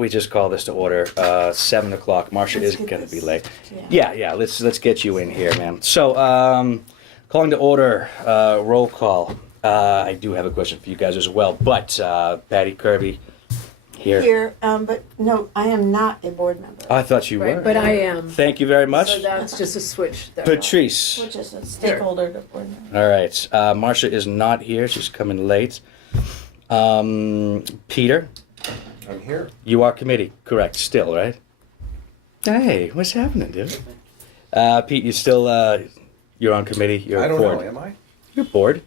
We just call this to order. 7 o'clock. Marsha is going to be late. Yeah. Let's get you in here, man. So, calling to order. Roll call. I do have a question for you guys as well, but Patty Kirby here. But no, I am not a board member. I thought you were. But I am. Thank you very much. So that's just a switch. Patrice. Which is a stakeholder to board member. All right. Marsha is not here. She's coming late. Peter. I'm here. You are committee, correct? Still, right? Hey, what's happening, dude? Pete, you still you're on committee. You're I don't board. know, am I? You're bored.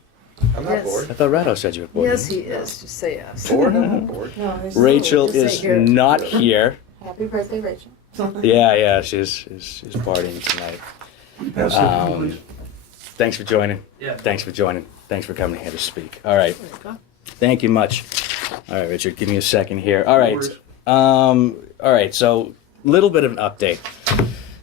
I'm not Yes. bored. I thought Rado said you were bored. Yes, he is. Just say yes. Bored? I'm not bored. No, there's Rachel Just is say here. not here. Happy birthday, Rachel. Yeah, she's partying tonight. Thanks for joining. Yeah. Thanks for joining. Thanks for coming here to speak. All right. There you go. Thank you much. All right, Richard, give me a second here. All right. worries. All right, so little bit of an update.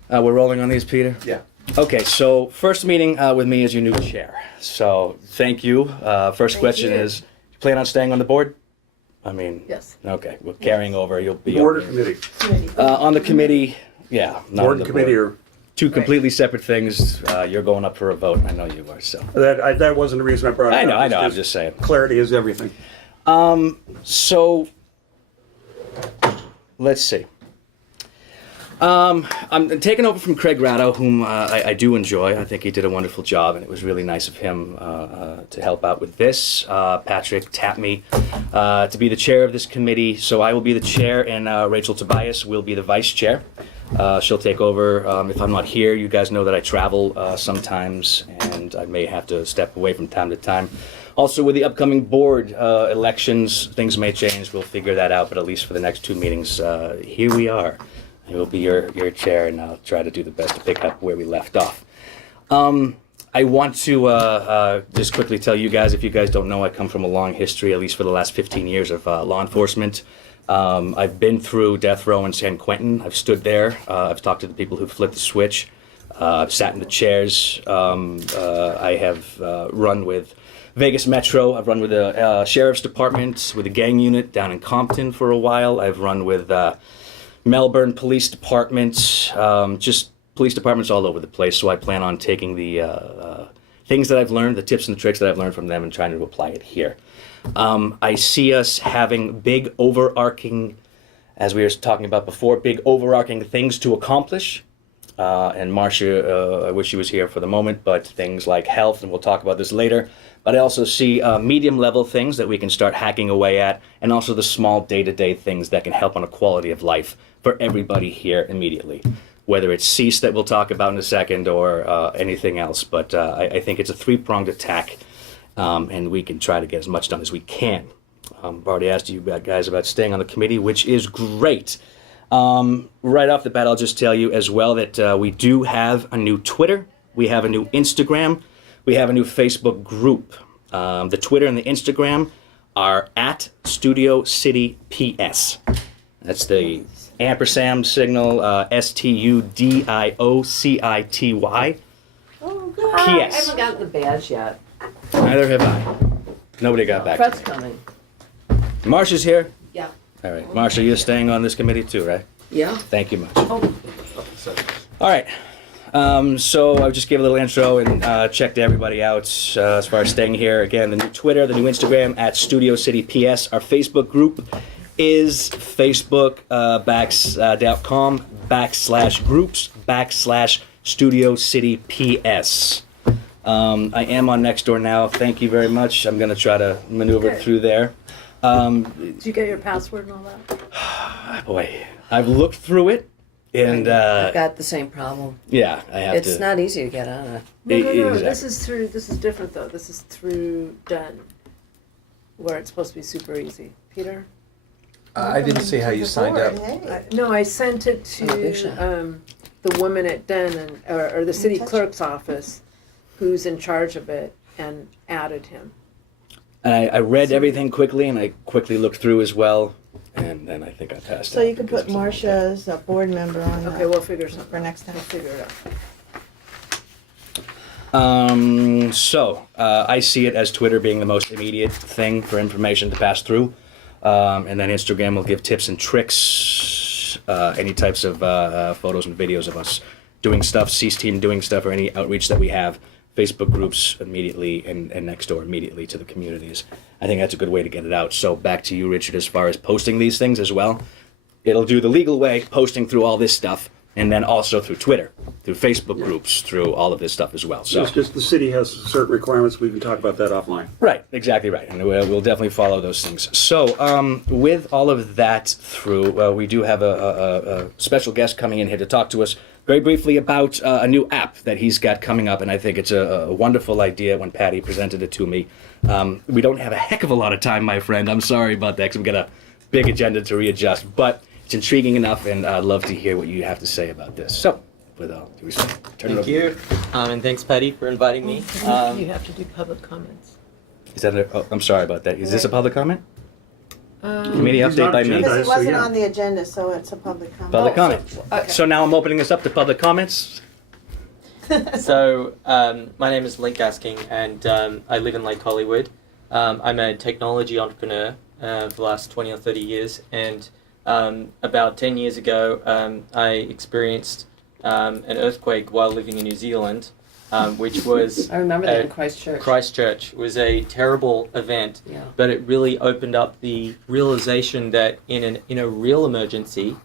We're rolling on these, Peter? Yeah. Okay, so first meeting with me as your new chair. So thank you. First question you. is, you plan on staying on the board? I mean, Yes. okay, we're carrying over. You'll be Board or on, committee? on the committee. Yeah, not on Board the and committee board. or, Two completely separate things. You're going up for a vote. I know you are. So that wasn't the reason I brought it I up. know. It's I'm just saying. Clarity is everything. So let's see. I'm taking over from Craig Ratto, whom I do enjoy. I think he did a wonderful job, and it was really nice of him to help out with this. Patrick tapped me to be the chair of this committee, so I will be the chair, and Rachel Tobias will be the vice chair. She'll take over if I'm not here. You guys know that I travel sometimes, and I may have to step away from time to time. Also, with the upcoming board elections, things may change. We'll figure that out, but at least for the next two meetings, here we are. I will be your chair, and I'll try to do the best to pick up where we left off. I want to just quickly tell you guys, if you guys don't know, I come from a long history, at least for the last 15 years, of law enforcement. I've been through death row in San Quentin. I've stood there. I've talked to the people who flipped the switch. I've sat in the chairs. I have run with Vegas Metro. I've run with the Sheriff's Department, with the gang unit down in Compton for a while. I've run with Melbourne Police Department, just police departments all over the place. So I plan on taking the things that I've learned, the tips and the tricks that I've learned from them, and trying to apply it here. I see us having big overarching, as we were talking about before, big overarching things to accomplish. And Marsha, I wish she was here for the moment, but things like health, and we'll talk about this later. But I also see medium level things that we can start hacking away at, and also the small day-to-day things that can help on a quality of life for everybody here immediately. Whether it's cease that we'll talk about in a second, or anything else. But I think it's a three-pronged attack. And we can try to get as much done as we can. I've already asked you guys about staying on the committee, which is great. Right off the bat, I'll just tell you as well that we do have a new Twitter. We have a new Instagram. We have a new Facebook group. The Twitter and the Instagram are at Studio City PS. That's the ampersand signal, STUDIOCITY. Oh, good. I PS. haven't gotten the badge yet. Neither have I. Nobody got back Fred's to me. coming. Marsha's here. Yeah. All right. Marsha, you're staying on this committee too, right? Yeah. Thank you much. Oh, All right. So I just gave a little intro and checked everybody out as far as staying here. Again, the new Twitter, the new Instagram at Studio City PS. Our Facebook group is facebook.com/groups/Studio City PS. I am on Nextdoor now. Thank you very much. I'm going to try to maneuver Good. through there. did you get your password and all that? Boy, I've looked through it, and I've got the same problem. yeah, I have It's to. not easy to get on it. No. Exactly. This is different though. This is through Dun, where it's supposed to be super easy. Peter? I didn't see how you signed up. Hey. No, I sent it to Alicia. the woman at Dun, or the city touch clerk's office, who's in charge of it, and added him. And I read everything quickly, and I quickly looked through as well, and then I think I passed So out you can because put of something like that. Marcia as a board member on Okay, we'll figure something for next time. We'll figure it out. So I see it as Twitter being the most immediate thing for information to pass through. And then Instagram will give tips and tricks, any types of photos and videos of us doing stuff, C's team doing stuff, or any outreach that we have. Facebook groups immediately, and next door immediately to the communities. I think that's a good way to get it out. So back to you, Richard, as far as posting these things as well. It'll do the legal way, posting through all this stuff, and then also through Twitter, through Facebook groups, through all of this stuff as well. So It's just the city has certain requirements. We can talk about that offline. right, exactly right, and we'll definitely follow those things. So with all of that through, we do have a special guest coming in here to talk to us very briefly about a new app that he's got coming up, and I think it's a wonderful idea when Patty presented it to me. We don't have a heck of a lot of time, my friend. I'm sorry about that, because we've got a big agenda to readjust, but it's intriguing enough, and I'd love to hear what you have to say about this. So, with all due respect, turn it over. Thank you, and thanks, Patty, for inviting me. You have to do public comments. Is that I'm sorry about that. Is this a public comment? Committee He's update not by me. Because it So, wasn't yeah. on the agenda, so it's a public comment. Public comment. okay. So now I'm opening this up to public comments. So, my name is Link Gasking, and I live in Lake Hollywood. I'm a technology entrepreneur for the last 20 or 30 years, and about 10 years ago, I experienced an earthquake while living in New Zealand, which was I remember that in Christchurch. Christchurch. It was a terrible event, Yeah. but it really opened up the realization that in a real emergency,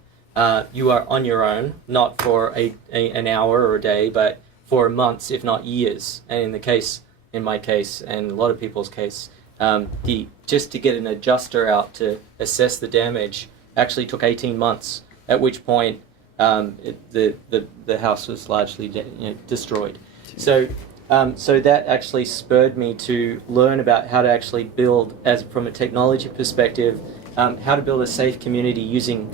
you are on your own, not for an hour or a day, but for months, if not years. And in my case, and a lot of people's case, just to get an adjuster out to assess the damage actually took 18 months. At which point, the house was largely destroyed. So that actually spurred me to learn about how to actually build, from a technology perspective, how to build a safe community using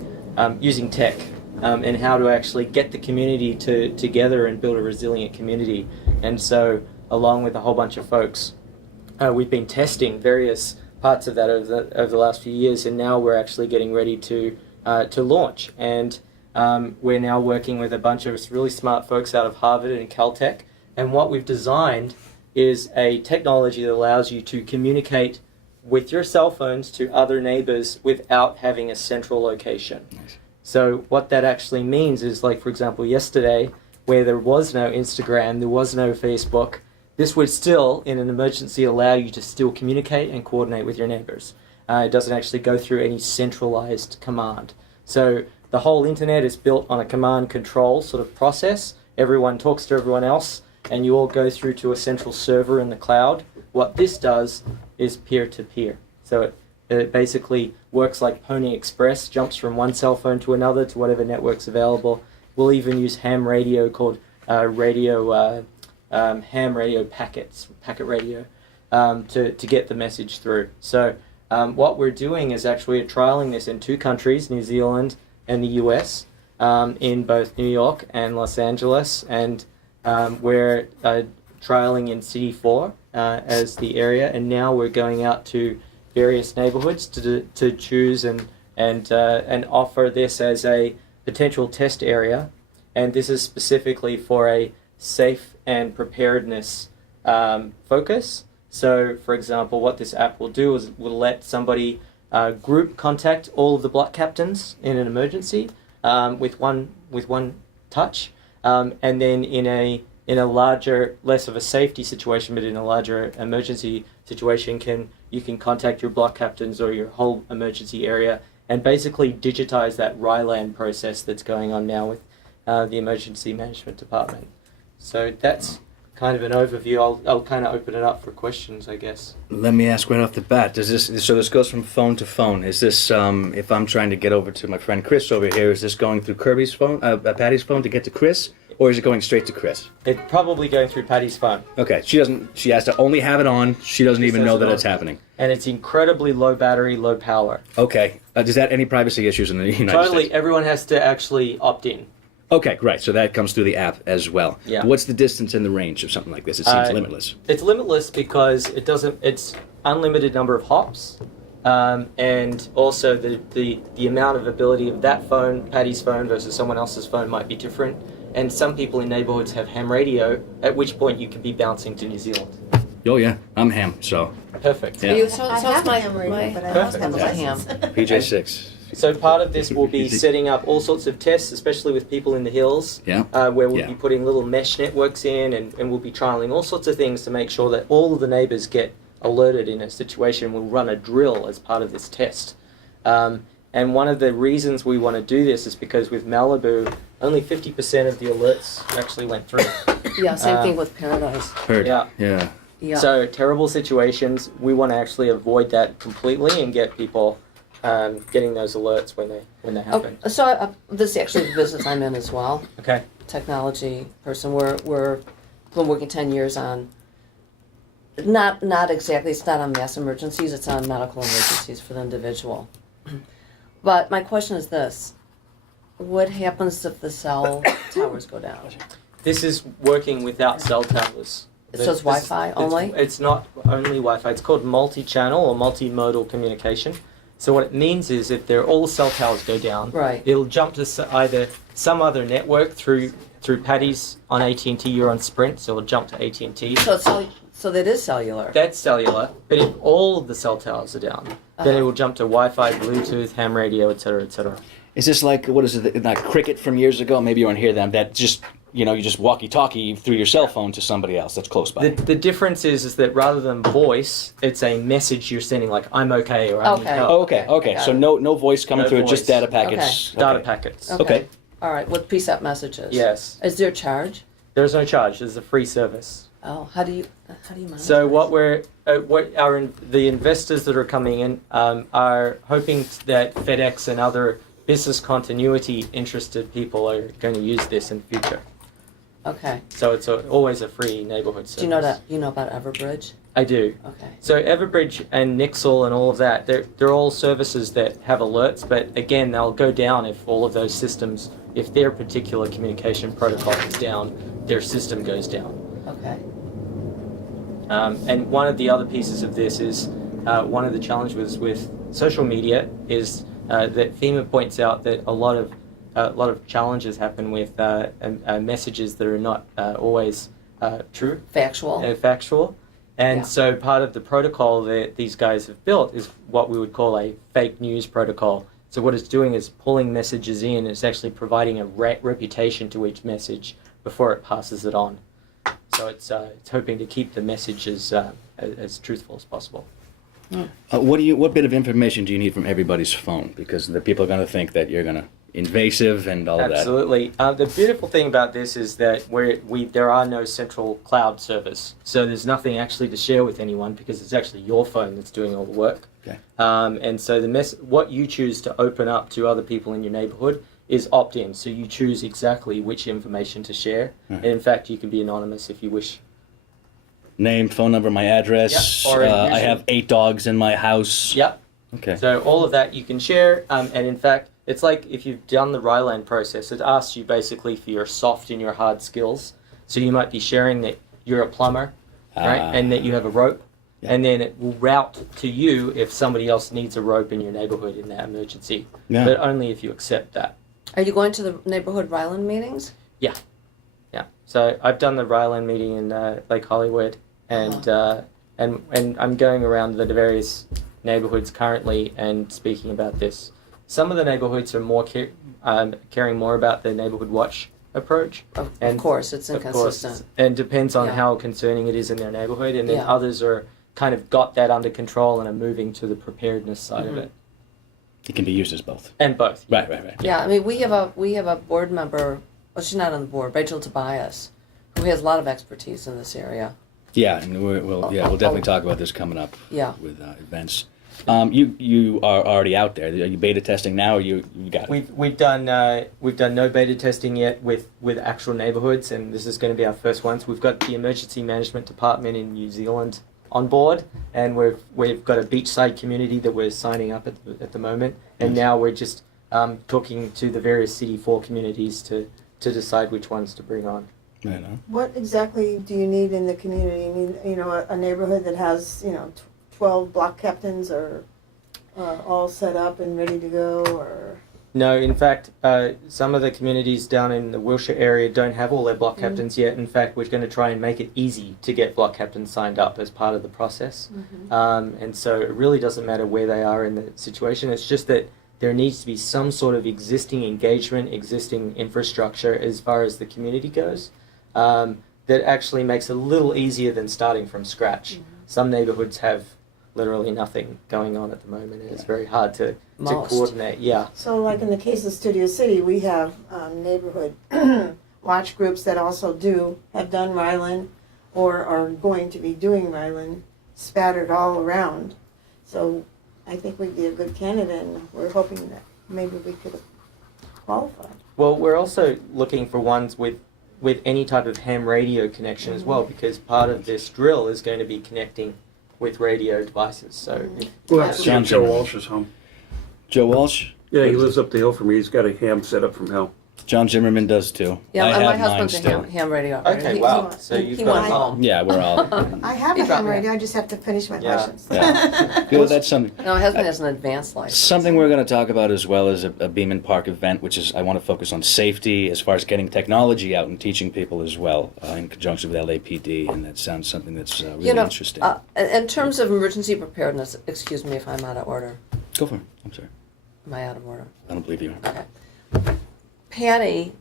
tech, and how to actually get the community together and build a resilient community. And so, along with a whole bunch of folks, we've been testing various parts of that over the last few years, and now we're actually getting ready to launch. And we're now working with a bunch of really smart folks out of Harvard and Caltech. And what we've designed is a technology that allows you to communicate with your cell phones to other neighbors without having a central location. Nice. So what that actually means is, like, for example, yesterday, where there was no Instagram, there was no Facebook, this would still, in an emergency, allow you to still communicate and coordinate with your neighbors. It doesn't actually go through any centralized command. So the whole internet is built on a command control sort of process. Everyone talks to everyone else, and you all go through to a central server in the cloud. What this does is peer-to-peer. So it basically works like Pony Express, jumps from one cell phone to another to whatever network's available. We'll even use ham radio called ham radio packets, packet radio, to get the message through. So what we're doing is actually trialing this in 2 countries, New Zealand and the US, in both New York and Los Angeles, and we're trialing in City 4 as the area, and now we're going out to various neighborhoods to choose and offer this as a potential test area. And this is specifically for a safe and preparedness focus. So, for example, what this app will do is will let somebody group contact all of the block captains in an emergency with one touch, and then in a larger, less of a safety situation, but in a larger emergency situation, you can contact your block captains or your whole emergency area and basically digitize that RILAN process that's going on now with the Emergency Management Department. So that's kind of an overview. I'll kind of open it up for questions, I guess. Let me ask right off the bat. This goes from phone to phone. Is this if I'm trying to get over to my friend Chris over here? Is this going through Kirby's phone, Patty's phone to get to Chris, or is it going straight to Chris? It's probably going through Patty's phone. Okay, she has to only have it on. She doesn't She even says know it that on. it's happening. And it's incredibly low battery, low power. Okay. Does that any privacy issues in the United Totally, States? everyone has to actually opt in. Okay, right. So that comes through the app as well. Yeah. What's the distance and the range of something like this? It seems limitless. It's limitless because it's unlimited number of hops, and also the amount of ability of that phone, Patty's phone versus someone else's phone might be different. And some people in neighborhoods have ham radio, at which point you can be bouncing to New Zealand. Oh yeah, I'm ham. So Perfect. Yeah. You, so I so have it's a my, ham radio, my but I don't have a husband's license. ham. PJ6. So part of this will be setting up all sorts of tests, especially with people in the hills, Yeah. where we'll Yeah. be putting little mesh networks in, and we'll be trialing all sorts of things to make sure that all of the neighbours get alerted in a situation. We'll run a drill as part of this test. And one of the reasons we want to do this is because with Malibu, only 50% of the alerts actually went through. Yeah, same thing with Paradise. Heard. Yeah. Yeah. Yeah. So terrible situations, we want to actually avoid that completely and get people getting those alerts when they happen. Oh, so this is actually the business I'm in as well. Okay. Technology person. We're been working 10 years on. Not exactly. It's not on mass emergencies. It's on medical emergencies for the individual. But my question is this: what happens if the cell towers go down? This is working without cell towers. So it's Wi-Fi only? It's not only Wi-Fi. It's called multi-channel or multimodal communication. So what it means is if all cell towers go down, Right. it'll jump to either some other network through Paddy's on AT&T. You're on Sprint, so it'll jump to AT&T. So so that is cellular. That's cellular. But if all of the cell towers are down, then it will jump to Wi-Fi, Bluetooth, ham radio, etc., etc. Is this like, what is it, like Cricket from years ago? Maybe you don't hear them. That just, you just walkie-talkie through your cell phone to somebody else that's close by. The difference is that rather than voice, it's a message you're sending, like I'm okay or I need Okay. help. Oh, okay. Got So it. no voice coming No through, voice. just data packets. Data packets. Okay. All right. With preset messages. Yes. Is there a charge? There's no charge. There's a free service. Oh, how do you monitor? So the investors that are coming in are hoping that FedEx and other business continuity interested people are going to use this in the future. Okay. So it's always a free neighborhood service. Do you know that? You know about Everbridge? I do. Okay. So Everbridge and Nixle and all of that, they're all services that have alerts, but again, they'll go down if all of those systems, if their particular communication protocol is down, their system goes down. Okay. And one of the other pieces of this is one of the challenges with social media is that FEMA points out that a lot of challenges happen with messages that are not always true, factual. And Yeah. so part of the protocol that these guys have built is what we would call a fake news protocol. So what it's doing is pulling messages in. It's actually providing a reputation to each message before it passes it on. So it's hoping to keep the message as truthful as possible. What bit of information do you need from everybody's phone? Because the people are going to think that you're going to invasive and all of that. Absolutely. The beautiful thing about this is that there are no central cloud servers, so there's nothing actually to share with anyone because it's actually your phone that's doing all the work. Okay. And so what you choose to open up to other people in your neighborhood is opt-in. So you choose exactly which information to share, and in fact, you can be anonymous if you wish. Name, phone number, my address. Yep. Or I have 8 dogs in my house. Yep. Okay. So all of that you can share, and in fact, it's like if you've done the Ryland process, it asks you basically for your soft and your hard skills. So you might be sharing that you're a plumber, right, and that you have a rope, and then it will route to you if somebody else needs a rope in your neighborhood in that emergency, but only if you accept that. Are you going to the neighborhood Ryland meetings? Yeah. So I've done the Ryland meeting in Lake Hollywood, and I'm going around the various neighborhoods currently and speaking about this. Some of the neighborhoods are more caring more about the neighborhood watch approach. Of And course, it's of inconsistent. course, and depends on Yeah. how concerning it is in their neighborhood, and then Yeah. others are kind of got that under control and are moving to the preparedness side of it, It can be used as both. and both. Right. Yeah, I mean, we have a board member. Well, she's not on the board. Rachel Tobias, who has a lot of expertise in this area. Yeah, and we'll definitely talk about this coming up. Yeah. With events. You are already out there. Are you beta testing now, or you got it? We've done no beta testing yet with actual neighborhoods, and this is going to be our first one. So we've got the emergency management department in New Zealand on board, and we've got a beachside community that we're signing up at the moment, and now we're just talking to the various City 4 communities to decide which ones to bring on. I know. What exactly do you need in the community? You need, a neighborhood that has, 12 block captains or all set up and ready to go, or? No, in fact, some of the communities down in the Wilshire area don't have all their block captains yet. In fact, we're going to try and make it easy to get block captains signed up as part of the process. And so it really doesn't matter where they are in the situation. It's just that there needs to be some sort of existing engagement, existing infrastructure as far as the community goes, that actually makes it a little easier than starting from scratch. Some neighborhoods have literally nothing going on at the moment, and it's very hard to coordinate. Yeah. So like in the case of Studio City, we have neighborhood watch groups that also have done Ryland or are going to be doing Ryland spattered all around. So I think we'd be a good candidate, and we're hoping that maybe we could qualify. Well, we're also looking for ones with any type of ham radio connection as well, because part of this drill is going to be connecting with radio devices. So Well, that's John Joe Zimmerman. Walsh's home. Joe Walsh? Yeah, he lives up the hill from me. He's got a ham set up from hell. John Zimmerman does too. Yeah, I and my have mine husband's a still. ham radio operator. okay, He- wow. he- So you've he got went home. Yeah, we're all. I have He a dropped ham me. radio, I just have to finish my Yeah. questions. Yeah. Well, that's something. No, my husband has an advanced license. Something we're going to talk about as well as a Beeman Park event, which is I want to focus on safety as far as getting technology out and teaching people as well in conjunction with LAPD, and that sounds something that's really interesting. In terms of emergency preparedness, excuse me if I'm out of order. Go for it. I'm sorry. Am I out of order? I don't believe you. Okay. Patty,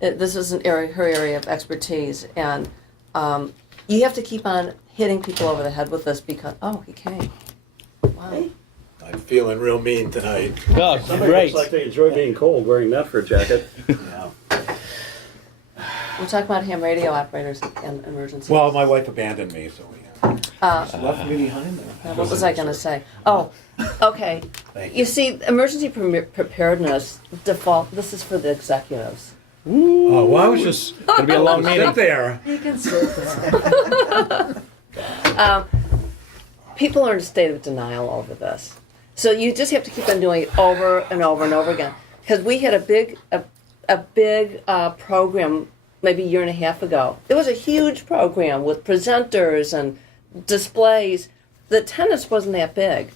this is her area of expertise, and you have to keep on hitting people over the head with this because, he came. Wow. I'm feeling real mean tonight. Oh, Somebody great. looks like they enjoy being cold wearing that for a jacket. Yeah. We're talking about ham radio operators and emergencies. Well, my wife abandoned me, so Uh, left me behind there. Now, what was I going to say? Oh, okay. Thank You see, emergency preparedness default. This is for the executives. Oh, well, I was just Gonna be a long meeting. sit there. You can sit there. People are in a state of denial over this, so you just have to keep on doing it over and over and over again. Because we had a big program maybe a year and a half ago. It was a huge program with presenters and displays. The attendance wasn't that big,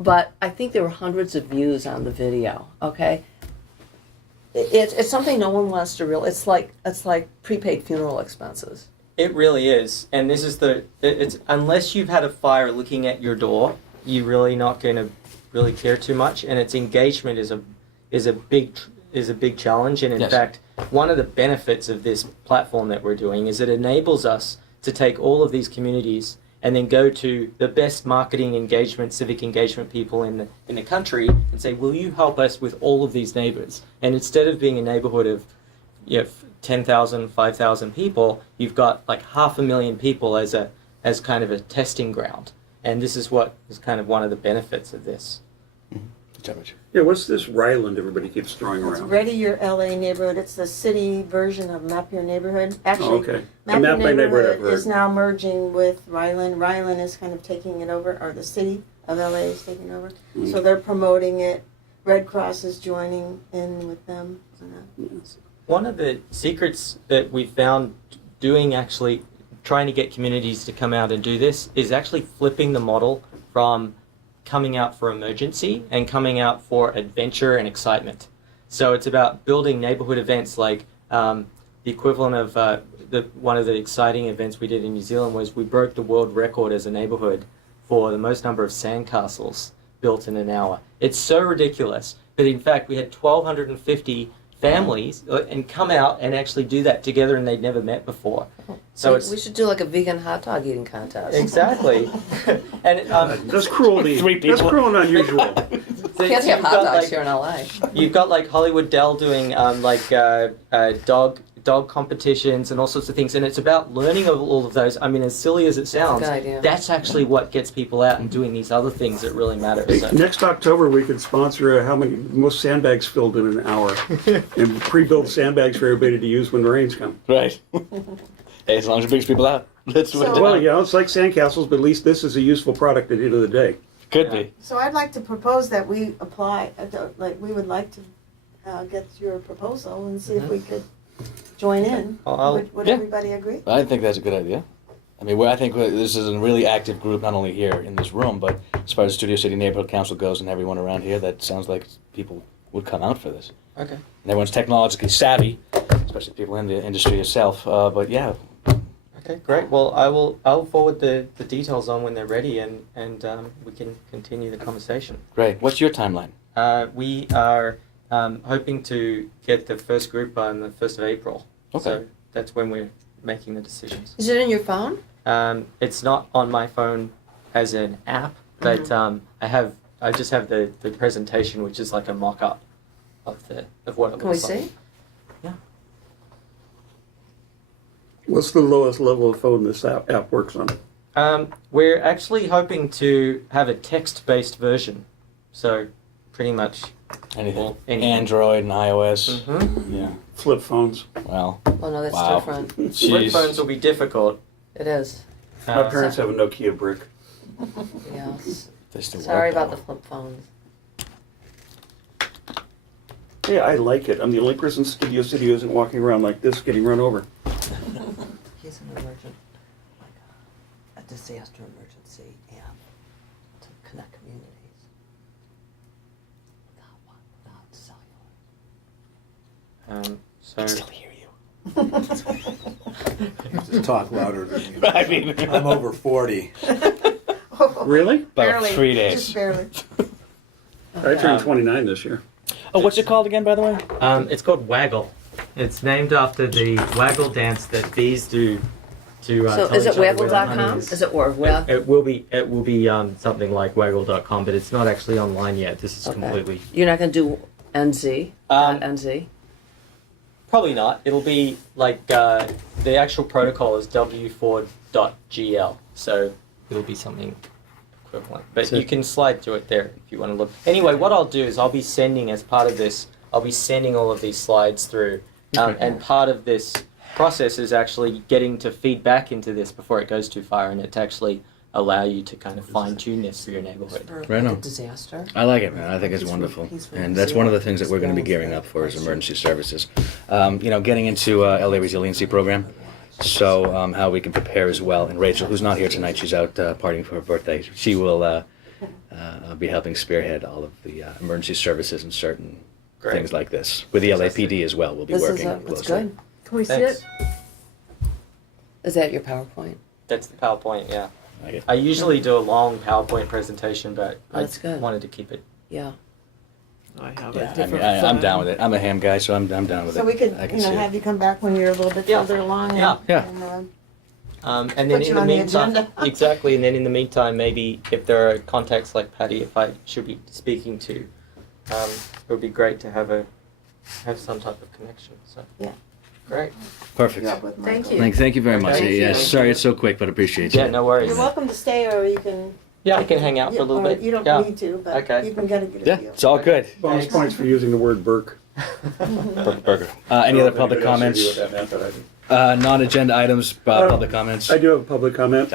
but I think there were hundreds of views on the video. Okay, it's something no one wants to realize. It's like prepaid funeral expenses. It really is, and this is it's unless you've had a fire looking at your door, you're really not going to really care too much, and its engagement is a big challenge. And in Yes. fact, one of the benefits of this platform that we're doing is it enables us to take all of these communities and then go to the best marketing engagement, civic engagement people in the country and say, will you help us with all of these neighbors? And instead of being a neighborhood of 10,000, 5,000 people, you've got like 500,000 people as kind of a testing ground. And this is what is kind of one of the benefits of this. Yeah, what's this Ryland everybody keeps throwing It's around? Ready Your LA Neighborhood. It's the city version of Map Your Neighborhood. Actually, Oh, okay. Map Map Your My Neighborhood I've Neighborhood heard. is now merging with Ryland. Ryland is kind of taking it over, or the city of LA is taking over. So they're promoting it. Red Cross is joining in with them. One of the secrets that we found doing actually trying to get communities to come out and do this is actually flipping the model from coming out for emergency and coming out for adventure and excitement. So it's about building neighborhood events like the equivalent of one of the exciting events we did in New Zealand was we broke the world record as a neighborhood for the most number of sandcastles built in an hour. It's so ridiculous, but in fact we had 1,250 families and come out and actually do that together, and they'd never met before. So we should do like a vegan hot dog eating contest. exactly. And That's cruelty. Three people. That's cruel and unusual. so Can't have you've hot got, dogs like, here in LA. You've got like Hollywood Dell doing dog competitions and all sorts of things, and it's about learning of all of those. I mean, as silly as it sounds, good idea. that's actually what gets people out and doing these other things that really matter. Hey, So. next October, we could sponsor how many most sandbags filled in an hour, and pre-build sandbags for everybody to use when the rains come. Right. Hey, as long as it brings people out. That's what So- Well, yeah, it's like sandcastles, but at least this is a useful product at the end of the day. could be. So I'd like to propose that we apply, we would like to get your proposal and see if we could join in. Would yeah. everybody agree? I think that's a good idea. I mean, I think this is a really active group, not only here in this room, but as far as Studio City Neighborhood Council goes and everyone around here, that sounds like people would come out for this. Okay. And everyone's technologically savvy, especially people in the industry itself. But yeah, Okay, great. Well, I'll forward the details on when they're ready, and we can continue the conversation. great. What's your timeline? We are hoping to get the first group on the 1st of April. Okay. So that's when we're making the decisions. Is it in your phone? It's not on my phone as an app, but I just have the presentation, which is like a mock-up of what it Can we looks like. see? What's the lowest level of phone this app works on? We're actually hoping to have a text-based version, so pretty much Anything? anything. Android and iOS. Mm-hmm. Yeah. Flip phones. Well, Oh no, that's Wow. different. Flip jeez. phones will be difficult. It is. My parents have a Nokia brick. Yeah. They still Sorry work, about the though. flip phones. Yeah, I like it. I'm the only person in Studio City who isn't walking around like this, getting run over. He's an emergent, like a disaster emergency app to connect communities. Without what? Without cellular. So I still hear you. You have to talk louder than you. I mean, I'm over 40. Really? about 3 days. Just barely. I turned 29 this year. Oh, what's it called again, by the way? it's called Waggle. It's named after the waggle dance that bees do to. So tell is it each other where the waggle.com? honey is. Is it or web? It will be something like waggle.com, but it's not actually online yet. This is Okay. completely You're not going to do NZ? NZ? probably not. It'll be like the actual protocol is w4.gl, so it'll be something equivalent. But So- you can slide to it there if you want to look. Anyway, what I'll do is I'll be sending as part of this. I'll be sending all of these slides through, and part of this process is actually getting to feed back into this before it goes too far, and it to actually allow you to kind of fine tune this for your neighborhood. For Right like on. a disaster? I like it, man. I think it's wonderful. And that's one of the things that we're going to be gearing up for is emergency services. Getting into LA Resiliency Program. So how we can prepare as well. And Rachel, who's not here tonight, she's out partying for her birthday. She will be helping spearhead all of the emergency services and certain Great. things like this. With the LAPD as well, we'll be This is working that's closely. good. Can we see Thanks. it? Is that your PowerPoint? That's the PowerPoint, yeah. Like it. I usually do a long PowerPoint presentation, but That's I good. wanted to keep it. Yeah. I have Yeah, a I mean, different I'm down with it. I'm a ham guy, so I'm down with it. So we could, I can see it. have you come back when you're a little bit Yeah. further along. Yeah. Yeah. And, And then Put in you the on the meantime, agenda. exactly. And then in the meantime, maybe if there are contacts like Patty, if I should be speaking to, it would be great to have some type of connection. So Yeah. great. Perfect. with Thank Michael. you. Thank you very much. Thank you. Yes, sorry it's so quick, but appreciate Yeah, it. no worries. You're welcome to stay, or you can. Yeah, I can hang out for a little or bit. You don't Yeah. need to, but Okay. you can get a good Yeah, feel. it's all good. Bonus points for using the word Burke. Burger. Any other public Anybody else comments? agree with that, Matt, but I didn't. Non-agenda items, public comments? I do have a public comment.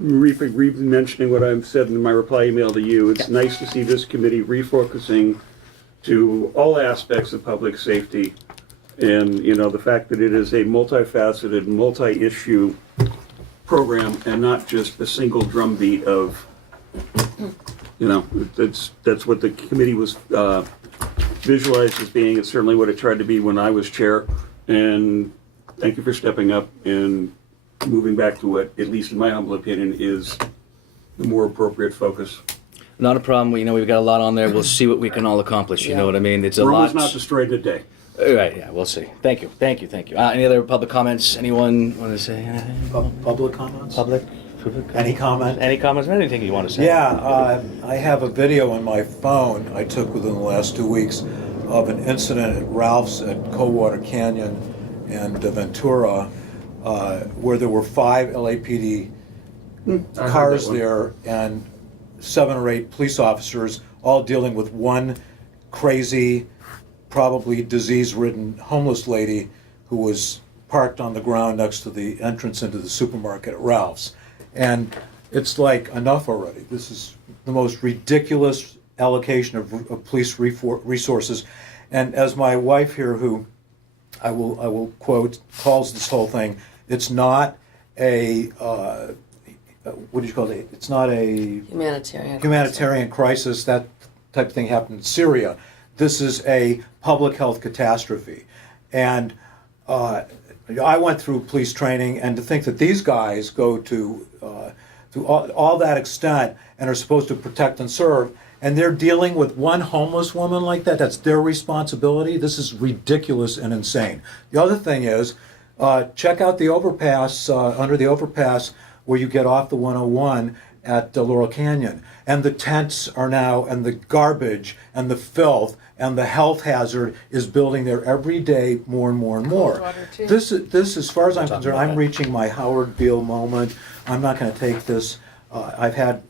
Mentioning what I've said in my reply email to you, it's nice to see this committee refocusing to all aspects of public safety. And, the fact that it is a multifaceted, multi-issue program and not just a single drumbeat of, that's what the committee was visualized as being. It's certainly what it tried to be when I was chair. And thank you for stepping up and moving back to what, at least in my humble opinion, is the more appropriate focus. Not a problem. We've got a lot on there. We'll see what we can all accomplish. You know what I mean? It's a Rome lot. was not destroyed in a day. Right, yeah, we'll see. Thank you. Any other public comments? Anyone want to say anything? Public comments? Public? Any comment? Any comments? Anything you want to say? Yeah, I have a video on my phone I took within the last 2 weeks of an incident at Ralph's at Coldwater Canyon and Ventura where there were 5 LAPD I heard cars that one. there and 7 or 8 police officers all dealing with one crazy, probably disease-ridden homeless lady who was parked on the ground next to the entrance into the supermarket at Ralph's. And it's like, enough already. This is the most ridiculous allocation of police resources. And as my wife here, who I will quote, calls this whole thing, it's not a, what do you call it? It's not a Humanitarian. humanitarian crisis. That type of thing happened in Syria. this is a public health catastrophe. And I went through police training, and to think that these guys go to all that extent and are supposed to protect and serve, and they're dealing with one homeless woman like that, that's their responsibility. This is ridiculous and insane. The other thing is, check out the overpass, under the overpass where you get off the 101 at Laurel Canyon. And the tents are now, and the garbage, and the filth, and the health hazard is building there every day more and more and more. This, as far as I'm concerned, I'm reaching my Howard Beale moment. I'm not going to take this. I've had,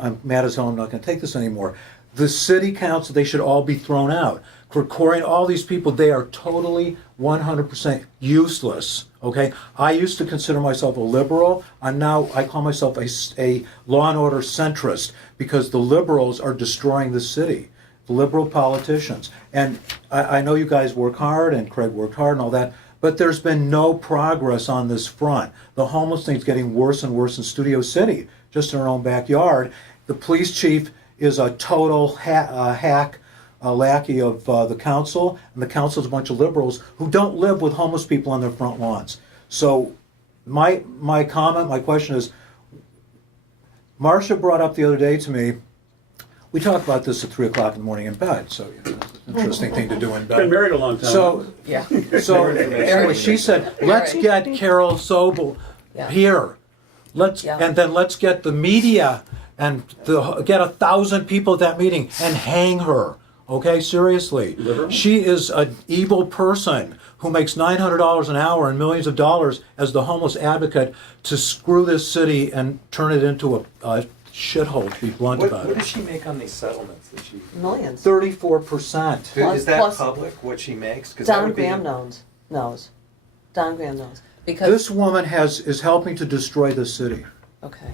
I'm mad as hell. I'm not going to take this anymore. The city council, they should all be thrown out. Krikorian, all these people, they are totally 100% useless. Okay, I used to consider myself a liberal. I call myself a law and order centrist, because the liberals are destroying the city. The liberal politicians. And I know you guys work hard, and Craig worked hard and all that, but there's been no progress on this front. The homeless thing's getting worse and worse in Studio City, just in our own backyard. The police chief is a total hack, a lackey of the council, and the council's a bunch of liberals who don't live with homeless people on their front lawns. So my question is, Marsha brought up the other day to me, we talk about this at 3 o'clock in the morning in bed, so it's an interesting thing to do in bed. Been married a long time. So anyway, she said, let's get Carol Sobel here. And then let's get the media and get 1,000 people at that meeting and hang her. Okay, seriously. She is an evil person who makes $900 an hour and millions of dollars as the homeless advocate to screw this city and turn it into a shithole, to be blunt about What it. does she make on these settlements that she? Millions. 34%. Is that plus- public, what she makes? 'Cause that Don would be- Graham knows. Don Graham knows. Because, This woman is helping to destroy the city. okay.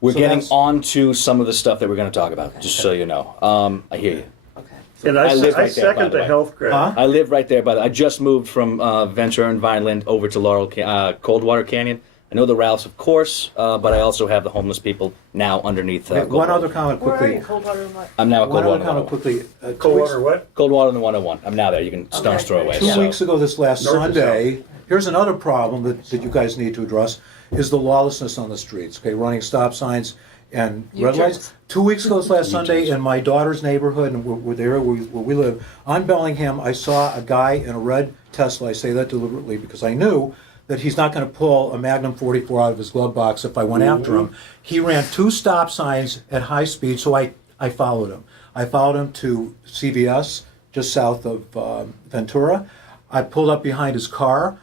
We're So getting that's- on to some of the stuff that we're going to talk about, just so you know. I hear you. Okay. And I live I right there, by second the the way. health credit. Huh? I live right there, I just moved from Ventura and Vineland over to Coldwater Canyon. I know the Ralphs, of course, but I also have the homeless people now underneath Okay, one Coldwater. other comment Where are quickly. you, Coldwater and what? I'm now at One Coldwater. other comment 101. quickly. Coldwater what? Coldwater and the 101. I'm now there. You can stone's throw away. 2 so. weeks ago, this last North and Sunday, here's another problem that you guys need to address, is the lawlessness on the streets, okay, running stop signs and red lights. 2 weeks ago, this last Sunday, in my daughter's neighborhood, and we're there where we live, on Bellingham, I saw a guy in a red Tesla. I say that deliberately because I knew that he's not going to pull a Magnum 44 out of his glove box if I went after him. He ran 2 stop signs at high speed, so I followed him. I followed him to CVS, just south of Ventura. I pulled up behind his car,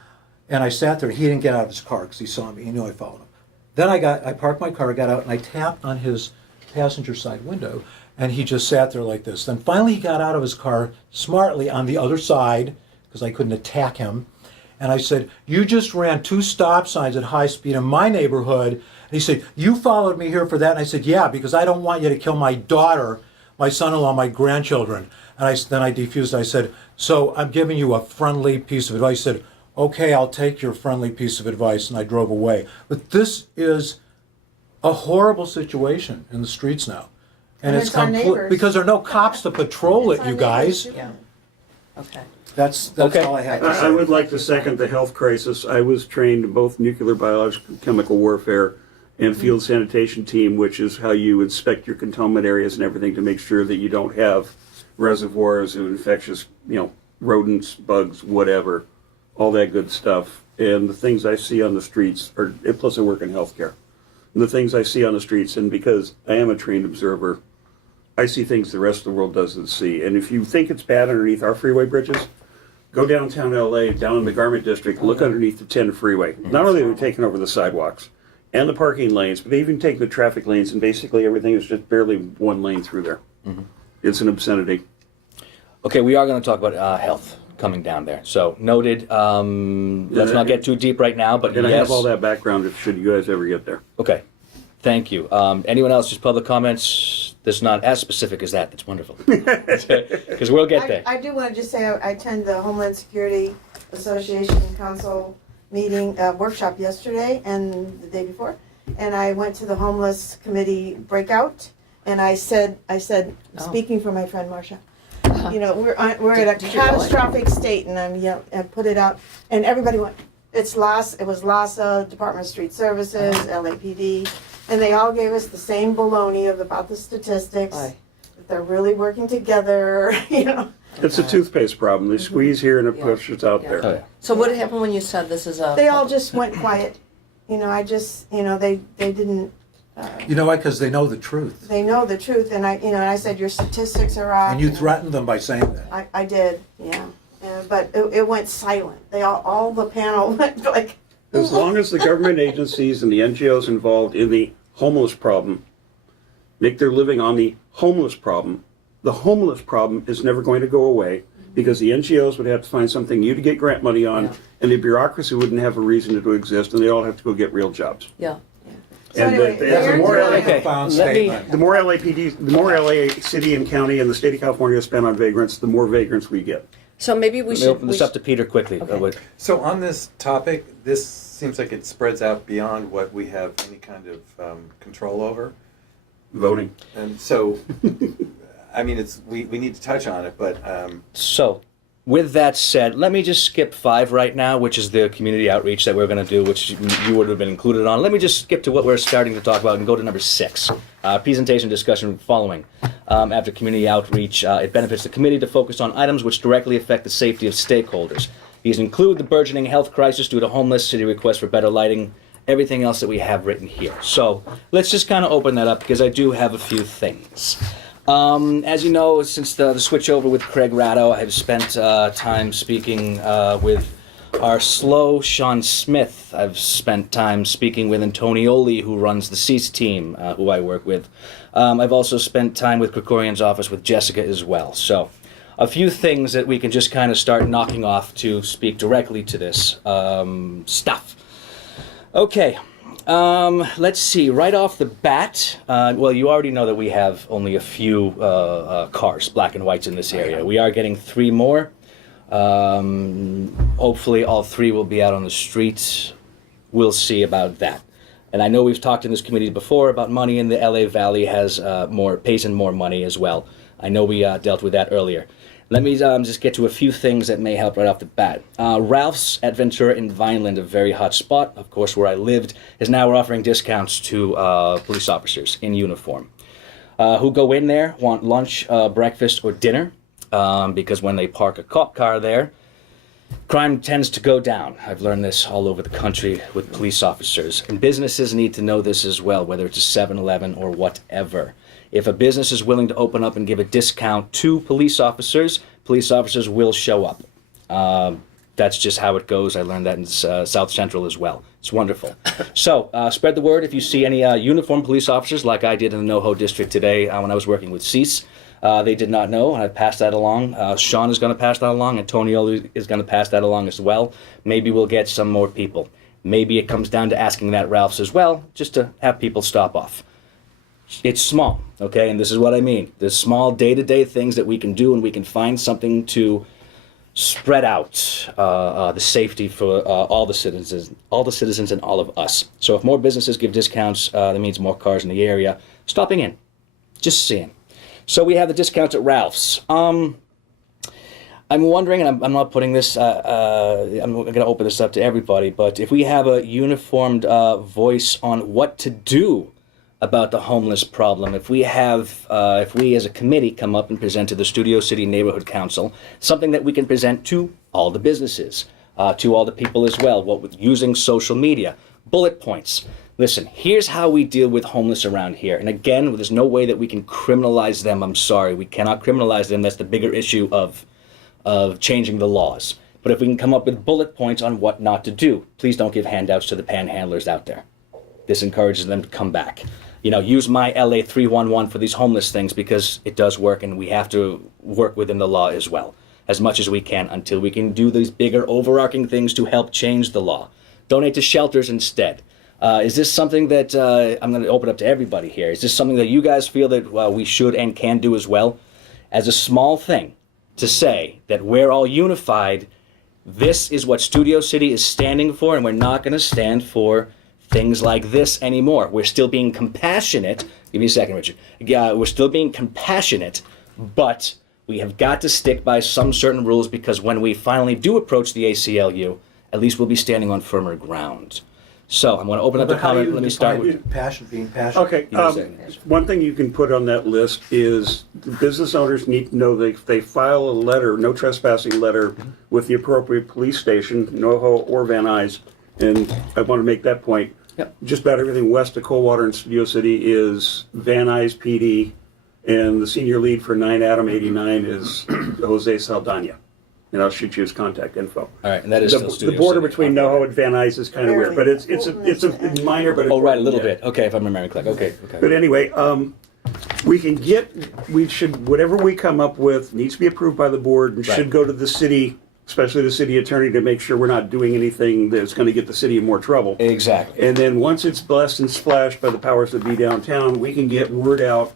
and I sat there. He didn't get out of his car because he saw me. He knew I followed him. Then I parked my car, got out, and I tapped on his passenger side window, and he just sat there like this. Then finally he got out of his car smartly on the other side, because I couldn't attack him. And I said, you just ran 2 stop signs at high speed in my neighborhood. And he said, you followed me here for that? And I said, yeah, because I don't want you to kill my daughter, my son-in-law, my grandchildren. And then I defused. I said, so I'm giving you a friendly piece of advice. He said, okay, I'll take your friendly piece of advice. And I drove away. But this is a horrible situation in the streets now. And it's our neighbors. because there are no cops to patrol It's it, our you guys. neighbors, too. Yeah. Okay. That's Okay. all I have to say. I would like to second the health crisis. I was trained in both nuclear, biological, chemical warfare and field sanitation team, which is how you inspect your cantonment areas and everything to make sure that you don't have reservoirs of infectious, rodents, bugs, whatever, all that good stuff. And the things I see on the streets are, plus I work in healthcare. And the things I see on the streets, and because I am a trained observer, I see things the rest of the world doesn't see. And if you think it's bad underneath our freeway bridges, go downtown LA, down in the Garment District, look underneath the 10 freeway. Not only have they taken over the sidewalks and the parking lanes, but they even take the traffic lanes, and basically everything is just barely one lane through there. It's an obscenity. Okay, we are going to talk about health coming down there. So noted. Let's not get too deep right now, but And I yes. have all that background if should you guys ever get there. Okay, thank you. Anyone else? Just public comments. That's not as specific as that. That's wonderful. Because we'll get there. I do want to just say I attended the Homeland Security Association Council meeting, workshop yesterday and the day before. And I went to the Homeless Committee breakout, and I said, speaking for my friend Marsha, you know, we're at a Did you really? catastrophic state, and I put it out, and everybody went, it was LASA, Department of Street Services, LAPD, and they all gave us the same baloney about the statistics, Aye. that they're really working together, you know. It's a toothpaste problem. They squeeze here and it Yeah. pushes out Yeah. Oh, there. yeah. So what happened when you said this is a? They all just went quiet, you know, they didn't, You know why? Because they know the truth. they know the truth, and I said, your statistics are off. And you threatened them by saying that. I did, yeah. But it went silent. They all the panel went like, As long as the government agencies and the NGOs involved in the homeless problem make their living on the homeless problem is never going to go away because the NGOs would have to find something new to get grant money on, Yeah. and the bureaucracy wouldn't have a reason to exist, and they all have to go get real jobs. Yeah. so And anyway, the more they're- LA Okay, Profound let me- statement. The more LAPD, the more LA city and county and the state of California spend on vagrants, the more vagrants we get. So maybe we Let me should. open this up to Peter quickly. Okay. So on this topic, this seems like it spreads out beyond what we have any kind of control over. Voting. And so, I mean, we need to touch on it, but So, with that said, let me just skip 5 right now, which is the community outreach that we're going to do, which you would have been included on. Let me just skip to what we're starting to talk about and go to number 6. Presentation discussion following. After community outreach, it benefits the committee to focus on items which directly affect the safety of stakeholders. These include the burgeoning health crisis due to homeless, city requests for better lighting, everything else that we have written here. So, let's just kind of open that up because I do have a few things. As you know, since the switch over with Craig Ratto, I've spent time speaking with our SLO Shawn Smith. I've spent time speaking with Antonioli, who runs the CEAS team, who I work with. I've also spent time with Krikorian's office with Jessica as well. So a few things that we can just kind of start knocking off to speak directly to this stuff. Okay. Let's see, right off the bat, well, you already know that we have only a few cars, black and whites, in this area. We are getting 3 more. Hopefully all 3 will be out on the streets. We'll see about that. And I know we've talked in this committee before about money, and the LA Valley has pays in more money as well. I know we dealt with that earlier. Let me just get to a few things that may help right off the bat. Ralph's at Ventura in Vineland, a very hot spot, of course, where I lived, is now offering discounts to police officers in uniform who go in there, want lunch, breakfast, or dinner, because when they park a cop car there, crime tends to go down. I've learned this all over the country with police officers. And businesses need to know this as well, whether it's a 7-Eleven or whatever. If a business is willing to open up and give a discount to police officers will show up. That's just how it goes. I learned that in South Central as well. It's wonderful. So spread the word if you see any uniformed police officers, like I did in the NoHo district today when I was working with CEAS. They did not know, and I passed that along. Sean is going to pass that along. Antonio is going to pass that along as well. Maybe we'll get some more people. Maybe it comes down to asking that Ralph's as well, just to have people stop off. It's small, okay? And this is what I mean. There's small day-to-day things that we can do, and we can find something to spread out the safety for all the citizens and all of us. So if more businesses give discounts, that means more cars in the area stopping in, just seeing. So we have the discounts at Ralph's. I'm wondering, and I'm not putting this, I'm going to open this up to everybody, but if we have a uniformed voice on what to do about the homeless problem, if we as a committee come up and present to the Studio City Neighborhood Council, something that we can present to all the businesses, to all the people as well, using social media, bullet points. Listen, here's how we deal with homeless around here. And again, there's no way that we can criminalize them. I'm sorry, we cannot criminalize them. That's the bigger issue of changing the laws. But if we can come up with bullet points on what not to do, please don't give handouts to the panhandlers out there. This encourages them to come back. You know, use my LA 311 for these homeless things because it does work, and we have to work within the law as well, as much as we can until we can do these bigger overarching things to help change the law. Donate to shelters instead. Is this something that, I'm going to open up to everybody here, is this something that you guys feel that we should and can do as well? As a small thing to say that we're all unified, this is what Studio City is standing for, and we're not going to stand for things like this anymore. We're still being compassionate. Give me a second, Richard. We're still being compassionate, but we have got to stick by some certain rules because when we finally do approach the ACLU, at least we'll be standing on firmer ground. So I'm going to open up the But how do comment. you Let me start define with. passion, being passionate? Okay, You were saying, yes. one thing you can put on that list is the business owners need to know that if they file a letter, no trespassing letter, with the appropriate police station, NoHo or Van Nuys, and I want to make that point. Yep. Just about everything west of Coldwater and Studio City is Van Nuys PD, and the senior lead for 9 Adam 89 is Jose Saldana. And I'll shoot you his contact info. All right, and that is still The Studio border City. between NoHo and Van Nuys is kind of weird, but it's a minor, but Oh, right, a little yeah. bit. Okay, if I'm remembering correctly. Okay, But okay. anyway, we should, whatever we come up with needs to be approved by the board and Right. should go to the city, especially the city attorney, to make sure we're not doing anything that's going to get the city in more trouble. Exactly. And then once it's blessed and splashed by the powers that be downtown, we can get word out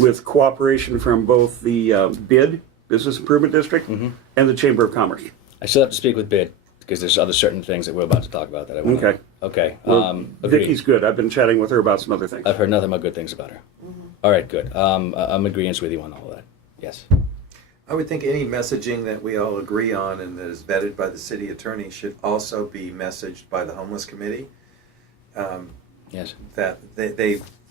with cooperation from both the BID, Business Improvement District, Mm-hmm. and the Chamber of Commerce. I still have to speak with BID because there's other certain things that we're about to talk about that I want. Okay. Okay. Well, Agreed. Vicky's good. I've been chatting with her about some other things. I've heard nothing but good things about her. All right, good. I'm agreeing with you on all of that. Yes. I would think any messaging that we all agree on and that is vetted by the city attorney should also be messaged by the homeless committee. Yes. That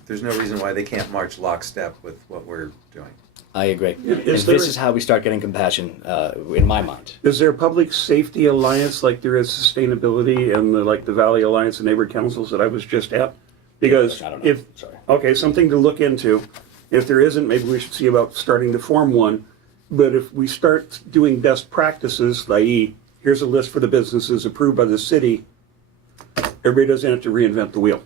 there's no reason why they can't march lockstep with what we're doing. I agree. And Is this there- is how we start getting compassion in my mind. Is there a public safety alliance like there is sustainability and like the Valley Alliance and neighborhood councils that I was just at? Because I don't know. if, Sorry. okay, something to look into. If there isn't, maybe we should see about starting to form one. But if we start doing best practices, i.e., here's a list for the businesses approved by the city, everybody doesn't have to reinvent the wheel.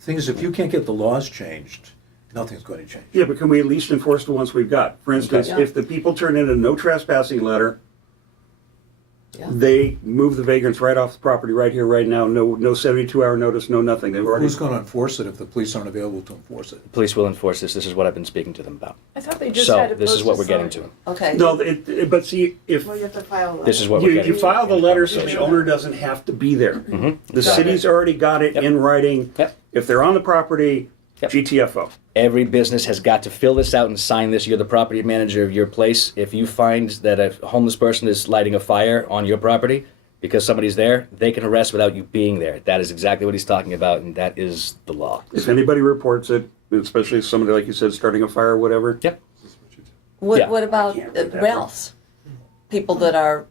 Thing is, if you can't get the laws changed, nothing's going to change. Yeah, but can we at least enforce the ones we've got? For instance, Okay. if the people turn in a no trespassing letter, Yeah. they move the vagrants right off the property right here, right now. No 72-hour notice, no nothing. They've already. Who's going to enforce it if the police aren't available to enforce it? The police will enforce this. This is what I've been speaking to them about. I thought they just So had to this is post what a we're getting sign. to. Okay. No, but see, if Well, you have to file a letter. This is what we're getting you to. file the in letter so the conversation. owner doesn't have to be there. Mhm. The city's already got it Yep. in writing. Yep. If they're on the property, Yep. GTFO. Every business has got to fill this out and sign this. You're the property manager of your place. If you find that a homeless person is lighting a fire on your property because somebody's there, they can arrest without you being there. That is exactly what he's talking about, and that is the law. If anybody reports it, especially somebody like you said starting a fire or whatever, Yep. What, Yeah. what about can't read that Ralph's? People that are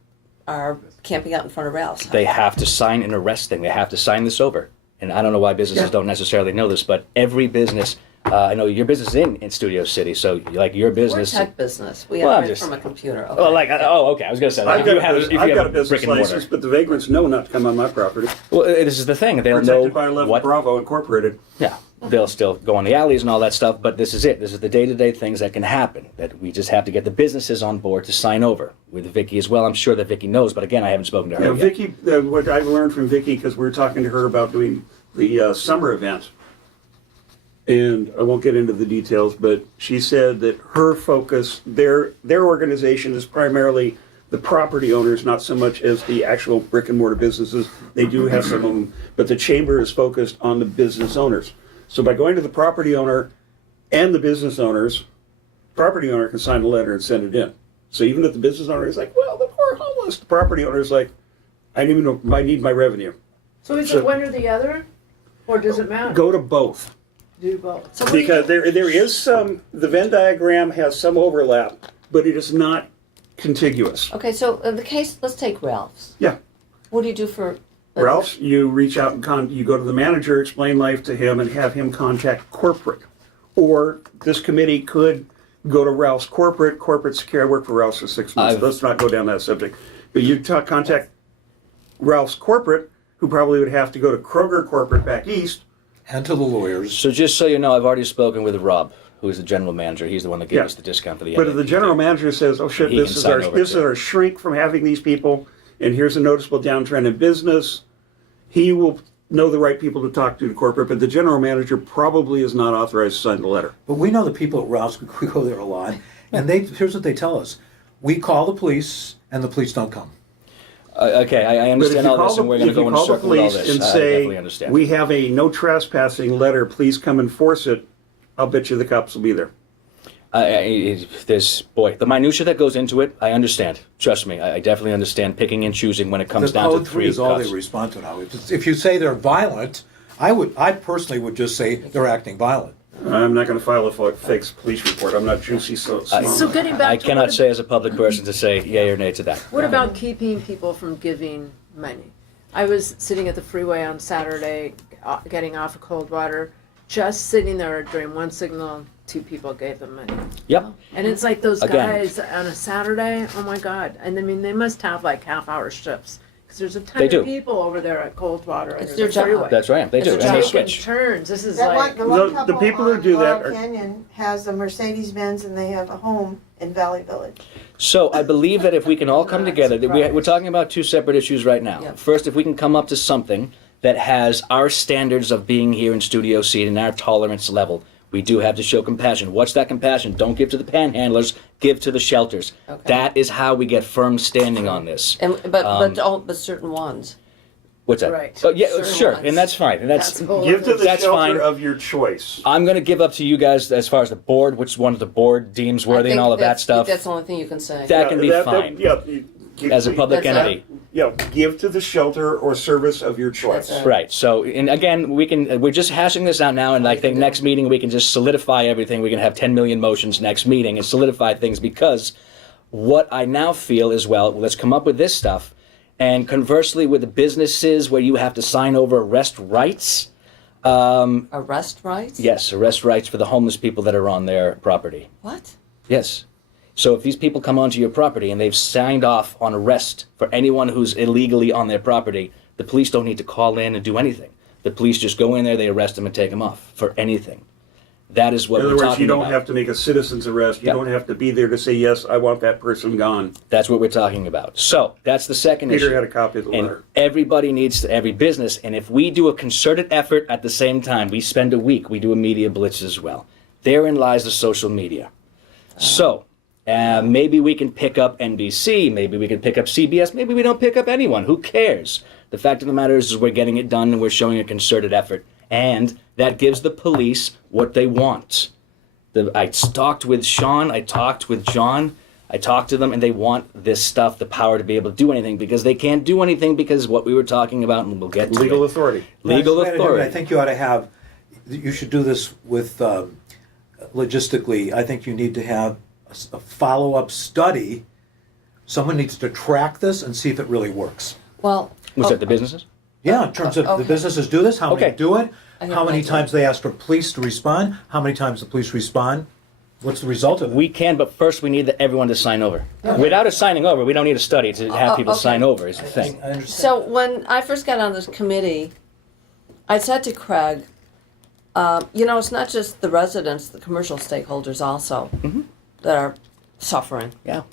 camping out in front of Ralph's. They have to sign an arrest thing. They have to sign this over. And I don't know why businesses Yeah. don't necessarily know this, but every business, I know your business is in Studio City, so like your We're a business. tech business. We Well, I'm operate just- from a computer. Oh, Okay. like okay. I was gonna say like, I've if you got, have, a, if you I've have got a a business brick and mortar. license, but the vagrants know not to come on my property. Well, this is the thing. They'll know Protected by 11 what. Bravo Incorporated. Yeah, they'll still go on the alleys and all that stuff, but this is it. This is the day-to-day things that can happen that we just have to get the businesses on board to sign over. With Vicky as well, I'm sure that Vicky knows, but again, I haven't spoken to her Yeah, yet. Vicky, what I've learned from Vicky, because we were talking to her about doing the summer event, and I won't get into the details, but she said that her focus, their organization is primarily the property owners, not so much as the actual brick and mortar businesses. They do have some of them, but the chamber is focused on the business owners. So by going to the property owner and the business owners, property owner can sign a letter and send it in. So even if the business owner is like, well, the poor homeless, the property owner is like, I need my revenue. So is So- it one or the other, or does it matter? Go to both. Do both. So what do you- Because there is some, the Venn diagram has some overlap, but it is not contiguous. Okay, so in the case, let's take Ralph's. Yeah. What do you do for Ralph, you reach out and you go to the manager, explain life to him, and have him contact corporate. Or this committee could go to Ralph's corporate security. I worked for Ralph's for 6 months. I've- Let's not go down that subject. But you contact Ralph's corporate, who probably would have to go to Kroger corporate back east. And to the lawyers. So just so you know, I've already spoken with Rob, who is the general manager. He's the one that gave Yeah. us the discount for the. But if the general manager says, "Oh shit, He this can is sign our over this is too. our shrink from having these people, and here's a noticeable downtrend in business," he will know the right people to talk to corporate. But the general manager probably is not authorized to sign the letter. But we know the people at Ralph's, we go there a lot, and here's what they tell us. We call the police, and the police don't come. Okay, I But if understand you all call this, and we're the, going to if you go in a call the circle with all police this. and I definitely say, understand. "We have a no trespassing letter, please come enforce it," I'll bet you the cops will be there. There's, boy, the minutia that goes into it, I understand. Trust me, I definitely understand picking and choosing when it comes The down to code 3 three is all cuts. they respond to now. If you say they're violent, I personally would just say they're acting violent. I'm not going to file a fake police report. I'm not juicy, so. So getting back I to cannot what, say as a public person to say yay or nay to that. what about keeping people from giving money? I was sitting at the freeway on Saturday, getting off of Coldwater, just sitting there during one signal, 2 people gave them money. Yep. And it's like those Again. guys on a Saturday, oh my God. And I mean, they must have like half-hour shifts. Because there's a ton They do. of people over there at Coldwater. It's under their the job. freeway. That's right. They do. It's And a they job. Taking switch. turns. This is That like, one, the one The couple people who on do that Laurel are- Canyon has a Mercedes-Benz and they have a home in Valley Village. So I believe that if we can all come together, that we're talking about 2 separate issues right now. Yeah. First, if we can come up to something that has our standards of being here in Studio C and our tolerance level, we do have to show compassion. What's that compassion? Don't give to the panhandlers, give to the shelters. Okay. That is how we get firm standing on this. And, but certain ones. What's that? Right. Oh, yeah, Certain sure, ones. and that's fine. And that's, that's a whole Give to other- the That's shelter fine. of your choice. I'm going to give up to you guys as far as the board, which one of the board deems worthy and all of that stuff. That's the only thing you can say. That can be fine as a public That's entity. Yeah, give to the shelter or service of your choice. That's Right. So, and again, we're just hashing this out now, and I think next meeting we can just solidify everything. We can have 10 million motions next meeting and solidify things, because what I now feel is, well, let's come up with this stuff. And conversely, with the businesses where you have to sign over arrest rights, Arrest rights? yes, arrest rights for the homeless people that are on their property. What? Yes. So if these people come onto your property and they've signed off on arrest for anyone who's illegally on their property, the police don't need to call in and do anything. The police just go in there, they arrest them and take them off for anything. That is what In other we're words, talking you don't about. have to make a citizen's arrest. You Yep. don't have to be there to say, yes, I want that person gone. That's what we're talking about. So that's the second issue. Peter had a copy of the And letter. everybody needs to, every business, and if we do a concerted effort at the same time, we spend a week, we do a media blitz as well. Therein lies the social media. So maybe we can pick up NBC, maybe we can pick up CBS, maybe we don't pick up anyone. Who cares? The fact of the matter is we're getting it done and we're showing a concerted effort. And that gives the police what they want. I talked with Sean, I talked with John, I talked to them, and they want this stuff, the power to be able to do anything, because they can't do anything because what we were talking about, and we'll get to Legal it. authority. Legal Wait a minute, I authority. think you ought to have, you should do this with, logistically, I think you need to have a follow-up study. Someone needs to track this and see if it really works. Well, Was that the businesses? Yeah, in terms of the Okay. businesses do this, how many Okay. do it, I have how many an idea. times they ask for police to respond, how many times the police respond, what's the result of it? We can, but first we need everyone to sign over. Without us signing over, we don't need a study to have people okay. sign over, is the thing. I understand. so when I first got on this committee, I said to Craig, it's not just the residents, the commercial stakeholders also that are suffering Yeah.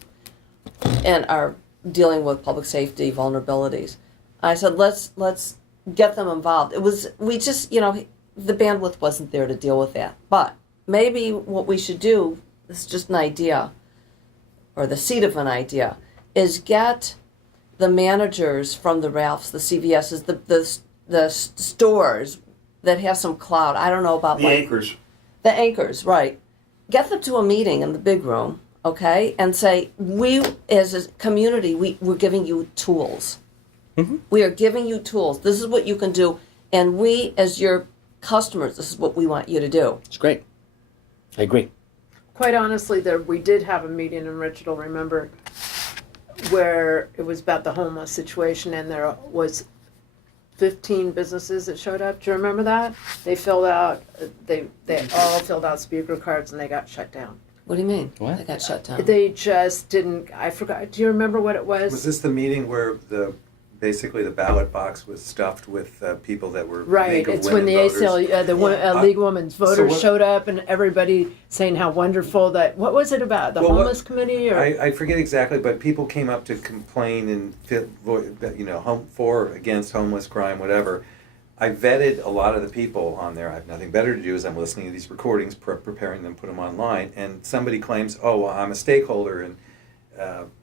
and are dealing with public safety vulnerabilities. I said, let's get them involved. We just, the bandwidth wasn't there to deal with that. But maybe what we should do, this is just an idea, or the seed of an idea, is get the managers from the Ralphs, the CVSs, the stores that have some clout. I don't know about The anchors. the anchors, right. Get them to a meeting in the big room, okay, and say, we as a community, we're giving you tools. We are giving you tools. This is what you can do. And we, as your customers, this is what we want you to do. It's great. I agree. quite honestly, we did have a meeting, and Richard will remember, where it was about the homeless situation, and there was 15 businesses that showed up. Do you remember that? They filled out, they all filled out speaker cards, and they got shut down. What do you mean? What? They got shut down. They just didn't, I forgot, do you remember what it was? Was this the meeting where basically the ballot box was stuffed with people that were Right, League of it's when the Women ACL, voters? League of Women's Voters what- showed up, and everybody saying how wonderful that, what was it about, the Well, what- homeless committee, or? I forget exactly, but people came up to complain and for or against homeless crime, whatever. I vetted a lot of the people on there. I have nothing better to do as I'm listening to these recordings, preparing them, put them online, and somebody claims, "Oh, well, I'm a stakeholder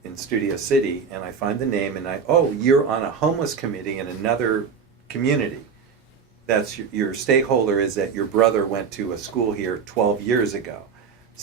in Studio City," and I find the name, and you're on a homeless committee in another community. That's your stakeholder is that your brother went to a school here 12 years ago.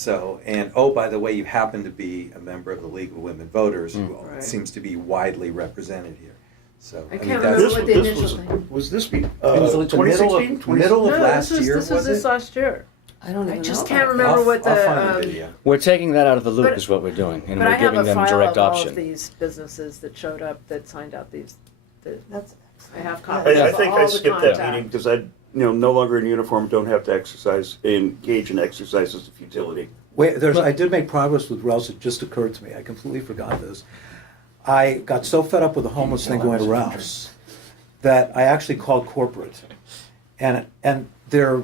So, and oh, by the way, you happen to be a member of the League of Women Voters, who Right. seems to be widely represented here. So, I mean, can't that's- remember what the initial thing. Was this be, It was like the middle of No, last this was, year, this was this it? last year. I don't I even just know can't about remember what the. I'll find the video. We're taking that out of the loop But- is what we're doing, and But I we're have giving a them file direct of all option. of these businesses that showed up that signed out these. That's I have copies I of think all I the skipped that contact. meeting because I, no longer in uniform, don't have to engage in exercises of futility. Wait, I did make progress with Ralph's. It just occurred to me. I completely forgot this. I got so fed up with the homeless thing going to Ralph's that I actually called corporate, and their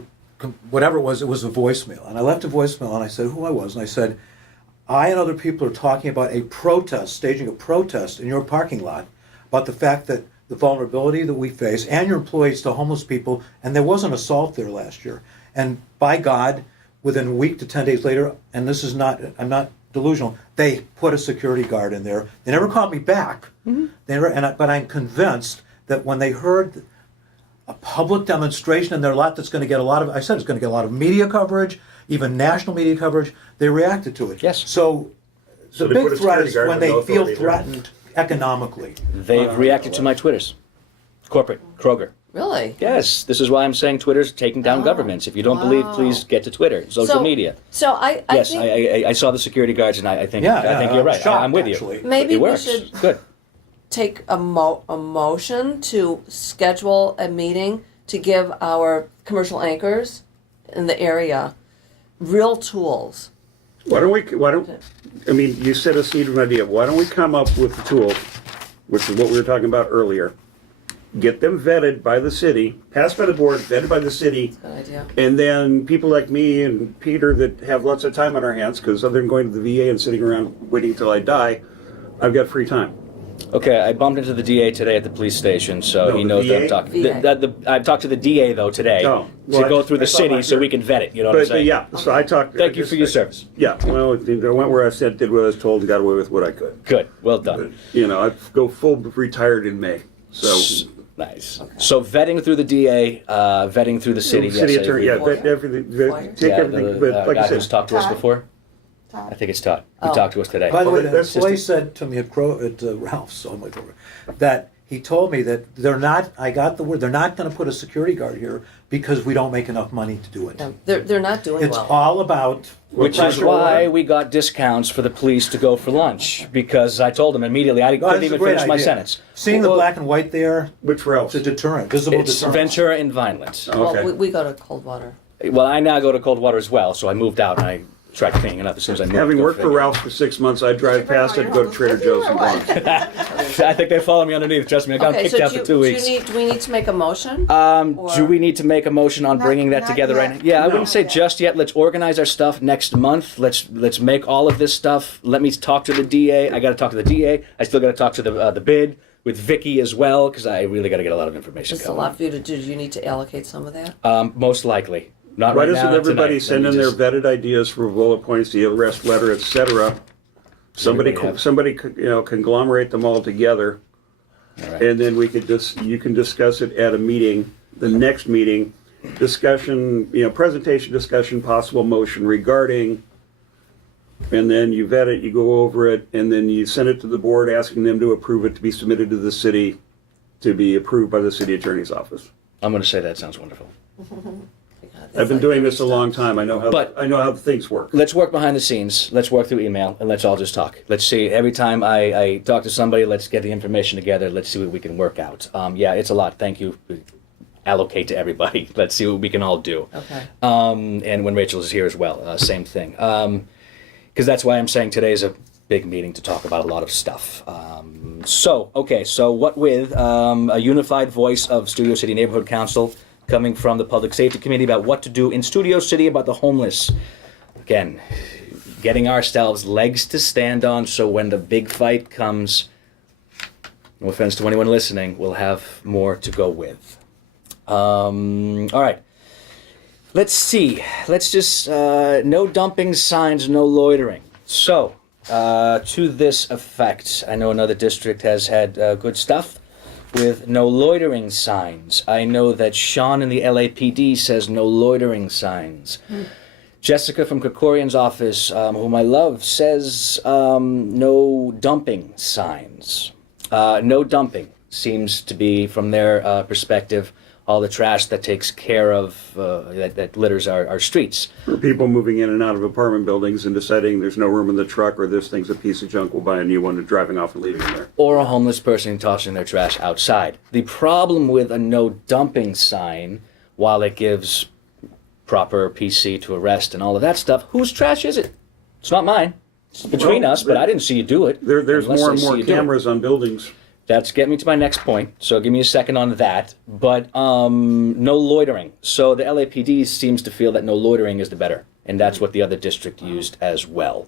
whatever it was a voicemail, and I left a voicemail, and I said who I was, and I said, I and other people are talking about a protest, staging a protest in your parking lot about the fact that the vulnerability that we face and your employees to homeless people, and there was an assault there last year, and by God, within a week to 10 days later, and this is not, I'm not delusional, they put a security guard in there. They never called me back. They never, but I'm convinced that when they heard a public demonstration, and there are a lot that's going to get a lot of, I said it's going to get a lot of media coverage, even national media coverage, they reacted to it. Yes. So So the they put big a threat security is guard when with no they feel authority there. threatened economically. They've reacted to my Twitters. Corporate, Kroger. Really? Yes, this is why I'm saying Twitter's taking down Oh, governments. If you don't believe, wow. please get to Twitter, social So- media. So I Yes, think I saw the security guards, and I think Yeah, I think yeah, you're I'm right. shocked, I'm with actually. you. Maybe it we works. should- Good. take a motion to schedule a meeting to give our commercial anchors in the area real tools. Why don't, I mean, you said us need an idea. Why don't we come up with a tool, which is what we were talking about earlier, get them vetted by the city, passed by the board, vetted by the city, Good idea. and then people like me and Peter that have lots of time on our hands, because other than going to the VA and sitting around waiting until I die, I've got free time. Okay, I bumped into the DA today at the police station, so No, he the knows that I'm VA? talking. VA. I've talked to the DA though today Oh, well, to I go just- through the I thought city my so we turn. can vet it. You know what I'm But saying? yeah, so I talked. Thank you for your service. Yeah, well, I went where I said, did what I was told, and got away with what I could. Good. Well But, done. I go full retired in May. So Nice. So vetting through the DA, vetting through the city. city yes, I attorney, agree. yeah, vet everything, take Yeah, everything. the, But like guy I who's said, talked to us Todd. before. Todd. I think it's Todd. He Oh. talked to us today. By the way, the that's employee just said to me at Ralph's, oh my God, that he told me that they're not, I got the word, they're not going to put a security guard here because we don't make enough money to do it. Yeah, they're not doing It's well. all about. Which is pressure why on. we got discounts for the police to go for lunch, because I told them immediately I Oh, couldn't that's a even great finish my idea. sentence. Seeing the Well, black and white there, which Ralph's? it's a deterrent, visible It's deterrent. Ventura and Vineland. Well, Okay. we go to Coldwater. Well, I now go to Coldwater as well, so I moved out and I tried cleaning it up as soon as I moved. Having Go worked for figure. Ralph's for 6 months, I'd drive past it and go to Trader Joe's and Bronx. I think they follow me underneath. Trust me, I got Okay, kicked so out for 2 weeks. do we need to make a motion? Do or- we need to make a motion on Not- bringing that not together right yet. now? Yeah, I No. wouldn't say just yet. Let's organize our stuff next month. Let's make all of this stuff. Let me talk to the DA. I got to talk to the DA. I still got to talk to the bid with Vicky as well, because I really got to get a lot of information It's a going. lot for you to do. Do you need to allocate some of that? Most likely. Not Why right doesn't now, everybody tonight. send Let in me their just- vetted ideas for bullet points, the arrest letter, etc.? Somebody Everybody conglomerate them all together, All right. and then you can discuss it at a meeting, the next meeting, discussion, presentation, discussion, possible motion regarding, and then you vet it, you go over it, and then you send it to the board asking them to approve it to be submitted to the city to be approved by the city attorney's office. I'm going to say that sounds wonderful. I've been doing this a long time. I know how things work. Let's work behind the scenes. Let's work through email, and let's all just talk. Let's see. Every time I talk to somebody, let's get the information together. Let's see what we can work out. Yeah, it's a lot. Thank you. Allocate to everybody. Let's see what we can all do. Okay. And when Rachel is here as well, same thing. Because that's why I'm saying today is a big meeting to talk about a lot of stuff. So what with a unified voice of Studio City Neighborhood Council coming from the Public Safety Committee about what to do in Studio City about the homeless. Again, getting ourselves legs to stand on so when the big fight comes, no offense to anyone listening, we'll have more to go with. All right. Let's see. Let's just, no dumping signs, no loitering. So, to this effect, I know another district has had good stuff with no loitering signs. I know that Sean in the LAPD says no loitering signs. Jessica from Krikorian's office, whom I love, says no dumping signs. No dumping seems to be, from their perspective, all the trash that takes care of, that litters our streets. For people moving in and out of apartment buildings and deciding there's no room in the truck or this thing's a piece of junk, we'll buy a new one and driving off and leaving it there. Or a homeless person tossing their trash outside. The problem with a no dumping sign, while it gives proper PC to arrest and all of that stuff, whose trash is it? It's not mine. It's between us, but I didn't see you do it. There's unless more I and see more you do it. cameras on buildings. That's getting me to my next point, so give me a second on that. But no loitering. So the LAPD seems to feel that no loitering is the better, and that's what the other district used as well.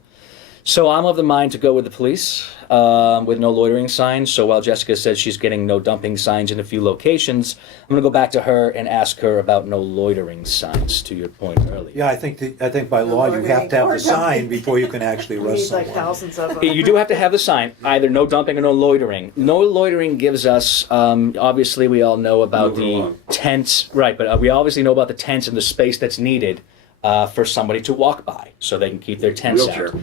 So I'm of the mind to go with the police with no loitering signs. So while Jessica says she's getting no dumping signs in a few locations, I'm going to go back to her and ask her about no loitering signs, to your point earlier. Yeah, I think by law you have to have the sign before you can actually We arrest need like someone. thousands of them. You do have to have the sign, either no dumping or no loitering. No loitering gives us, obviously we all know about Moving the along. tents, right, but we obviously know about the tents and the space that's needed for somebody to walk by, so they can keep their tents Wheelchair. out.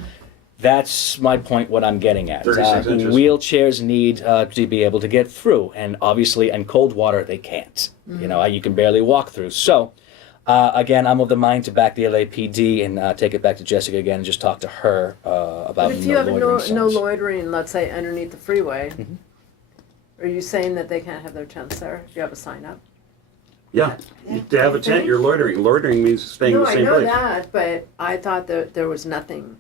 That's my point, what I'm getting at. 36 inches. Wheelchairs need to be able to get through, and obviously in cold water they can't. You know, you can barely walk through. So, again, I'm of the mind to back the LAPD and take it back to Jessica again and just talk to her about But if you no have loitering no signs. loitering, let's say underneath the freeway, are you saying that they can't have their tents there if you have a sign up? Yeah, to have a tent, you're loitering. Loitering means staying in No, the I same know place. that, but I thought that there was nothing.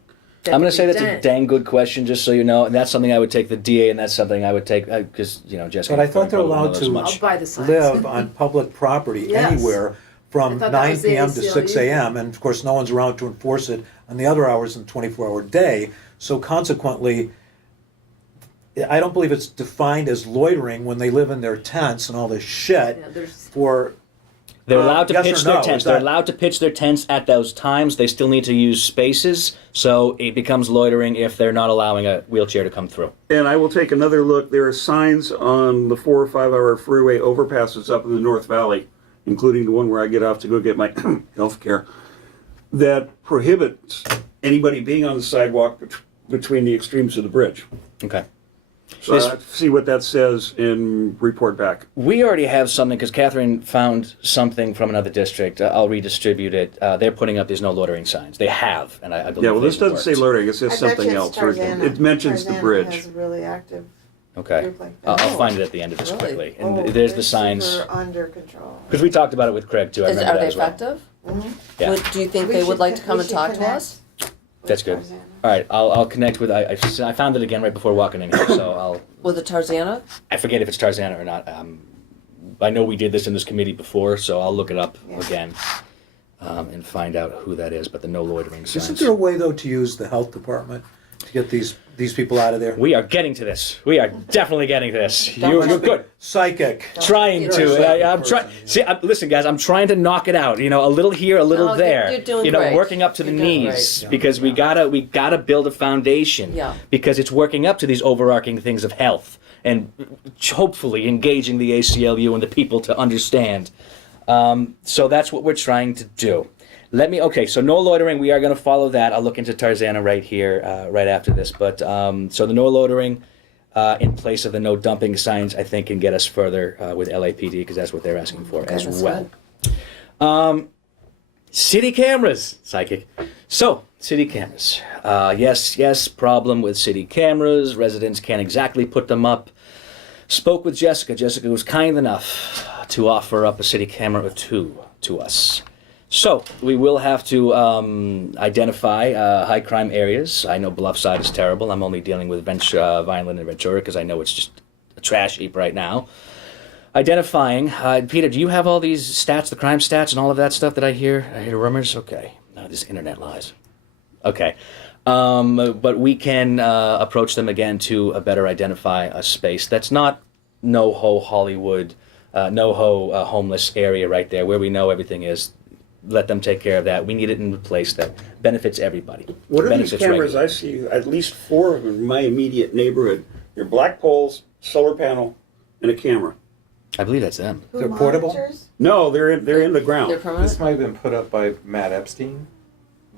I'm going to say could that's be a done. dang good question, just so you know, and that's something I would take the DA, and that's something I would take because Jessica. But I thought they're probably allowed knows to much. I'll buy the signs. Live on public property Yes. anywhere from I thought that 9 was the p.m. to 6 ACLU. a.m. And of course, no one's around to enforce it on the other hours in the 24-hour day. So consequently, I don't believe it's defined as loitering when they live in their tents and all this shit Yeah, there's. for. They're allowed to yes or pitch their no? tents. Is They're that- allowed to pitch their tents at those times. They still need to use spaces, so it becomes loitering if they're not allowing a wheelchair to come through. And I will take another look. There are signs on the 4 or 5 hour freeway overpasses up in the North Valley, including the one where I get off to go get my health care, that prohibits anybody being on the sidewalk between the extremes of the bridge. Okay. So I have to see what that says and report back. We already have something because Catherine found something from another district. I'll redistribute it. They're putting up these no loitering signs. They have, and I believe. Yeah, well, this they've doesn't say worked. loitering. It says I bet something you else. it's Tarzana. It mentions the Tarzana bridge. has a really active Okay. group like I'll that. find it at the end of this Really? quickly. And Oh, there's the they're signs. super under control. Because we talked about it with Craig too. I remember Are that they as well. effective? Yeah. Do you think We they should would like to con- come we and should talk to connect us? with That's good. Tarzana. All right, I'll connect with. I found it again right before walking in here, so With the Tarzana? I forget if it's Tarzana or not. I know we did this in this committee before, so I'll look it up Yeah. again and find out who that is. But the no loitering signs. Isn't there a way though to use the health department to get these people out of there? We are getting to this. We are definitely getting to this. You're good. Psychic. Trying You're a to. psychic I'm trying. person. See, listen, guys. I'm trying to knock it out. A little here, a little No, there. you're doing great. Working up to the You're doing knees great. because we gotta build a foundation. Yeah. Because it's working up to these overarching things of health and hopefully engaging the ACLU and the people to understand. So that's what we're trying to do. Okay, so no loitering, we are going to follow that. I'll look into Tarzana right here, right after this. But so the no loitering in place of the no dumping signs, I think, can get us further with LAPD because that's what they're asking for Okay, as that's well. City cameras, psychic. So, city cameras. Yes, problem with city cameras. Residents can't exactly put them up. Spoke with Jessica. Jessica was kind enough to offer up a city camera or two to us. So, we will have to identify high crime areas. I know Bluffside is terrible. I'm only dealing with Vineland and Ventura because I know it's just a trash heap right now. Identifying. Peter, do you have all these stats, the crime stats and all of that stuff that I hear? I hear rumors? Okay. No, this internet lies. Okay. But we can approach them again to better identify a space that's not NoHo Hollywood, NoHo homeless area right there where we know everything is. Let them take care of that. We need it in a place that benefits everybody. What are these benefits cameras? regular. I see at least 4 of them in my immediate neighborhood. They're black poles, solar panel, and a camera. I believe that's them. Who They're portable? monitors? No, they're in the They're ground. permanent? This might have been put up by Matt Epstein.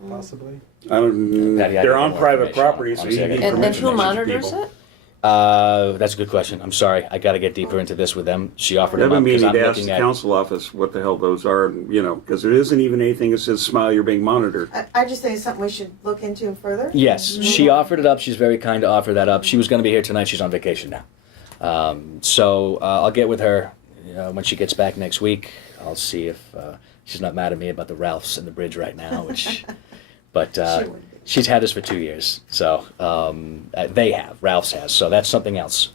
possibly. I don't, Patty, I they're got on more private information. property, so you Honestly, I need got And permission who to monitors people. it? That's a good question. I'm sorry. I got to get deeper into this with them. She offered That them would up mean because I'm you'd ask looking the at. council office what the hell those are, because there isn't even anything that says smile, you're being monitored. I just think it's something we should look into further. Yes, she offered it up. She's very kind to offer that up. She was going to be here tonight. She's on vacation now. So I'll get with her when she gets back next week. I'll see if she's not mad at me about the Ralphs and the bridge right now, which, but wouldn't be. she's had this for 2 years. So they have. Ralph's has. So that's something else.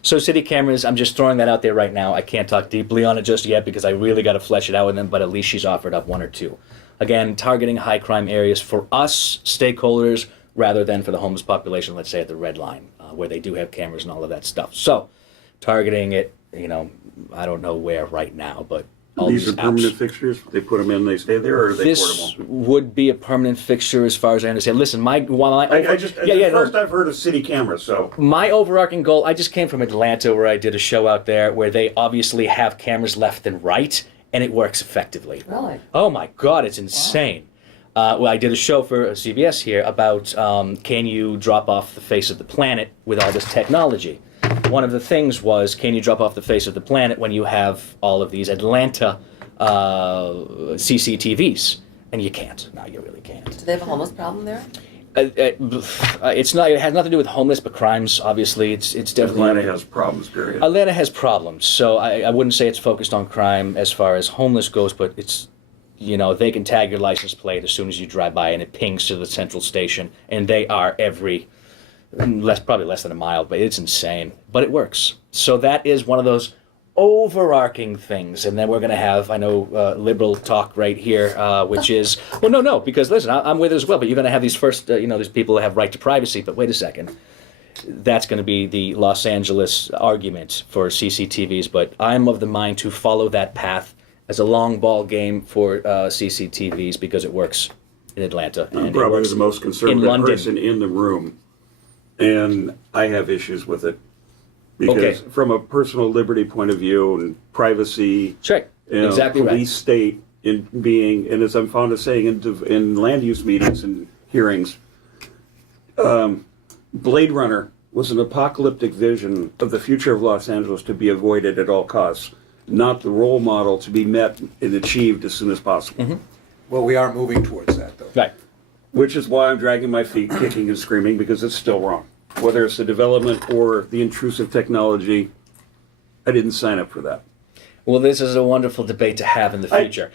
So city cameras, I'm just throwing that out there right now. I can't talk deeply on it just yet because I really got to flesh it out with them, but at least she's offered up one or two. Again, targeting high crime areas for us, stakeholders, rather than for the homeless population, let's say at the Red Line, where they do have cameras and all of that stuff. So, targeting it, I don't know where right now, but all These these are permanent apps. Fixtures? They put them in, they stay there, or are they This portable? would be a permanent fixture as far as I understand. Listen, First I've heard of city cameras, so. My overarching goal, I just came from Atlanta where I did a show out there where they obviously have cameras left and right, and it works effectively. Really? Oh my God, it's insane. Well, I did a show for CBS here about can you drop off the face of the planet with all this technology. One of the things was, can you drop off the face of the planet when you have all of these Atlanta CCTVs? And you can't. No, you really can't. Do they have a homeless problem there? It's not. It has nothing to do with homeless, but crimes. Obviously, it's definitely. Atlanta has problems, period. Atlanta has problems, so I wouldn't say it's focused on crime as far as homeless goes, but it's, they can tag your license plate as soon as you drive by, and it pings to the central station, and they are probably less than a mile, but it's insane. But it works. So that is one of those overarching things, and then we're going to have, I know, liberal talk right here, which is, well, no, because listen, I'm with it as well, but you're going to have these first, these people that have right to privacy, but wait a second. That's going to be the Los Angeles argument for CCTVs, but I'm of the mind to follow that path as a long ball game for CCTVs because it works in Atlanta. I'm And it probably works the most in conservative London. person in the room, and I have issues with it. Because Okay. from a personal liberty point of view and privacy, Sure, exactly right. police state in being, and as I'm fond of saying in land use meetings and hearings, Blade Runner was an apocalyptic vision of the future of Los Angeles to be avoided at all costs, not the role model to be met and achieved as soon as possible. Mm-hmm. Well, we are moving towards that, though. Right. Which is why I'm dragging my feet, kicking and screaming, because it's still wrong. Whether it's the development or the intrusive technology, I didn't sign up for that. Well, this is a wonderful debate to have in the future.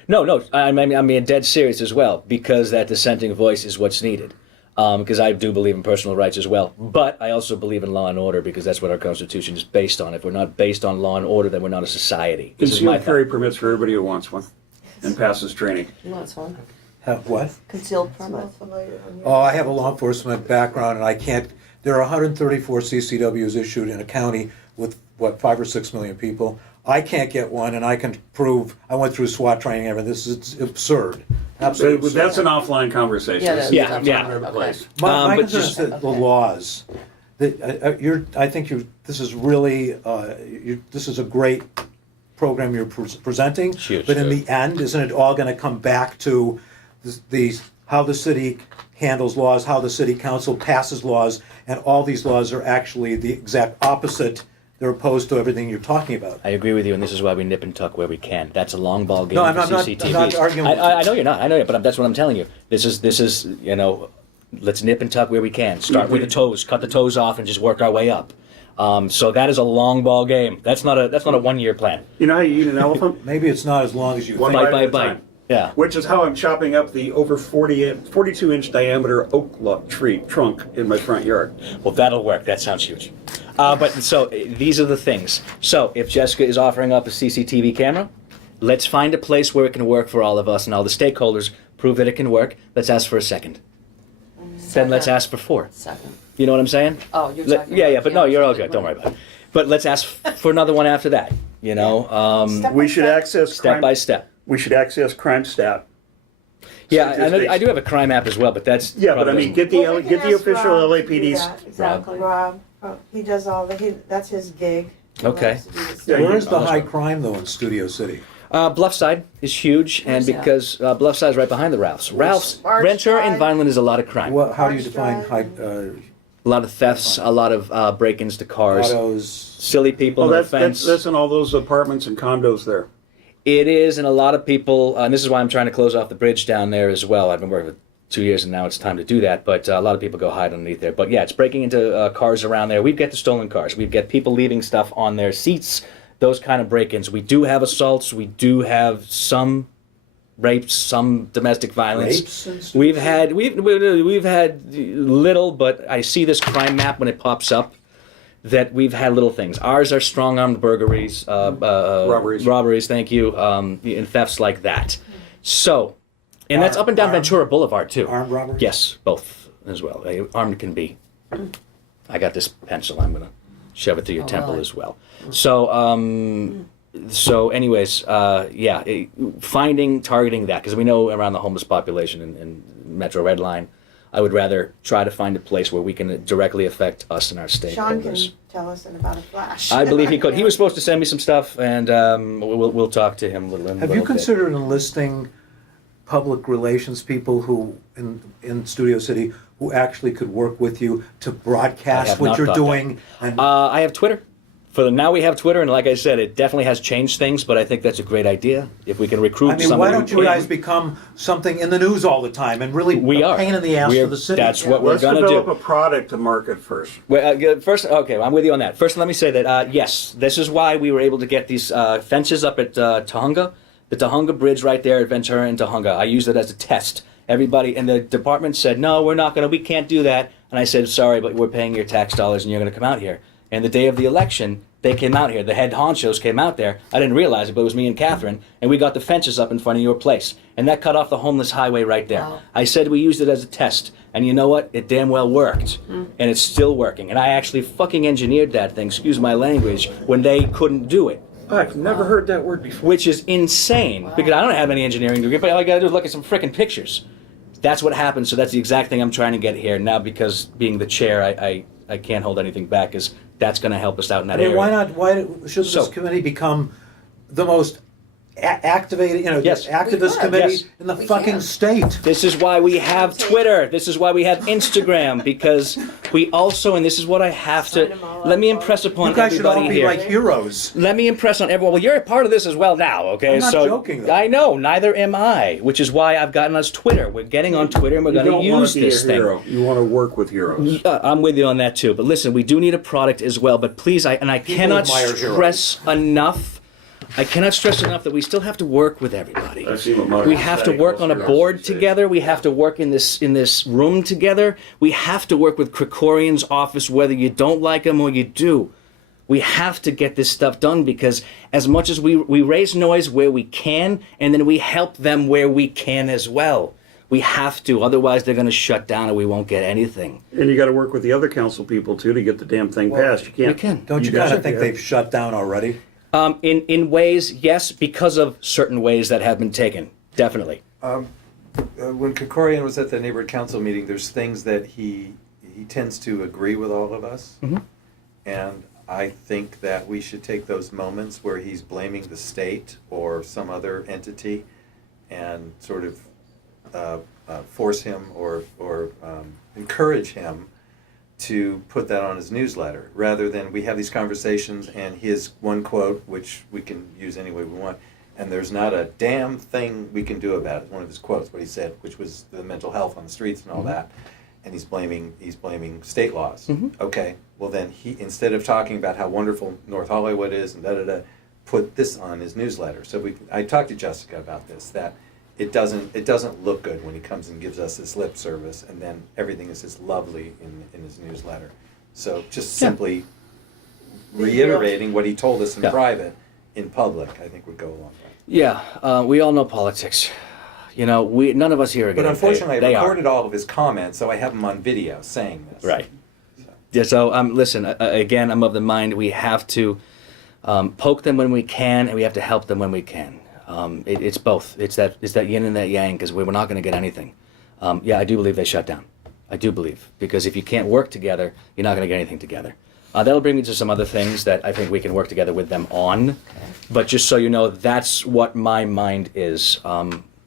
I'm being dead serious as well, because that dissenting voice is what's needed. Because I do believe in personal rights as well. But I also believe in law and order, because that's what our Constitution is based on. If we're not based on law and order, then we're not a society. This is my Concealed carry permits for everybody who wants one and passes training. You know, it's one. Have what? Concealed permit. Oh, I have a law enforcement background, and I can't. There are 134 CCWs issued in a county with, 5 or 6 million people. I can't get one, and I can prove, I went through SWAT training and everything. This is absurd. Absolutely absurd. That's an offline conversation. Yeah, This that's- is Yeah, not yeah. another place. My but concern is just- the laws. I think this is really, this is a great program you're presenting. Huge. But in the end, isn't it all going to come back to how the city handles laws, how the city council passes laws, and all these laws are actually the exact opposite. They're opposed to everything you're talking about. I agree with you, and this is why we nip and tuck where we can. That's a long ball game No, for I'm not CCTVs. arguing with I know you're not. I know you, but that's what I'm telling you. This is let's nip and tuck where we can. Start with the toes, cut the toes off, and just work our way up. So that is a long ball game. That's not a 1 year plan. You know how you eat an elephant? Maybe it's not as long as you One think. Bite at a by time. bite. Yeah. Which is how I'm chopping up the over 42-inch diameter oak tree trunk in my front yard. Well, that'll work. That sounds huge. But so these are the things. So if Jessica is offering up a CCTV camera, let's find a place where it can work for all of us and all the stakeholders. Prove that it can work. Let's ask for a second. Then let's ask for 4. Second. You know what I'm saying? Oh, you're Let- talking yeah, about yeah, but no, you're all cameras. good. Don't worry about it. But let's ask for another one after that. We should access Step by step. We should access crime stat. Yeah, I Statistics. do have a crime app as well, but that's Yeah, but I probably mean, doesn't- get the official LAPD's. Exactly. Rob, he does that's his gig. He Okay. loves to do this Yeah, stuff. Where is the Oh, that's high right. crime, though, in Studio City? Bluffside is huge, and Where's that? because Bluffside is right behind the Ralphs. Ralphs, March Ventura, and Drive. Vineland is a lot of crime. Well, how do you March define Drive. A lot of thefts, a lot of break-ins to cars, autos? silly people, Well, no that's offense. in all those apartments and condos there. It is, and a lot of people, and this is why I'm trying to close off the bridge down there as well. I've been working for 2 years, and now it's time to do that. But a lot of people go hide underneath there. But yeah, it's breaking into cars around there. We get the stolen cars. We get people leaving stuff on their seats. Those kind of break-ins. We do have assaults. We do have some rapes, some domestic violence. Rapes and stuff? We've had little, but I see this crime map when it pops up. That we've had little things. Ours are strong-armed burglaries, robberies. Thank you, and thefts like that. So, and that's up and down Ventura Boulevard too. Armed robberies? Yes, both as well. Armed can be. I got this pencil. I'm gonna shove it through your temple really? as well. So, anyways, finding, targeting that because we know around the homeless population in Metro Red Line. I would rather try to find a place where we can directly affect us and our Sean can stakeholders. tell us in about a flash. I believe he could. He was supposed to send me some stuff, and we'll talk to him a little. Have you considered enlisting public relations people who in Studio City who actually could work with you to I broadcast have what not you're thought doing? And I have Twitter. Now we have Twitter, and like I said, it definitely has changed things. But I think that's a great idea if we can recruit. I mean, somebody why don't who you can. guys become something in the news all the time and really We a are. pain in the ass We are- for the city? That's what we're Let's gonna develop do. a product to market first. Well, first, okay, I'm with you on that. First, let me say that yes, this is why we were able to get these fences up at Tahunga, the Tahunga Bridge right there at Ventura and Tahunga. I used it as a test. Everybody and the department said, "No, we can't do that." And I said, "Sorry, but we're paying your tax dollars, and you're going to come out here." And the day of the election, they came out here. The head honchos came out there. I didn't realize it, but it was me and Catherine, and we got the fences up in front of your place, and that cut off the homeless highway right there. Wow. I said we used it as a test, and you know what? It damn well worked, and it's still working. And I actually fucking engineered that thing, excuse my language, when they couldn't do it, I've never heard that word before. which is insane because I don't have any engineering degree, but all I gotta do is look at some frickin' pictures. That's what happened. So that's the exact thing I'm trying to get here now. Because being the chair, I can't hold anything back, because that's going to help us out in that I mean, area. why not? Why should So- this committee become the most activated, Yes. activist We could. committee Yes. in the We fucking can. state? This is why we have Twitter. This is why we have Instagram, because we also, and this is what I have Sign to, 'em all let me up. impress upon You guys should all everybody be here. like heroes. Let me impress on everyone. Well, you're a part of this as well now, okay? I'm not so joking, though. I know, neither am I, which is why I've gotten us Twitter. We're getting on Twitter, and we're You going to don't want use to be a this thing. hero. You want to work with heroes. I'm with you on that too. But listen, we do need a product as well. But please, I cannot admire stress enough. I cannot stress enough that we still have to work with everybody. I've seen what Marsha We have to said. work on a Most board heroes these days. together. We have to work in this room together. We have to work with Krikorian's office, whether you don't like him or you do. We have to get this stuff done, because as much as we raise noise where we can, and then we help them where we can as well. We have to, otherwise they're going to shut down and we won't get anything. And you got to work with the other council people too to get the damn thing passed. You can't. we can. Don't you guys- kind of think they've shut down already? In ways, yes, because of certain ways that have been taken, definitely. When Krikorian was at the neighborhood council meeting, there's things that he tends to agree with all of us. And I think that we should take those moments where he's blaming the state or some other entity and sort of force him or encourage him to put that on his newsletter, rather than we have these conversations and his one quote, which we can use any way we want, and there's not a damn thing we can do about it. One of his quotes, what he said, which was the mental health on the streets and all that, and he's blaming state laws. Okay, well then he, instead of talking about how wonderful North Hollywood is and put this on his newsletter. So I talked to Jessica about this, that it doesn't look good when he comes and gives us this lip service, and then everything is just lovely in his newsletter. So just simply reiterating what he told us in Yeah. private, in public, I think would go a long way. Yeah, we all know politics. You know, none of us here are But getting unfortunately, paid. They I are. recorded all of his comments, so I have them on video saying this. Right. Yeah, so listen, again, I'm of the mind we have to poke them when we can, and we have to help them when we can. It's both. It's that yin and that yang, because we're not going to get anything. Yeah, I do believe they shut down. I do believe, because if you can't work together, you're not going to get anything together. That'll bring me to some other things that I think we can work together with them on. But just so you know, that's what my mind is.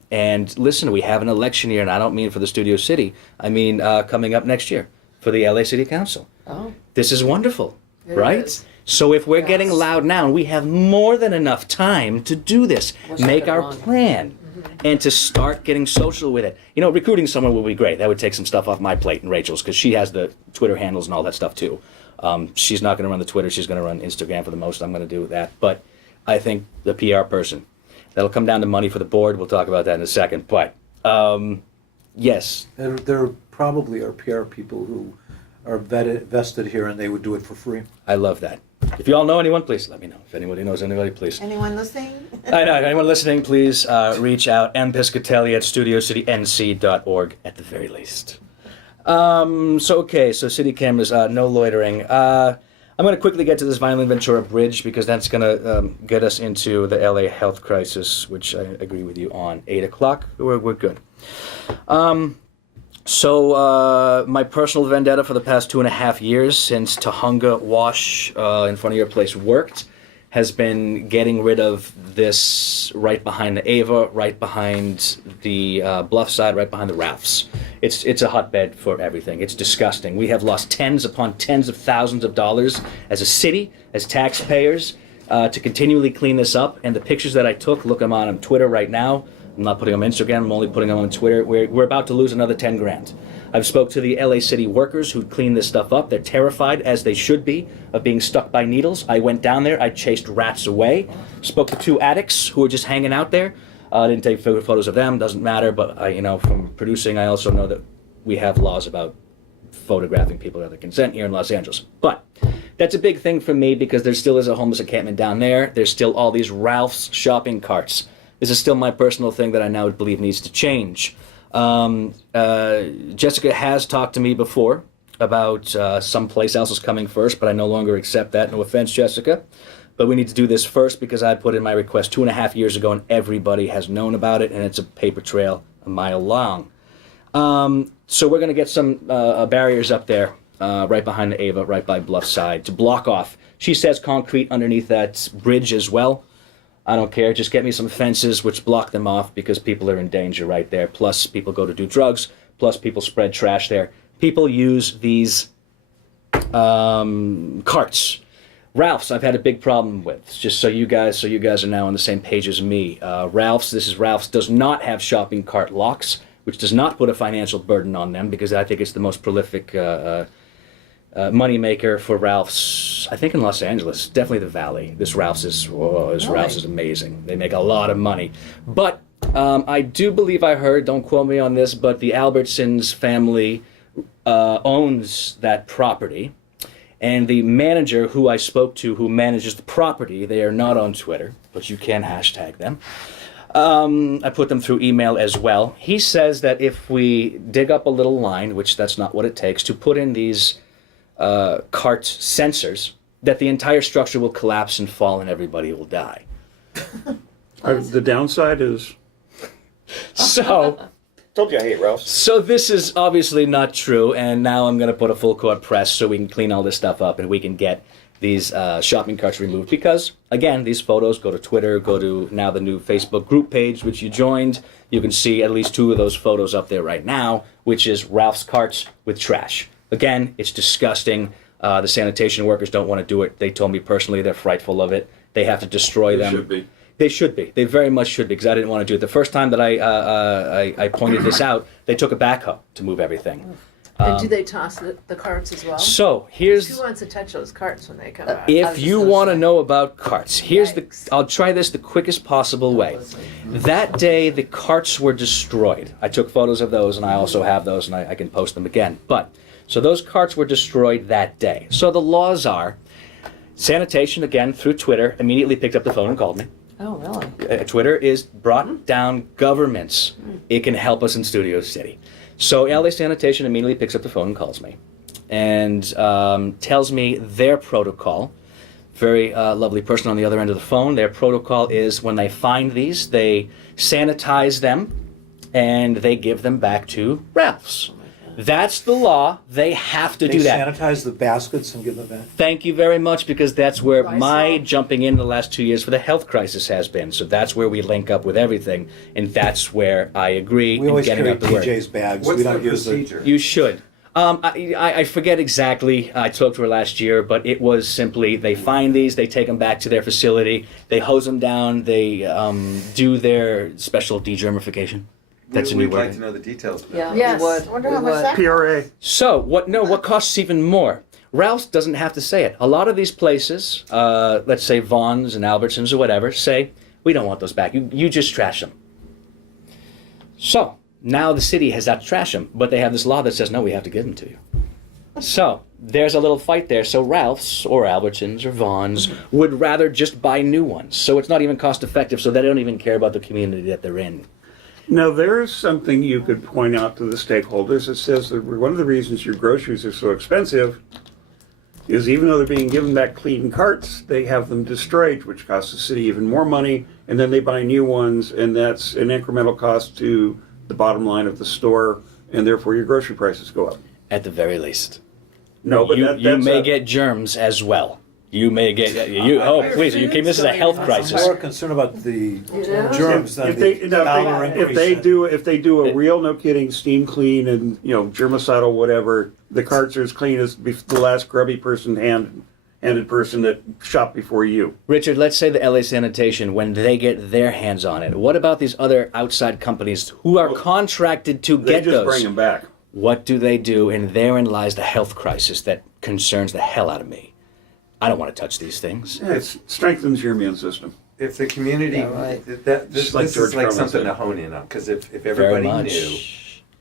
And listen, we have an election year, and I don't mean for the Studio City. I mean coming up next year for the LA City Council. Oh, This is wonderful, It right? is. So if we're Yes. getting loud now, we have more than enough time to do this, What's make that our wrong? plan, and to start getting social with it. You know, recruiting someone would be great. That would take some stuff off my plate and Rachel's, because she has the Twitter handles and all that stuff too. She's not going to run the Twitter. She's going to run Instagram for the most. I'm going to do that. But I think the PR person, that'll come down to money for the board. We'll talk about that in a second. But yes, There probably are PR people who are vested here, and they would do it for free. I love that. If you all know anyone, please let me know. If anybody knows anybody, please. Anyone listening? I know. Anyone listening, please reach out. mpiscatelli at studiocitync.org at the very least. So city cameras, no loitering. I'm going to quickly get to this Vineland Ventura Bridge because that's going to get us into the LA health crisis, which I agree with you on. 8 o'clock, we're good. So my personal vendetta for the past 2.5 years since Tahunga Wash in front of your place worked has been getting rid of this right behind the Ava, right behind the Bluff side, right behind the Ralphs. It's a hotbed for everything. It's disgusting. We have lost tens upon tens of thousands of dollars as a city, as taxpayers, to continually clean this up. And the pictures that I took, look them on Twitter right now. I'm not putting them on Instagram, I'm only putting them on Twitter. We're about to lose another 10 grand. I've spoke to the LA City workers who clean this stuff up. They're terrified, as they should be, of being stuck by needles. I went down there, I chased rats away. Spoke to 2 addicts who were just hanging out there. I didn't take photos of them, doesn't matter, but from producing, I also know that we have laws about photographing people without their consent here in Los Angeles. But that's a big thing for me because there still is a homeless encampment down there. There's still all these Ralph's shopping carts. This is still my personal thing that I now believe needs to change. Jessica has talked to me before about someplace else is coming first, but I no longer accept that. No offense, Jessica. But we need to do this first because I put in my request 2.5 years ago and everybody has known about it, and it's a paper trail a mile long. So we're going to get some barriers up there right behind the Ava, right by Bluff side, to block off. She says concrete underneath that bridge as well. I don't care. Just get me some fences which block them off because people are in danger right there. Plus, people go to do drugs. Plus, people spread trash there. People use these carts. Ralph's, I've had a big problem with. Just so you guys are now on the same page as me. Ralph's, does not have shopping cart locks, which does not put a financial burden on them because I think it's the most prolific money maker for Ralph's, I think in Los Angeles, definitely the Valley. This Ralph's is amazing. They make a lot of money. But I do believe I heard, don't quote me on this, but the Albertsons family owns that property. And the manager who I spoke to, who manages the property, they are not on Twitter, but you can hashtag them. I put them through email as well. He says that if we dig up a little line, which that's not what it takes, to put in these cart sensors, that the entire structure will collapse and fall and everybody will die. The downside is So, Told you I hate Ralph's. so this is obviously not true, and now I'm going to put a full court press so we can clean all this stuff up and we can get these shopping carts removed because, again, these photos go to Twitter, go to now the new Facebook group page, which you joined. You can see at least 2 of those photos up there right now, which is Ralph's carts with trash. Again, it's disgusting. The sanitation workers don't want to do it. They told me personally they're frightful of it. They have to destroy them. should be. They should be. They very much should be, because I didn't want to do it. The first time that I pointed this out, they took a backhoe to move everything. And do they toss the carts as well? So here's... Who wants to touch those carts when they come out? I If was you just gonna want to say. know about carts, Yikes. I'll try this the quickest possible way. That day, the carts were destroyed. I took photos of those, and I also have those, and I can post them again. So those carts were destroyed that day. So the laws are, sanitation, again, through Twitter, immediately picked up the phone and called me. Oh, really? Twitter is brought down governments. It can help us in Studio City. So LA Sanitation immediately picks up the phone and calls me and tells me their protocol. Very lovely person on the other end of the phone. Their protocol is when they find these, they sanitize them and they give them back to Ralph's. That's the law. They have to They do that. sanitize the baskets and give them back. Thank you very much, because that's where Rice my ball. jumping in the last 2 years for the health crisis has been. So that's where we link up with everything, and that's where I agree We in always getting carry out the word. PJ's bags. What's We the don't use the. procedure? You should. I forget exactly. I talked to her last year, but it was simply they find these, they take them back to their facility, they hose them down, they do their special degermification. That's a new We'd like word. to know the details. of that. Yeah, Yes. we would. I wonder we how much would. that PRA. So what costs even more? Ralph's doesn't have to say it. A lot of these places, let's say Vaughn's and Albertsons or whatever, say we don't want those back. You just trash them. So now the city has not to trash them, but they have this law that says no, we have to give them to you. So there's a little fight there. So Ralph's or Albertsons or Vaughn's would rather just buy new ones. So it's not even cost effective. So they don't even care about the community that they're in. Now, there is something you could point out to the stakeholders. It says that one of the reasons your groceries are so expensive is even though they're being given back clean carts, they have them destroyed, which costs the city even more money, and then they buy new ones, and that's an incremental cost to the bottom line of the store, and therefore your grocery prices go up. At the very least. No, but you that's may a- get germs as well. You may get you. Oh, please! You came. This is a health I'm crisis. more concerned about the Yeah. germs than If they, the no, dollar if increase. they do a real, no kidding, steam clean and germicidal whatever, the carts are as clean as the last grubby handed person that shopped before you. Richard, let's say the LA Sanitation, when they get their hands on it, what about these other outside companies who are contracted to They get just those? bring them back. What do they do? And therein lies the health crisis that concerns the hell out of me. I don't want to touch these things. Yeah, it strengthens your immune system. If the community, Yeah, right. this Just like is George like Carlin something said. to hone in on, because if Very everybody much. knew,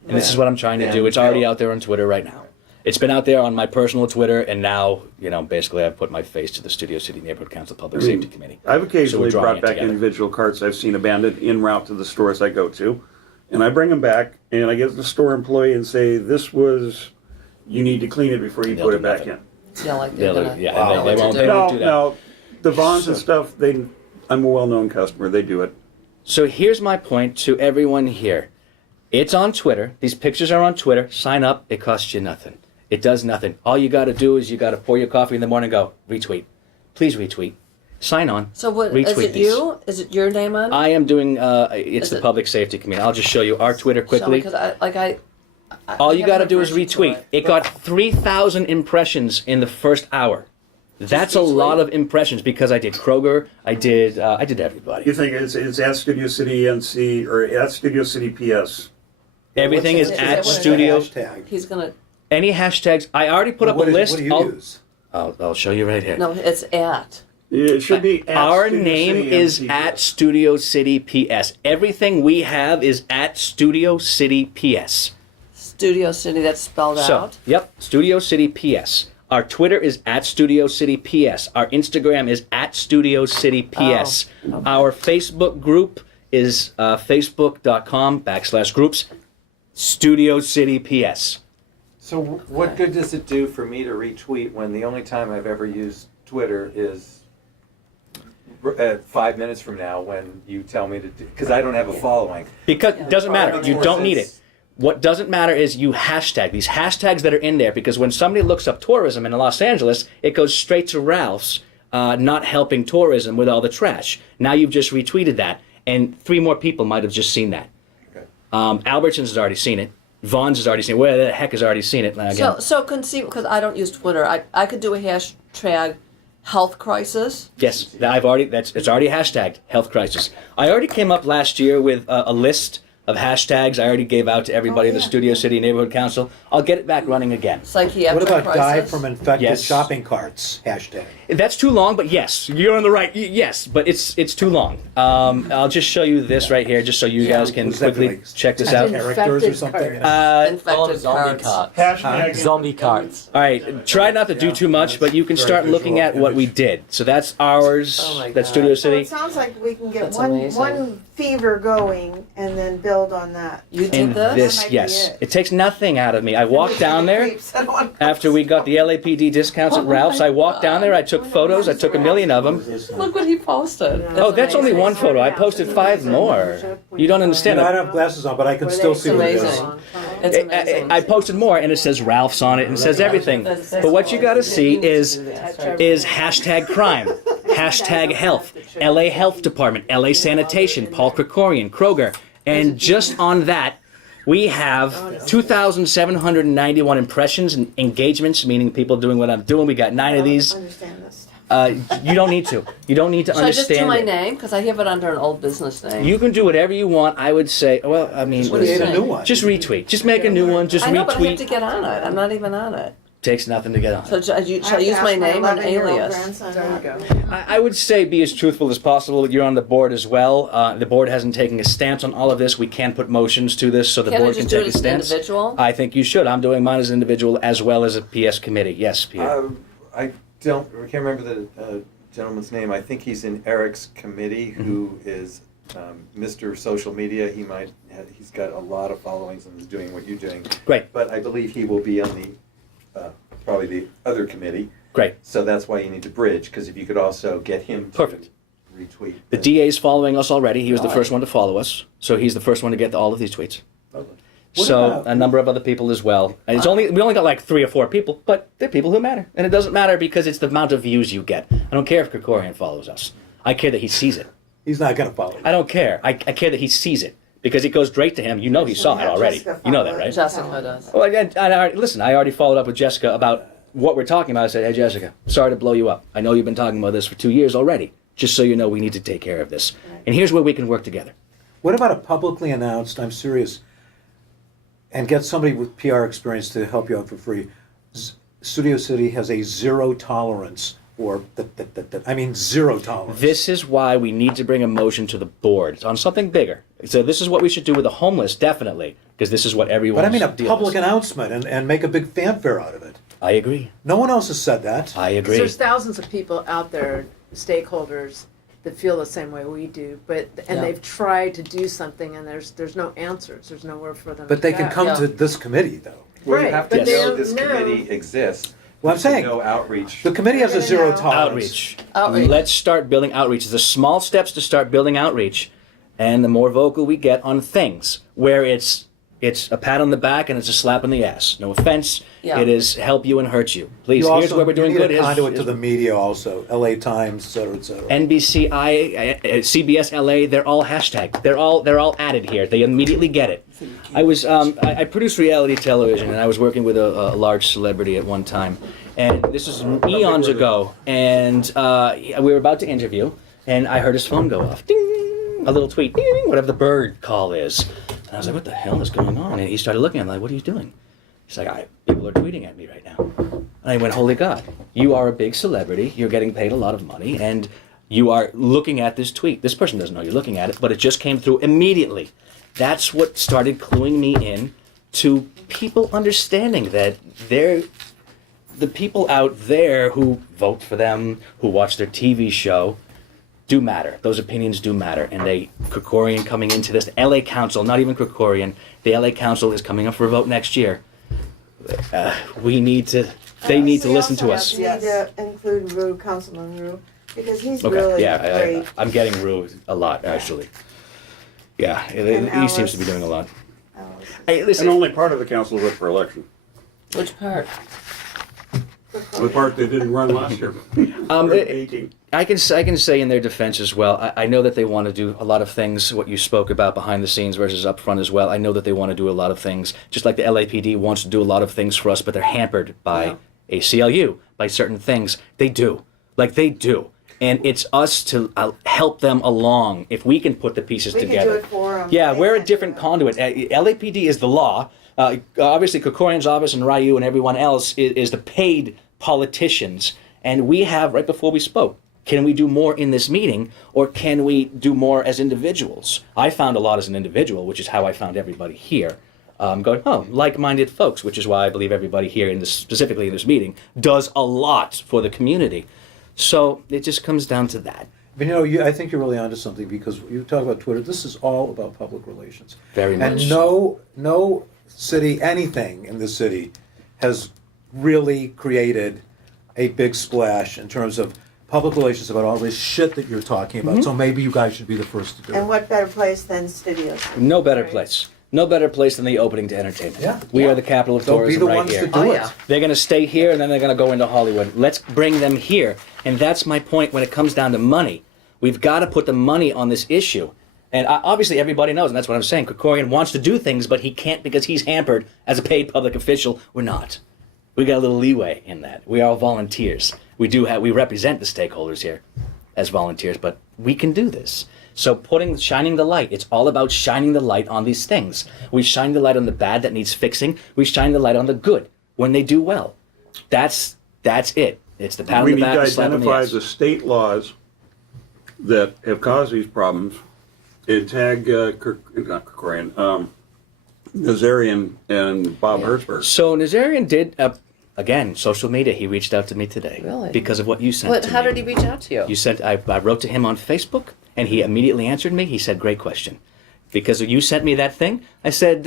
And this is what I'm trying to do. then It's already they'll- out there on Twitter right now. It's been out there on my personal Twitter, and now, basically I've put my face to the Studio City Neighborhood Council Public Safety Committee. I've So occasionally we're drawing brought it back together. individual carts I've seen abandoned en route to the stores I go to, and I bring them back, and I get the store employee and say, you need to clean it before you They'll put do it back nothing. in. Yeah, like they're They'll- gonna. yeah, know and they what to won't- do. they won't No, do that. no, the Vons and stuff, I'm a well-known customer, they do it. So here's my point to everyone here. It's on Twitter. These pictures are on Twitter. Sign up. It costs you nothing. It does nothing. All you got to do is you got to pour your coffee in the morning and go, retweet. Please retweet. Sign on. So what Retweet is it? these. You? Is it your name on? I am doing, it's Is the it- Public Safety Committee. I'll just show you our Twitter quickly. Because I All you got to do is haven't retweet. version to It got 3,000 impressions in the first hour. That's a lot of impressions because I did Kroger. I did everybody. You think it's at Studio City NC or at Studio City PS? Everything is What's- at what's the Studio. Hashtag. He's gonna. Any hashtags? I already put up What a is- list. What do you use? I'll show you right here. No, it's at. It should be at Our Studio name City is NC. at Studio City PS. Everything we have is at Studio City PS. Studio City. That's spelled So, out. yep, Studio City PS. Our Twitter is at Studio City PS. Our Instagram is at Studio City PS. Oh, okay. Our Facebook group is facebook.com/groups Studio City PS. So what good does it do for me to retweet when the only time I've ever used Twitter is 5 minutes from now when you tell me to do, because I don't have a following. Because it doesn't matter. You don't need it. Sense. What doesn't matter is you hashtag these hashtags that are in there, because when somebody looks up tourism in Los Angeles, it goes straight to Ralph's, not helping tourism with all the trash. Now you've just retweeted that, and 3 more people might have just seen that. Okay. Albertsons has already seen it. Vaughn's has already seen it. Where the heck has already seen it? Now, again, So conceive because I don't use Twitter. I could do a hashtag health crisis. yes, it's already hashtagged health crisis. I already came up last year with a list of hashtags I already gave out to everybody in the Studio City Neighborhood Council. I'll get it back running again. Psychiatric What about crisis. die from infected Yes. shopping carts? Hashtag. That's too long, but yes, you're on the right. Yes, but it's too long. I'll just show you this right here, just so you guys can Was that quickly like check this 10 out. characters or Infected something? carts. infected zombie cards. carts. Hashtag Zombie carts. All right, try not to do too much, but you can Very start looking visual at what we image. did. So that's ours. Oh my That's God. Studio So City. it sounds like we can get That's one amazing. fever going and then build on that. You did And this? this, might be yes, it. it takes nothing out of me. I walked down there Creeps. I don't want- after we got the LAPD discounts at Oh Ralph's. my I walked down there. I took photos. I took a million of them. Look what he posted. Oh, that's only amazing. one photo. I posted 5 more. You don't understand. I don't have glasses on, but I can still see what it is. amazing. It's amazing. I posted more, and it says Ralph's on it, and it says everything. But what you got to see is hashtag crime, hashtag health, LA Health Department, LA Sanitation, Paul Krikorian, Kroger, and just on that, we have 2,791 impressions and engagements, meaning people doing what I'm doing. We got 9 of these. Understand this. You don't need to. You don't need to Should I just do understand my it. name? Because I have it under an old business name. You can do whatever you want. I would say, well, I mean, Create a new one. just retweet. Just make a new one. Just I know, but I have to retweet. get on it. I'm not even on it. Takes nothing to get on. So shall I I have use to my ask name or an 11-year-old alias? grandson There you that. go. I would say be as truthful as possible. You're on the board as well. The board hasn't taken a stance on all of this. We can put motions to this so the Can't I board can just do take it a as an stance. individual? I think you should. I'm doing mine as an individual as well as a PS committee. Yes, Peter. I can't remember the gentleman's name. I think he's in Eric's committee, who is Mr. Social Media. He's got a lot of followings and is doing what you're doing. Great. But I believe he will be on the probably the other committee. Great. So that's why you need to bridge, because if you could also get him to Perfect. retweet. The DA's following us already. He was the Right. first one to follow us. So he's the first one to get all of these tweets. Lovely. What So about- a number of other people as well. And we only got like 3 or 4 people, but they're people who matter. And it doesn't matter because it's the amount of views you get. I don't care if Krikorian follows us. I care that he sees it. He's not going to follow. I don't care. I care that he sees it because it goes straight to him. You know he saw it Yeah, already. Jessica You know that, followed right? it. Jessica does. Well, listen, I already followed up with Jessica about what we're talking about. I said, hey, Jessica, sorry to blow you up. I know you've been talking about this for 2 years already. Just so you know, we need to take care of this. And here's where we can work together. What about a publicly announced, I'm serious, and get somebody with PR experience to help you out for free? Studio City has a zero tolerance for, I mean zero tolerance. This is why we need to bring a motion to the board. It's on something bigger. So this is what we should do with the homeless, definitely, because this is what everyone. But I mean a public announcement and make a big fanfare out of it. I agree. No one else has said that. I 'Cause agree. there's thousands of people out there, stakeholders, that feel the same way we do, and Yeah. they've tried to do something, and there's no answers. There's nowhere for them. But they to can go. come Yeah. to this committee though. Well, you Right, have to but they know don't this know. committee exists. Well, I'm saying, No outreach. the committee has a zero Outreach. tolerance. Outreach. Outreach. Let's start building outreach. The small steps to start building outreach, and the more vocal we get on things where it's a pat on the back and it's a slap in the ass. No offense. Yeah. It is help you and hurt you. Please. You Here's also, where we're doing you good. need a conduit to Here's- the media also, LA Times, et cetera, et cetera. NBC, CBS, LA, they're all hashtagged. They're all added here. They immediately get it. I was I produced reality television, and I was working with a large celebrity at one time, and this is eons ago. And we were about to interview, and I heard his phone go off. Ding, a little tweet, ding, whatever the bird call is. And I was like, what the hell is going on? And he started looking at me like, what are you doing? He's like, people are tweeting at me right now. And I went, holy God, you are a big celebrity, you're getting paid a lot of money, and you are looking at this tweet. This person doesn't know you're looking at it, but it just came through immediately. That's what started cluing me in to people understanding that the people out there who vote for them, who watch their TV show, do matter. Those opinions do matter. And Krikorian coming into this, the LA Council, not even Krikorian, the LA Council is coming up for a vote next year. They need to listen to us. We also need to include Rue, Councilman Rue, because he's Okay, really yeah, great. I'm getting Rue a lot, actually. Yeah, he seems to be doing a lot. Hey, And listen, only part of the council was for election. Which part? The part that didn't run last year. Um, Or it- 18. I can say in their defense as well, I know that they want to do a lot of things, what you spoke about behind the scenes versus up front as well. I know that they want to do a lot of things, just like the LAPD wants to do a lot of things for us, but they're hampered by ACLU, by certain things. They do. They do. And it's us to help them along if we can put the pieces We can together. do it for 'em. Yeah, They we're a can't do different it. conduit. LAPD is the law. Obviously, Krikorian's office and Ryu and everyone else is the paid politicians. And we have, right before we spoke, can we do more in this meeting, or can we do more as individuals? I found a lot as an individual, which is how I found everybody here. Going, like-minded folks, which is why I believe everybody here, specifically in this meeting, does a lot for the community. So it just comes down to that. But I think you're really onto something, because you talk about Twitter. This is all about public relations. Very much. And no city, anything in the city, has really created a big splash in terms of public relations about all this shit that you're talking about. So maybe you guys should be the first to do And it. what better place than studios? No better place. No better place than the opening to entertainment. Yeah. We are the capital of They'll be tourism the right ones here. to do Oh, it. yeah. They're going to stay here and then they're going to go into Hollywood. Let's bring them here. And that's my point when it comes down to money. We've got to put the money on this issue. And obviously everybody knows, and that's what I'm saying, Krikorian wants to do things, but he can't because he's hampered as a paid public official. We're not. We got a little leeway in that. We are all volunteers. We represent the stakeholders here as volunteers, but we can do this. So shining the light, it's all about shining the light on these things. We shine the light on the bad that needs fixing. We shine the light on the good when they do well. That's it. It's the pat on We the need back, to the slap on the identify ass. the state laws that have caused these problems and tag not Krikorian, Nazarian and Bob Hertzberg. So Nazarian did, again, social media. He reached out to me today. Really? Because of what you sent But to how me. did he reach out to you? I wrote to him on Facebook, and he immediately answered me. He said, great question. Because you sent me that thing, I said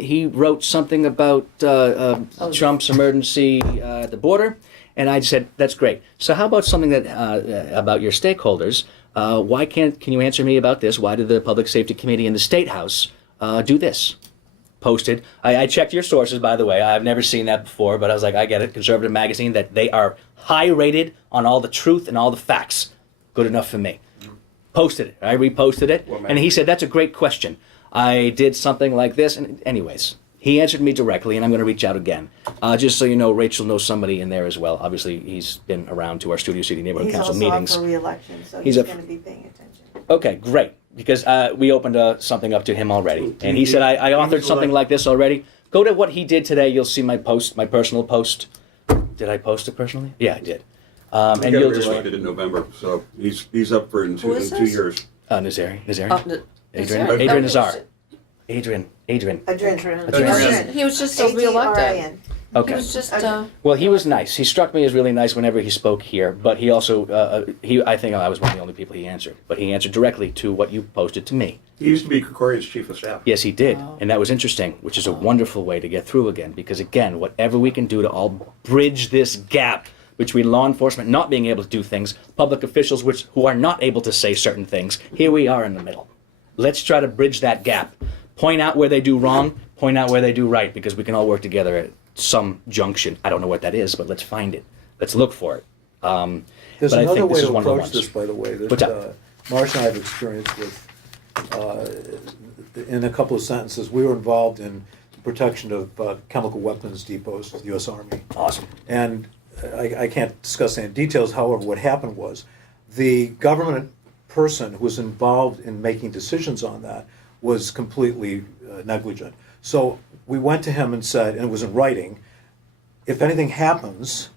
he wrote something about Trump's emergency at the border, and I said, that's great. So how about something that about your stakeholders? Can you answer me about this? Why did the Public Safety Committee in the State House do this? Posted. I checked your sources, by the way. I've never seen that before, but I was like, I get it. Conservative magazine, that they are high rated on all the truth and all the facts. Good enough for me. Posted it. I reposted it, and he said, that's a great question. I did something like this, and anyways, he answered me directly, and I'm going to reach out again. Just so you know, Rachel knows somebody in there as well. Obviously, he's been around to our Studio City Neighborhood He's Council also meetings. up for re-election, so He's he's up- going to be paying attention. Okay, great. Because we opened something up to him already. And he said, I authored something like this already. Go to what he did today. You'll see my post, my personal post. Did I post it personally? Yeah, I did. He And got you'll just... reelected in November, so he's up for it in Who is 2 this? years. Nazarian. Adrian Adrian Nazar. Nazar. Adrian. Adrian. He was just so reelected. ADRIN. He Okay. was just, Well, he was nice. He struck me as really nice whenever he spoke here, but he also, I think I was one of the only people he answered. But he answered directly to what you posted to me. He used to be Krikorian's chief of staff. Yes, he did. And that was interesting, which is a wonderful way to get through again. Because again, whatever we can do to all bridge this gap between law enforcement not being able to do things, public officials who are not able to say certain things, here we are in the middle. Let's try to bridge that gap. Point out where they do wrong, point out where they do right, because we can all work together at some junction. I don't know what that is, but let's find it. Let's look for it. There's But I another think this way is to one of the approach ones. this, by the way, What's that up? Marsha and I have experience with. In a couple of sentences, we were involved in protection of chemical weapons depots of the U.S. Army. Awesome. And I can't discuss any details, however, what happened was the government person who was involved in making decisions on that was completely negligent. So we went to him and said, and it was in writing, if anything happens,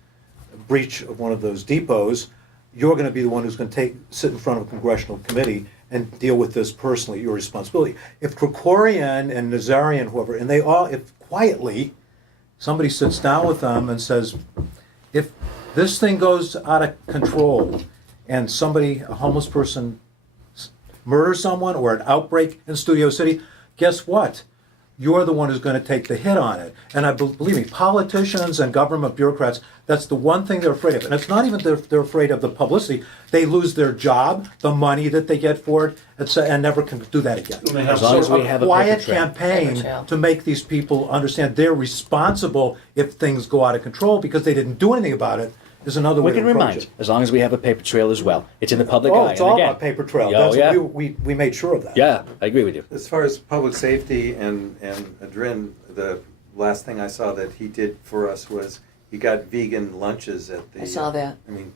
a breach of one of those depots, you're going to be the one who's going to sit in front of a congressional committee and deal with this personally, your responsibility. If Krikorian and Nazarian, whoever, and if quietly somebody sits down with them and says, if this thing goes out of control and a homeless person murders someone or an outbreak in Studio City, guess what? You're the one who's going to take the hit on it. And believe me, politicians and government bureaucrats, that's the one thing they're afraid of. And it's not even they're afraid of the publicity. They lose their job, the money that they get for it, and never can do that again. As long as we have a quiet paper trail. Paper campaign trail. to make these people understand they're responsible if things go out of control because they didn't do anything about it is another way We can to approach remind, it. as long as we have a paper trail as well. It's in the public eye. Oh, it's And all again- about paper trail. Oh, That's yeah. we made sure of that. Yeah, I agree with you. As far as public safety and Adrin, the last thing I saw that he did for us was he got vegan lunches at the. I saw that. I mean,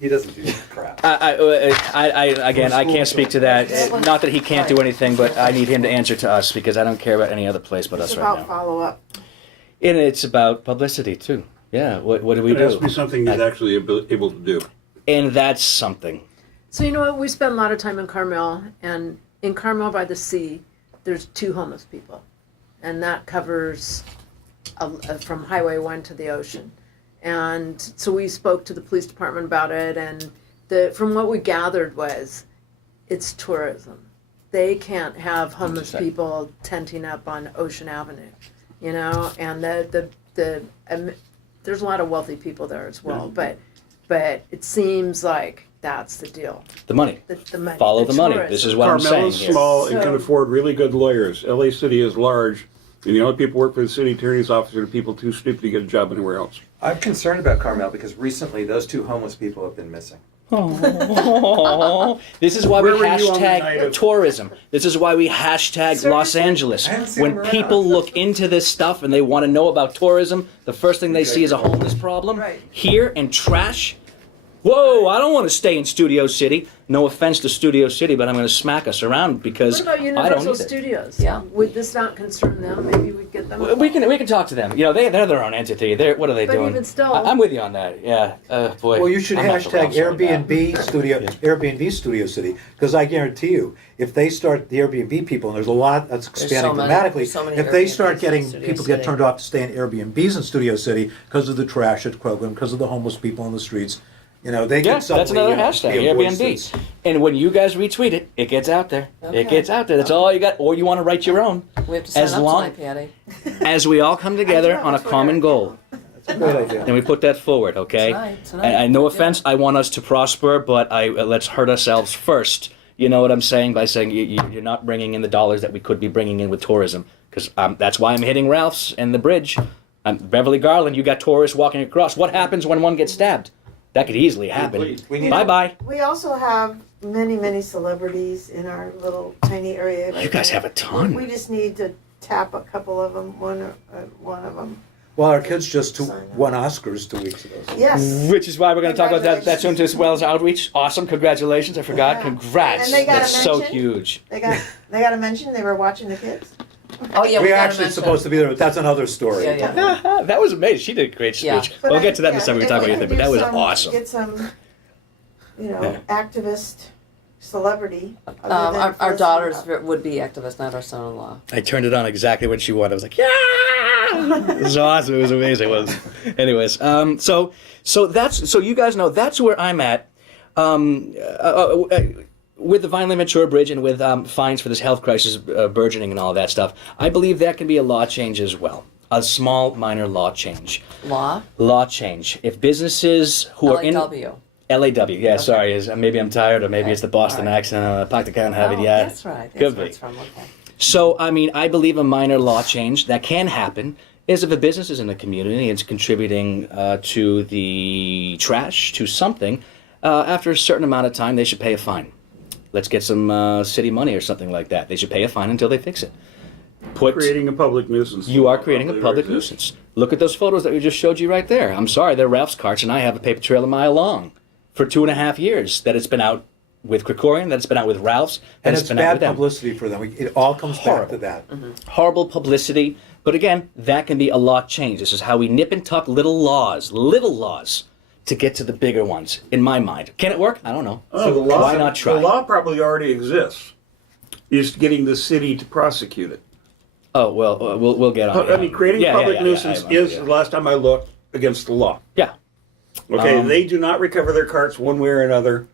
he doesn't do crap. Again, I can't speak to that. Not that he can't do anything, but I need him to answer to us because I don't care about any other place but It's us right about now. follow-up. And it's about publicity too. Yeah, what do we It has to be do? something he's actually able to do. And that's something. So you know what? We spend a lot of time in Carmel, and in Carmel by the sea, there's 2 homeless people, and that covers from Highway 1 to the ocean. And so we spoke to the police department about it, and from what we gathered was, it's tourism. They can't have homeless 100%. people tenting up on Ocean Avenue, you know, and there's a lot of wealthy people there as well, but it seems like That's the deal. The money. The money. Follow the money. tourism. This is what I'm saying Carmel is here. small and can So- afford really good lawyers. LA City is large, and the only people who work for the city attorney's office are the people too stupid to get a job anywhere else. I'm concerned about Carmel because recently those 2 homeless people have been missing. Oh, this is why we Where were you on the night hashtag of- tourism. This is why we hashtag Los Seriously? Angeles. I haven't seen When them around. people look into this stuff and they want to know about tourism, the first thing they see is a homeless problem. Right. Here and trash. Whoa, I don't want to stay in Studio City. No offense to Studio City, but I'm going to smack us around because What about I Universal don't need it. Studios? Yeah. Would this not concern them? Maybe we'd get them. We can talk to them. You know, they're their own entity. What are they But doing? even still- I'm with you on that. Yeah. Boy. Well, you should I'm not the hashtag Ralph sort of guy. Airbnb Studio City, because I guarantee you, if they start the Airbnb people, and there's a lot that's expanding so many- dramatically, there's so many if they Airbnbs start in getting Studio people get City. turned off to stay in Airbnbs in Studio City because of the trash at Krogan, because of the homeless people on the streets, you know, they Yeah, can suddenly that's another be hashtag, a voice Airbnb. And when you guys retweet it, it gets out there. It Okay. gets out there. That's all you got. Or you want to write your own. We have to sign As up long tonight, Patty. as we all come together on a common goal, That's a great idea. and we put that forward, okay? Tonight. And no Yeah. offense, I want us to prosper, but let's hurt ourselves first. You know what I'm saying by saying you're not bringing in the dollars that we could be bringing in with tourism, because that's why I'm hitting Ralph's and the bridge. Beverly Garland, you got tourists walking across. What happens when one gets stabbed? That could easily happen. We need- Bye-bye. We also have many celebrities in our little tiny area. You guys have a ton. We just need to tap a couple of them, one of them. Well, our kids just won Oscars 2 weeks ago. Yes. Which is why we're going to talk about that soon as well as outreach. Awesome. Congratulations. I forgot. Yeah. Congrats. And they got That's a so mention? huge. They got to mention they were watching the kids. Oh yeah, We're gotta actually mention- supposed to be there, but that's another story. Yeah. That was amazing. She did a great speech. Yeah. But We'll get to that in a second. We if can talk about your could thing, but that do was some- awesome. Get some, Yeah. activist celebrity. other than Our Felicity daughters Huff. would be activists, not our son-in-law. I turned it on exactly when she won. I was like, yeah! It was awesome. It was amazing. It was. Anyways, so you guys know that's where I'm at. With the violently mature bridge and with fines for this health crisis burgeoning and all that stuff, I believe that can be a law change as well. A small, minor law change. Law change. If businesses who are in... LAW. LAW, yeah, sorry. Maybe I'm tired or maybe it's the Boston accent. I can't have it yet. That's right. That's Could where be. it's from. Okay. So, I mean, I believe a minor law change that can happen is if a business is in the community, it's contributing to the trash, to something, after a certain amount of time, they should pay a fine. Let's get some city money or something like that. They should pay a fine until they fix it. Creating a public nuisance. You are creating a Probably public exists. nuisance. Look at those photos that we just showed you right there. I'm sorry, they're Ralph's carts, and I have a paper trail a mile long for 2.5 years that it's been out with Krikorian, that it's been out with Ralph's, that And it's it's been out bad with them. publicity for them. It all comes back to Horrible. that. Horrible publicity. But again, that can be a law change. This is how we nip and tuck little laws to get to the bigger ones, in my mind. Can it work? I don't know. Oh, the law, Why not try? The law probably already exists. It's getting the city to prosecute it. Oh, well, we'll get on it. I mean, creating Yeah, public yeah, nuisance I- is, yeah. the last time I looked, against the law. Yeah. Okay, they do not recover their carts one way or another,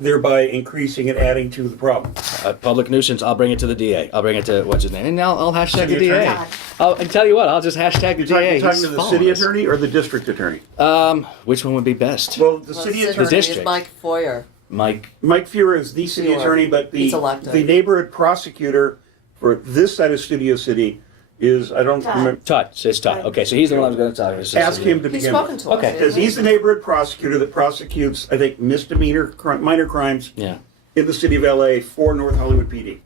thereby increasing and adding to the problem. Public nuisance, I'll bring it to the DA. I'll bring it to, what's his name? And I'll hashtag the City DA. attorney. And tell you what, I'll just hashtag the You're DA. talking He's to the following city us. attorney or the district attorney? Which one would be best? Well, the Well, city the attorney, attorney district. is Mike Foyer. Mike. Mike Fuhrer is the city Fuhrer. attorney, but He's elected. the neighborhood prosecutor for this side of Studio City is, I don't Todd. remember, Todd, says Todd. Okay, so he's the one I was going to talk to. ask him to He's begin spoken with. to us. Okay. Because he's the neighborhood prosecutor that prosecutes, I think, minor crimes Yeah. in the city of LA for North Hollywood PD.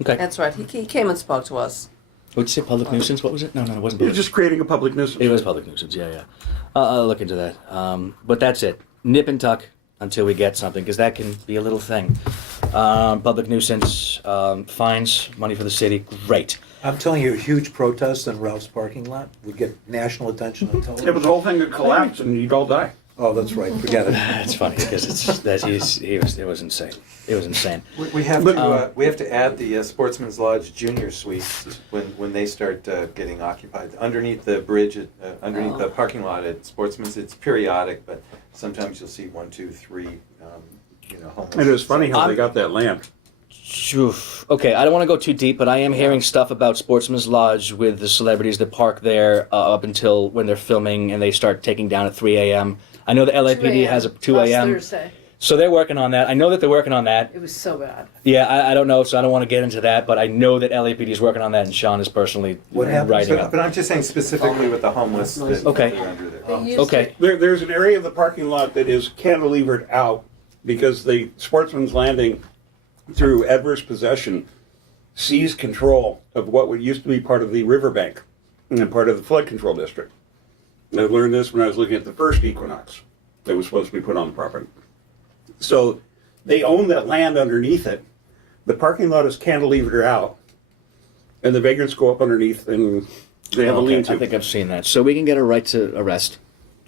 Okay. That's right. He came and spoke to us. Would you say public nuisance? What was it? No, it wasn't He's public. just creating a public nuisance. It was public nuisance, yeah. I'll look into that. But that's it. Nip and tuck until we get something, because that can be a little thing. Public nuisance, fines, money for the city, great. I'm telling you, a huge protest in Ralph's parking lot would get national attention on Yeah, but television. the whole thing would collapse and you'd all die. Oh, that's right. Forget it. It's funny because it was insane. It was insane. We have to add the Sportsman's Lodge Junior Suites when they start getting occupied underneath the bridge, underneath the parking lot at Sportsman's. It's periodic, but sometimes you'll see 1, 2, 3, homeless. It is funny how I'm- they got that land. Oof. Okay, I don't want to go too deep, but I am hearing stuff about Sportsman's Lodge with the celebrities that park there up until when they're filming and they start taking down at 3 a.m. I know the LAPD has a 2 Last a.m. Thursday. So they're working on that. I know that they're working on that. It was so bad. Yeah, I don't know, so I don't want to get into that, but I know that LAPD is working on that, and Sean is personally What happened? writing up. But I'm just saying specifically with the homeless that Okay. that are under there. They used Okay. There's an area of the parking lot that is cantilevered out because the Sportsman's Landing, through adverse possession, seized control of what would used to be part of the riverbank and part of the flood control district. And I learned this when I was looking at the first equinox that was supposed to be put on the property. So they own that land underneath it. The parking lot is cantilevered out, and the vagrants go up underneath, and they have a Okay, lean-to. I think I've seen that. So we can get a right to arrest,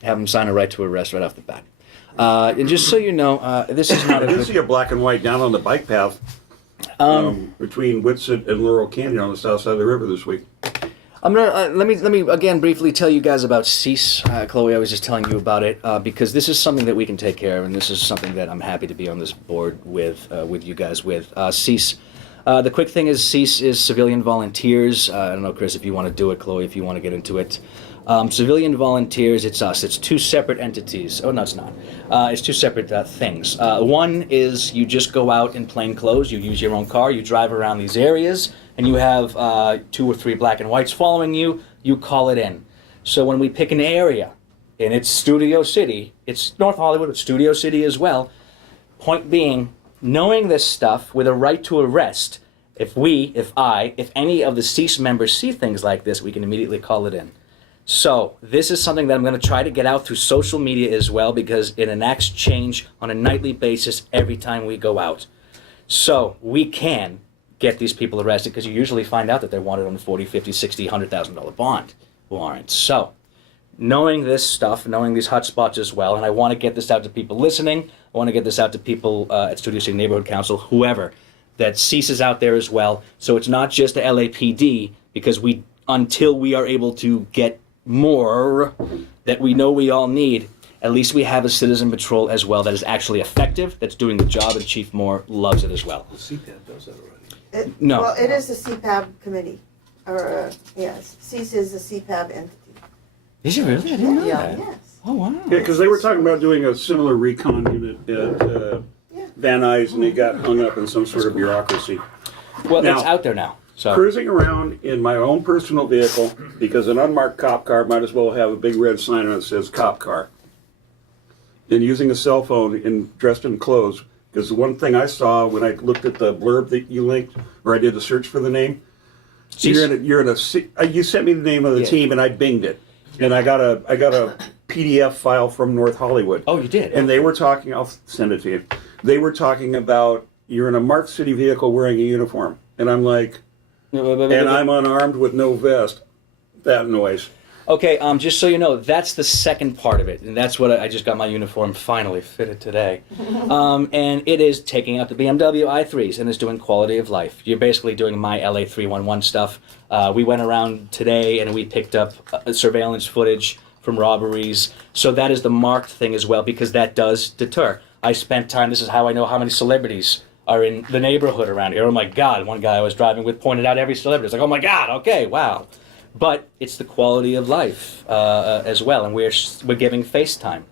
have them sign a right to arrest right off the bat. And just so you know, this is not I a did good... see a black and white down on the bike path between Whitsett and Laurel Canyon on the south side of the river this week. I'm gonna let me again briefly tell you guys about Cease. Chloe, I was just telling you about it because this is something that we can take care of, and this is something that I'm happy to be on this board with you guys with. Cease. The quick thing is Cease is civilian volunteers. I don't know, Chris, if you want to do it, Chloe, if you want to get into it. Civilian volunteers, it's us. It's two separate entities. Oh, no, it's not. It's two separate things. One is you just go out in plain clothes. You use your own car. You drive around these areas, and you have 2 or 3 black and whites following you. You call it in. So when we pick an area, and it's Studio City, it's North Hollywood, it's Studio City as well. Point being, knowing this stuff with a right to arrest, if any of the Cease members see things like this, we can immediately call it in. So this is something that I'm going to try to get out through social media as well because it enacts change on a nightly basis every time we go out. So we can get these people arrested because you usually find out that they're wanted on a $40, $50, $60, $100,000 bond warrant. So knowing this stuff, knowing these hotspots as well, and I want to get this out to people listening. I want to get this out to people at Studio City Neighborhood Council, whoever, that ceases out there as well. So it's not just the LAPD because until we are able to get more that we know we all need, at least we have a citizen patrol as well that is actually effective, that's doing the job, and Chief Moore loves it as well. The CPAB does that already. No. Well, it is the CPAB committee, or, yes, CEAS is the CPAB entity. Is it really? I didn't know Yeah. that. Yes. Oh, wow. Yeah, because they were talking about doing a similar recon unit at Van Nuys, and it got hung up in some sort of bureaucracy. Well, Now- it's out there now. So Cruising around in my own personal vehicle, because an unmarked cop car might as well have a big red sign on it that says cop car. And using a cell phone and dressed in clothes, because the one thing I saw when I looked at the blurb that you linked, or I did a search for the name, you sent me the name of the team and I binged it. And I got a PDF file from North Hollywood. Oh, you did? And they were talking, I'll send it to you. They were talking about you're in a marked city vehicle wearing a uniform. And I'm like, and I'm unarmed with no vest. That noise. Okay, just so you know, that's the second part of it, and that's what I just got my uniform finally fitted today. And it is taking out the BMW i3s, and it's doing quality of life. You're basically doing my LA 311 stuff. We went around today, and we picked up surveillance footage from robberies. So that is the marked thing as well, because that does deter. I spent time, this is how I know how many celebrities are in the neighborhood around here. Oh my God, one guy I was driving with pointed out every celebrity. It's like, oh my God, okay, wow. But it's the quality of life as well, and we're giving FaceTime.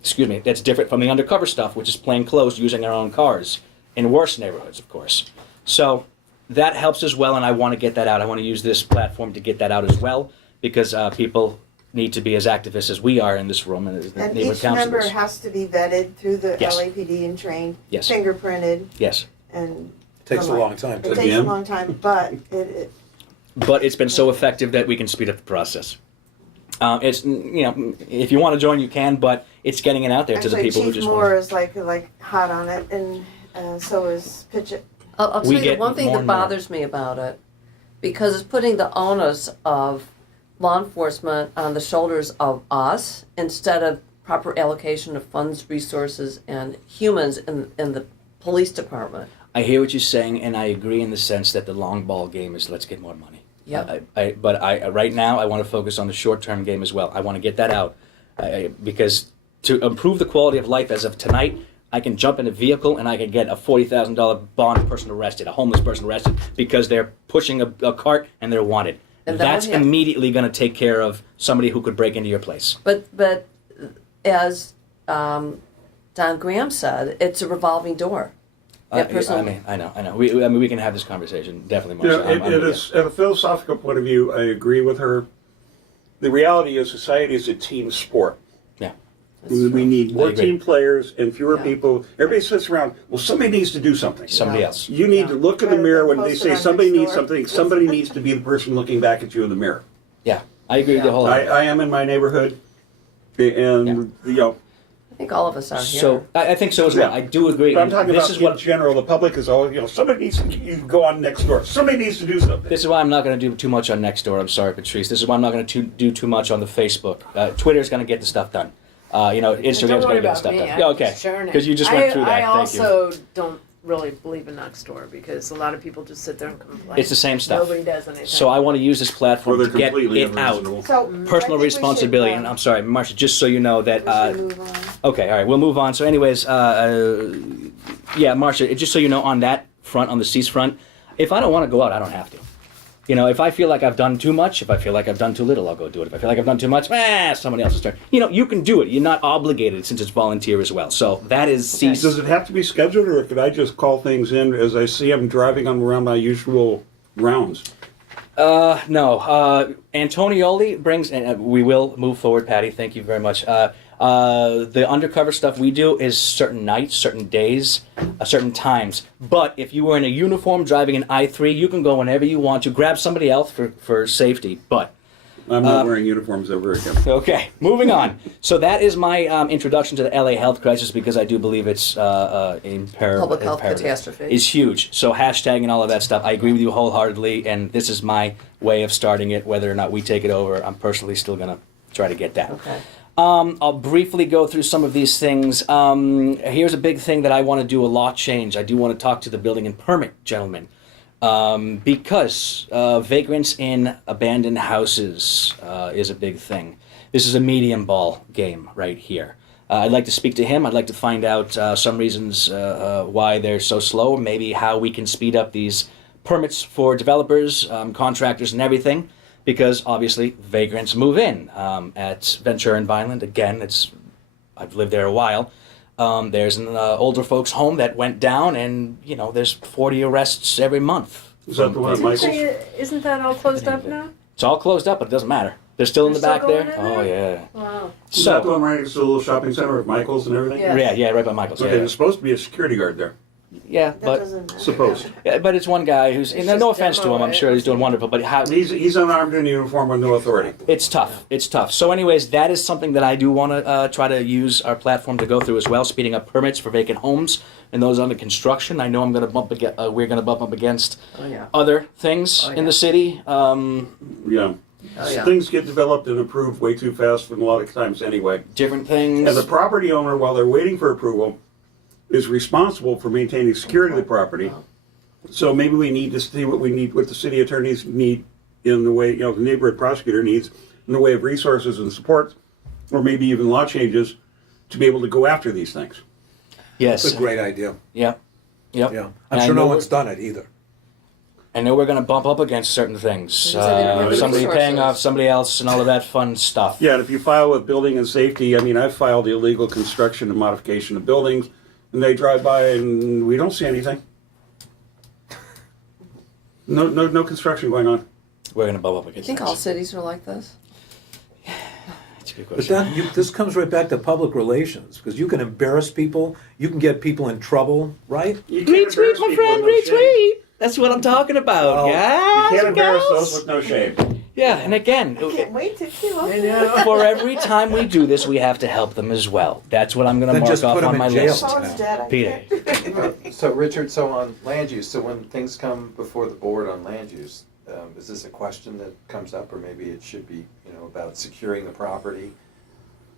Excuse me, that's different from the undercover stuff, which is plain clothes using our own cars in worse neighborhoods, of course. So that helps as well, and I want to get that out. I want to use this platform to get that out as well, because people need to be as activists as we are in this room and as the And neighborhood each member councilors. has to be vetted through the Yes. LAPD and trained, Yes. fingerprinted, Yes. and. Takes a long time. It takes a Again? long time, but it But it's been so effective that we can speed up the process. It's, you know, if you want to join, you can, but it's getting it out there to the actually people who Chief just Moore want. is like hot on it, and so is Pitchett. I'll tell We you the get one thing more that and more. bothers me about it, because it's putting the onus of law enforcement on the shoulders of us instead of proper allocation of funds, resources, and humans in the police department. I hear what you're saying, and I agree in the sense that the long ball game is let's get more money. Yep. But right now I want to focus on the short-term game as well. I want to get that out because to improve the quality of life as of tonight, I can jump in a vehicle and I can get a $40,000 bond person arrested, a homeless person arrested, because they're pushing a cart and they're wanted. And that That's would help. immediately going to take care of somebody who could break into your place. But as Don Graham said, it's a revolving door. That person- I know. We can have this conversation, definitely, Yeah, Marsha. I'm it with is, at a philosophical point of view, I agree with her. The reality is society is a team sport. Yeah. We need more I agree. team players and fewer Yeah. people. Everybody sits around, well, somebody needs to do something. Somebody Yeah. else. You need to look in the Rather mirror than when they post it say on somebody next needs door. something, somebody needs to be the person looking back at you in the mirror. Yeah, I agree with you Yeah. wholeheartedly. I am in my neighborhood, and, you know, I think all of us are here. So I think so as well. Yeah. I do agree. but I'm talking this about is in what general, the public is always, you know, somebody needs to, you go on next door, somebody needs to do something. This is why I'm not going to do too much on Nextdoor. I'm sorry, Patrice. This is why I'm not going to do too much on the Facebook. Twitter's going to get the stuff done. Instagram's Don't going worry to get the about stuff me. done. I'm Yeah, okay. just sharing it. Because you just went through that. I Thank you. also don't really believe in Nextdoor because a lot of people just sit there and complain. It's the same stuff. Nobody does anything. So I want to use this Or platform they're to get completely it out. unreasonable. So I Personal think we responsibility. should, And I'm sorry, Marsha, just so you know that. we should move on. Okay, all right, we'll move on. So, anyways, yeah, Marsha, just so you know, on that front, on the cease front, if I don't want to go out, I don't have to. You know, if I feel like I've done too much, if I feel like I've done too little, I'll go do it. If I feel like I've done too much, somebody else's turn. You know, you can do it. You're not obligated since it's volunteer as well. So that is cease. Does it have to be scheduled, or could I just call things in as I see them driving on around my usual rounds? No. Antonioli brings, and we will move forward, Patty. Thank you very much. The undercover stuff we do is certain nights, certain days, certain times. But if you were in a uniform driving an I-3, you can go whenever you want to. Grab somebody else for safety. But I'm not wearing uniforms ever again. okay, moving on. So that is my introduction to the LA health crisis because I do believe it's imperative. Public health catastrophe. Is huge. So hashtag and all of that stuff. I agree with you wholeheartedly, and this is my way of starting it. Whether or not we take it over, I'm personally still gonna try to get that. Okay. I'll briefly go through some of these things. Here's a big thing that I want to do a law change. I do want to talk to the building and permit gentlemen. Because vagrants in abandoned houses is a big thing. This is a medium ball game right here. I'd like to speak to him. I'd like to find out some reasons why they're so slow, maybe how we can speed up these permits for developers, contractors, and everything. Because obviously vagrants move in at Ventura and Vineland. Again, I've lived there a while. There's an older folks' home that went down, and there's 40 arrests every month. Is that the one at Michael's? Isn't that all closed up now? It's all closed up, but it doesn't matter. They're still in the They're back still there. going in Oh there? yeah. Wow. Is that the So one right next to the little shopping center at Michael's and everything? Yeah. yeah, right by Michael's. Okay, Yeah, there's supposed to be a security guard there. yeah, That but doesn't matter. Supposed. yeah, but it's one guy who's. It's No just offense to demo, him, I'm right? sure he's doing wonderful. But how? He's unarmed in uniform with no authority. It's tough. It's tough. So, anyways, that is something that I do want to try to use our platform to go through as well, speeding up permits for vacant homes and those under construction. I know I'm going to we're going to bump up against Oh, yeah. other things Oh, in yeah. the city. Yeah. Oh, yeah. Things get developed and approved way too fast and a lot of times anyway. Different things. And the property owner, while they're waiting for approval, is responsible for maintaining security of the property. So maybe we need to see what the city attorneys need in the way, the neighborhood prosecutor needs in the way of resources and support, or maybe even law changes to be able to go after these things. Yes. It's a great idea. Yep. Yep. Yeah. And I'm sure I no know one's done it either. I know we're going to bump up against certain things. Because they don't have the Somebody paying resources. off somebody else and all of that fun stuff. Yeah, and if you file with building and safety, I've filed illegal construction and modification of buildings, and they drive by and we don't see anything. No construction going on. We're going to bump up You against think things. all cities are like this? That's a good But question. this comes right back to public relations, because you can embarrass people, you can get people in trouble, right? You can't embarrass people with no shame. That's what I'm talking about, Well, You guys. can't embarrass girls. those with no shame. Yeah, and again, I can't wait to kill I him. know. for every time we do this, we have to help them as well. That's what I'm going to Then mark just off put 'em on in my jail. list. Phone's dead. I Peter. can't. So Richard, so on land use, so when things come before the board on land use, is this a question that comes up, or maybe it should be, about securing the property?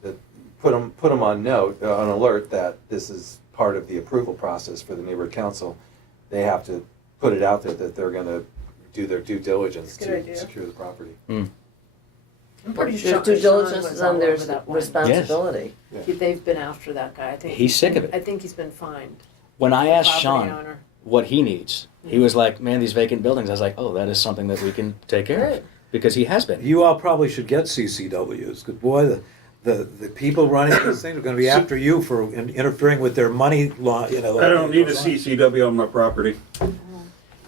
That put them on alert that this is part of the approval process for the neighborhood council. They have to put it out there that they're going to do their due diligence Good to idea. secure the property. I'm pretty Their sure due Sean diligence was is all on their over that one. responsibility. They've been after that guy. I think He's sick of it. I think he's been fined. When I asked Property Sean owner. what he needs, he was like, man, these vacant buildings. I was like, oh, that is something that we can take care of. Good. Because he has been. You all probably should get CCWs, because boy, The people running this thing are going to be after you for interfering with their money law. You know. I don't need a CCW on my property.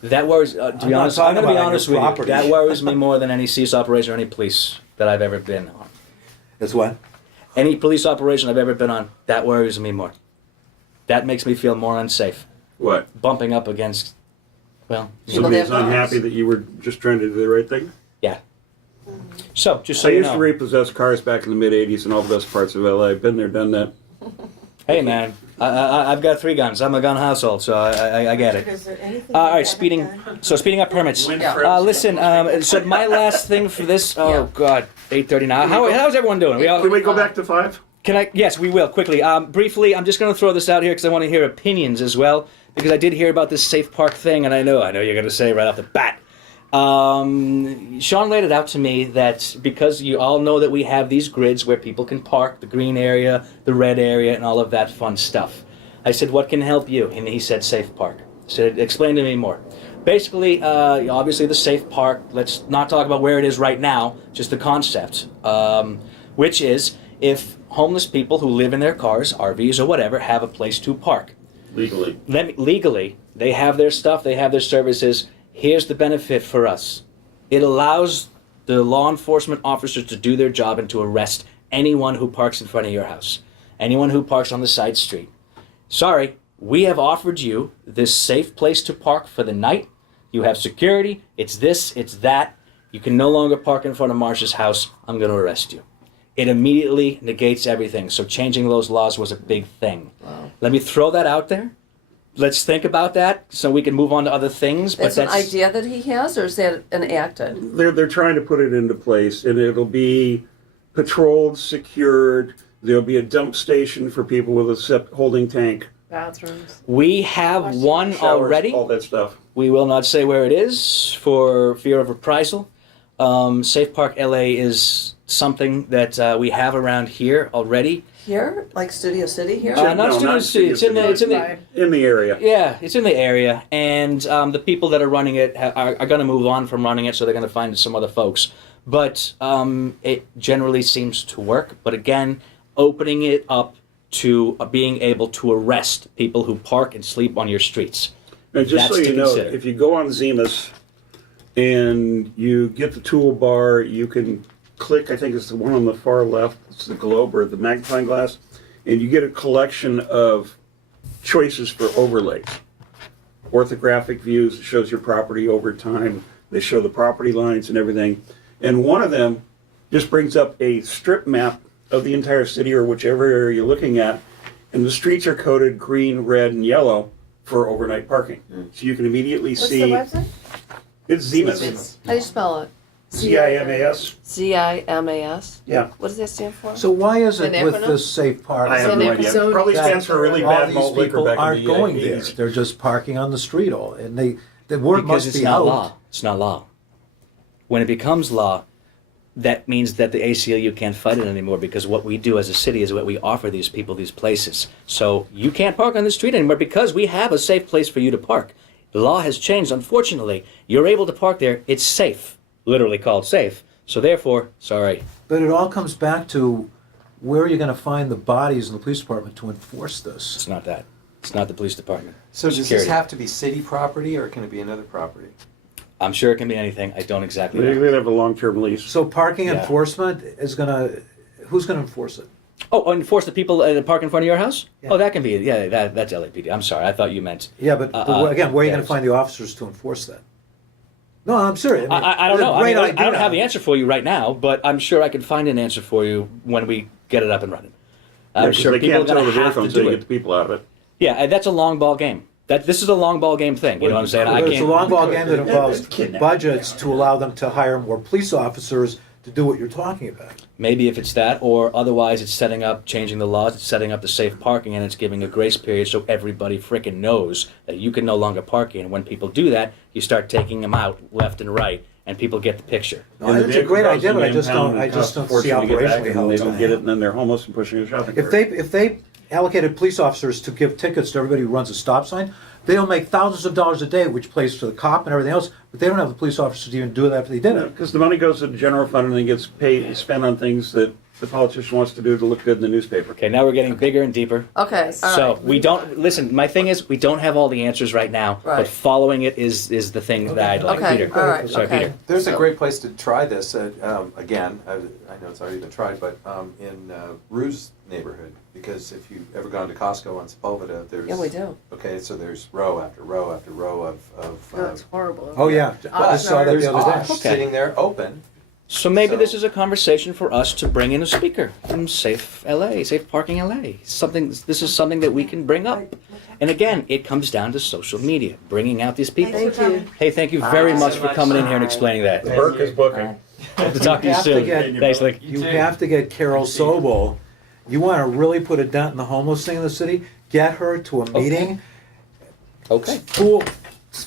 That worries. To be I'm not honest, I'm talking going to be about honest your with you. property. That worries me more than any cease operation or any police that I've ever been on. That's what. Any police operation I've ever been on, that worries me more. That makes me feel more unsafe. What? Bumping up against, well, Somebody's that unhappy that you were just trying to do the right thing? yeah. So, just so I you used know. to repossess cars back in the mid-'80s in all the best parts of LA. Been there, done that. Hey, man, I've got 3 guns. I'm a gun household, so I get it. Is there anything? All you right, haven't speeding. done? So speeding up permits. Yeah. Listen. So my last thing for this. Oh Yeah. God, 8:30 now. How's everyone doing? Can we go back to 5? Can I? Yes, we will quickly. Briefly, I'm just going to throw this out here because I want to hear opinions as well. Because I did hear about this safe park thing, and I know you're going to say right off the bat. Shawn laid it out to me that because you all know that we have these grids where people can park, the green area, the red area, and all of that fun stuff. I said, what can help you? And he said, safe park. I said, explain to me more. Basically, obviously the safe park, let's not talk about where it is right now, just the concept, which is if homeless people who live in their cars, RVs or whatever, have a place to park. Legally. Legally, they have their stuff, they have their services. Here's the benefit for us. It allows the law enforcement officers to do their job and to arrest anyone who parks in front of your house, anyone who parks on the side street. Sorry, we have offered you this safe place to park for the night. You have security. It's this, it's that. You can no longer park in front of Marsha's house. I'm going to arrest you. It immediately negates everything. So changing those laws was a big thing. Wow. Let me throw that out there. Let's think about that so we can move on to other things. That's an idea that he has, or is that enacted? They're trying to put it into place, and it'll be patrolled, secured. There'll be a dump station for people with a holding tank. Bathrooms. We have one Showers, already. all that stuff. We will not say where it is for fear of reprisal. Safe Park LA is something that we have around here already. Here, like Studio City here. Not No, Studio not City. It's in the. It's in the. Right. In the area. Yeah, it's in the area, and the people that are running it are going to move on from running it, so they're going to find some other folks. But it generally seems to work. But again, opening it up to being able to arrest people who park and sleep on your streets. And just That's so to you know, consider. if you go on Zemus and you get the toolbar, you can click, I think it's the one on the far left, it's the globe or the magnifying glass, and you get a collection of choices for overlays. Orthographic views, it shows your property over time. They show the property lines and everything. And one of them just brings up a strip map of the entire city or whichever area you're looking at, and the streets are coded green, red, and yellow for overnight parking. So you can immediately What's see. the website? It's Zemus. How do you spell it? CIMAS. ZIMAS. Yeah. What does that stand for? So why is it An with acronym? this safe park? I have an no idea. episode Probably that stands for really all bad these malt liquor people back aren't in the going there. 80s. They're just parking on the street all, and the word Because must it's be not out. law. It's not law. When it becomes law, that means that the ACLU can't fight it anymore because what we do as a city is what we offer these people these places. So you can't park on the street anymore because we have a safe place for you to park. The law has changed. Unfortunately, you're able to park there. It's safe, literally called safe. So therefore, sorry. But it all comes back to where are you going to find the bodies in the police department to enforce this? It's not that. It's not the police department. So does Security. this have to be city property or can it be another property? I'm sure it can be anything. I don't exactly They know. have a long-term lease. So parking Yeah. enforcement is going to, who's going to enforce it? Oh, enforce the people that park in front of your house? Yeah. Oh, that can be, that's LAPD. I'm sorry. I thought you meant. Yeah, but again, where are you going yes. to find the officers to enforce that? No, I'm serious. I don't know. Great I idea. don't have the answer for you right now, but I'm sure I can find an answer for you when we get it up and running. I'm Because sure they people are can't tow going the to have vehicle to until do you it. get the people out of it. Yeah, and that's a long ball game. This is a long ball game thing. You know what I'm saying? I But it's a can't. long ball game that involves Kidnapping. budgets to allow them to hire more police officers to do what you're talking about. Maybe if it's that, or otherwise it's setting up, changing the laws, it's setting up the safe parking, and it's giving a grace period so everybody frickin' knows that you can no longer park here. And when people do that, you start taking them out left and right, and people get the picture. No, And the it's a vehicle great goes idea, but I in just town don't. and I it just costs a don't see fortune to get back, operationally and how they it's don't going get to it, and then they're homeless and pushing a shopping If they allocated police officers to give tickets to everybody who runs a stop sign, they'll make thousands of dollars a day, which pays for the cop and everything else. But they don't have the police officers to even do that if they did it. Because the money goes to the general fund and then gets paid, spent on things that the politician wants to do to look good in the newspaper. Okay, now we're getting bigger and deeper. Okay, all So right. we don't listen. My thing is, we don't have all the answers right now, but Right. following it is the thing that I'd like. Okay, Peter, all right, sorry, okay. Peter. There's a So- great place to try this. Again, I know it's already been tried, but in Rue's neighborhood, because if you've ever gone to Costco on Sepulveda, there's Yeah, we do. Okay, so there's row after row after row of No, it's horrible. Oh, yeah, I saw that there's the other day. Osh sitting there open. So maybe So- this is a conversation for us to bring in a speaker from Safe LA, Safe Parking LA. This is something that we can bring up. And again, it comes down to social media, bringing out these people. Thanks for coming. Hey, thank you very much for coming in here and explaining that. Burke is booking. Hope to talk to you have to soon. get- Thanks, Lick. You have to get Carol Sobel. You want to really put a dent in the homeless thing in the city? Get her to a meeting. Okay. Fool,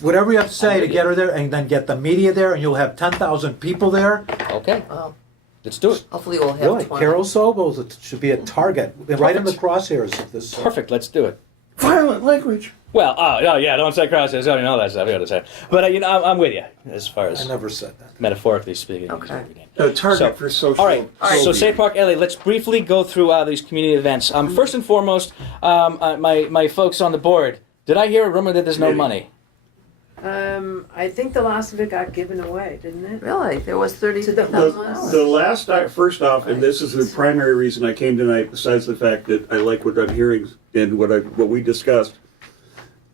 whatever you have to say to get her there, and then get the media there, and you'll have 10,000 people there. Okay. Well, Let's do it. hopefully we'll have Really, 20. Carol Sobel should be a target, right in the Perfect. crosshairs of this. Perfect. Let's do it. Violent language. Well, oh yeah, don't say crosses. I mean, all that stuff. You got to say. But you know, I'm with you as far I as never said that. metaphorically speaking. Okay. A target So- for social. All right. So social Safe Park LA. Let's briefly go through these community events. First and foremost, my folks on the board. Did I hear a rumor that there's no Maybe. money? I think the last of it got given away, didn't it? Really? There was 30 To the The, homeless? the last night, first off, and this is the primary reason I came tonight, besides the fact that I like what I'm hearing and what we discussed.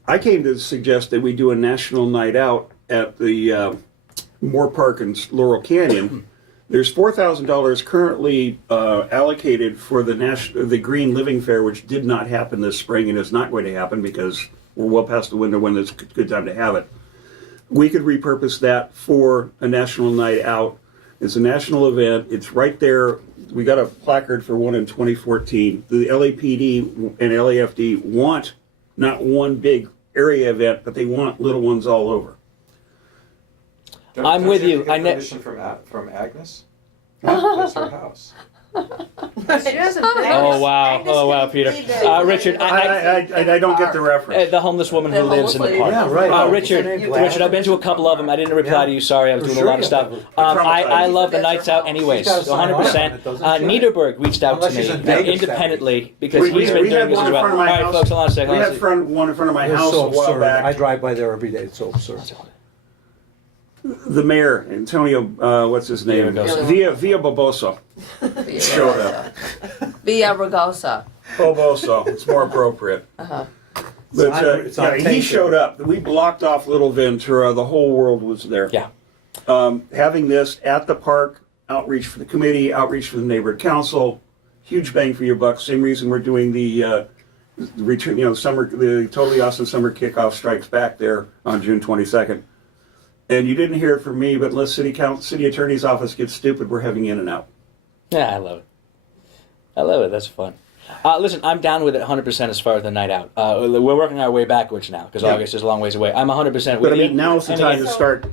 I came to suggest that we do a national night out at the Moore Park in Laurel Canyon. There's $4,000 currently allocated for the Green Living Fair, which did not happen this spring and is not going to happen because we're well past the window when it's a good time to have it. We could repurpose that for a national night out. It's a national event. It's right there. We got a placard for one in 2014. The LAPD and LAFD want not one big area event, but they want little ones all over. I'm with you. I ne- permission from Agnes. That's her house. She hasn't been. Oh wow! Agnes Oh wow, can Peter. be there. Richard, I don't get the reference. the homeless woman who The lives in the homeless park. lady. Yeah, right. Richard, What's her name? Richard, I've been to a couple of them. I didn't reply to you. Sorry, I was For doing sure a lot of you stuff. have. I love the nights out anyways. She's gotta sign off on 100%. it, doesn't she? Niederberg reached out Unless to me she's in Vegas independently because We he's been had doing this one as in well. front All of my right, house. folks, hold on a second. We hold on a had second. one in front of my It's house a so while absurd. I back. drive by there every day. It's so absurd. The mayor, Antonio, what's his name? Villaraigosa. Via Bobosa showed up. Via Ragosa. Bobosa, it's more appropriate. Uh-huh. But It's on he tape. showed up. We blocked off Little Ventura. The whole world was there. Yeah. Having this at the park, outreach for the committee, outreach for the neighborhood council, huge bang for your buck. Same reason we're doing the return, the Totally Awesome Summer Kickoff Strikes Back there on June 22nd. And you didn't hear it from me, but unless city attorney's office gets stupid, we're having in and out. Yeah, I love it. I love it. That's fun. Listen, I'm down with it 100% as far as the night out. We're working our way backwards now because Yeah. August is a long ways away. I'm 100% with But I you. mean, now's the And time again- to start.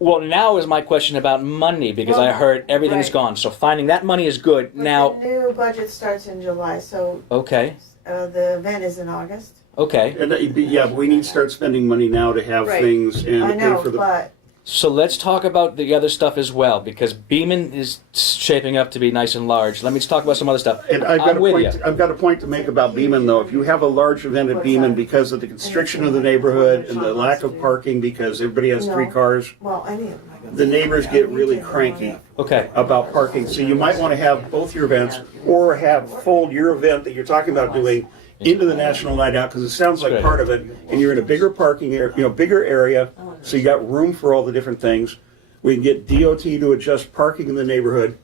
Well, now is my question about money because I heard everything's right. gone. So finding that money is good. But Now, the new budget starts in July, so okay, the event is in August. okay. And but we need to start spending money now to have Right. things and I pay know, for the. but So let's talk about the other stuff as well because Beeman is shaping up to be nice and large. Let me just talk about some other stuff. And I've got I'm with you. I've got a point to make about Beeman though. If you have a large event at Beeman because of the constriction of the neighborhood and the lack of parking because everybody has three cars, well, I didn't. the neighbors get really cranky Okay. about parking. So you might want to have both your events or fold your event that you're talking about doing into the National Night Out because it sounds like Good. part of it, and you're in a bigger parking area, bigger area, so you got room for all the different things. We can get DOT to adjust parking in the neighborhood.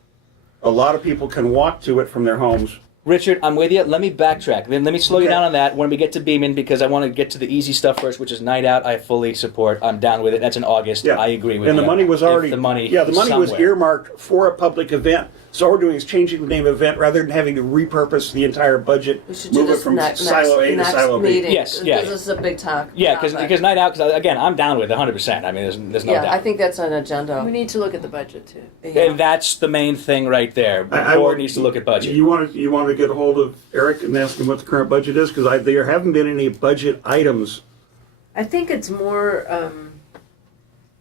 A lot of people can walk to it from their homes. Richard, I'm with you. Let me backtrack. Then let me slow you Okay. down on that when we get to Beeman because I want to get to the easy stuff first, which is night out. I fully support. I'm down with it. That's in August. Yeah, I agree with and you. the money was If already the money. Yeah, the money was somewhere. earmarked for a public event. So all we're doing is changing the name of the event rather than having to repurpose the entire budget. We should do move it this from next silo A to next silo B. meeting. Yes, yeah. Because this is a big talk. Yeah, topic. because night out. Because again, I'm down with it 100%. I mean, there's no Yeah, doubt. I think that's an agenda. We need to look at the budget too. Yeah. And that's the main thing right there. The I board would- needs to look at budget. You want to get a hold of Eric and ask him what the current budget is because there haven't been any budget items. I think it's more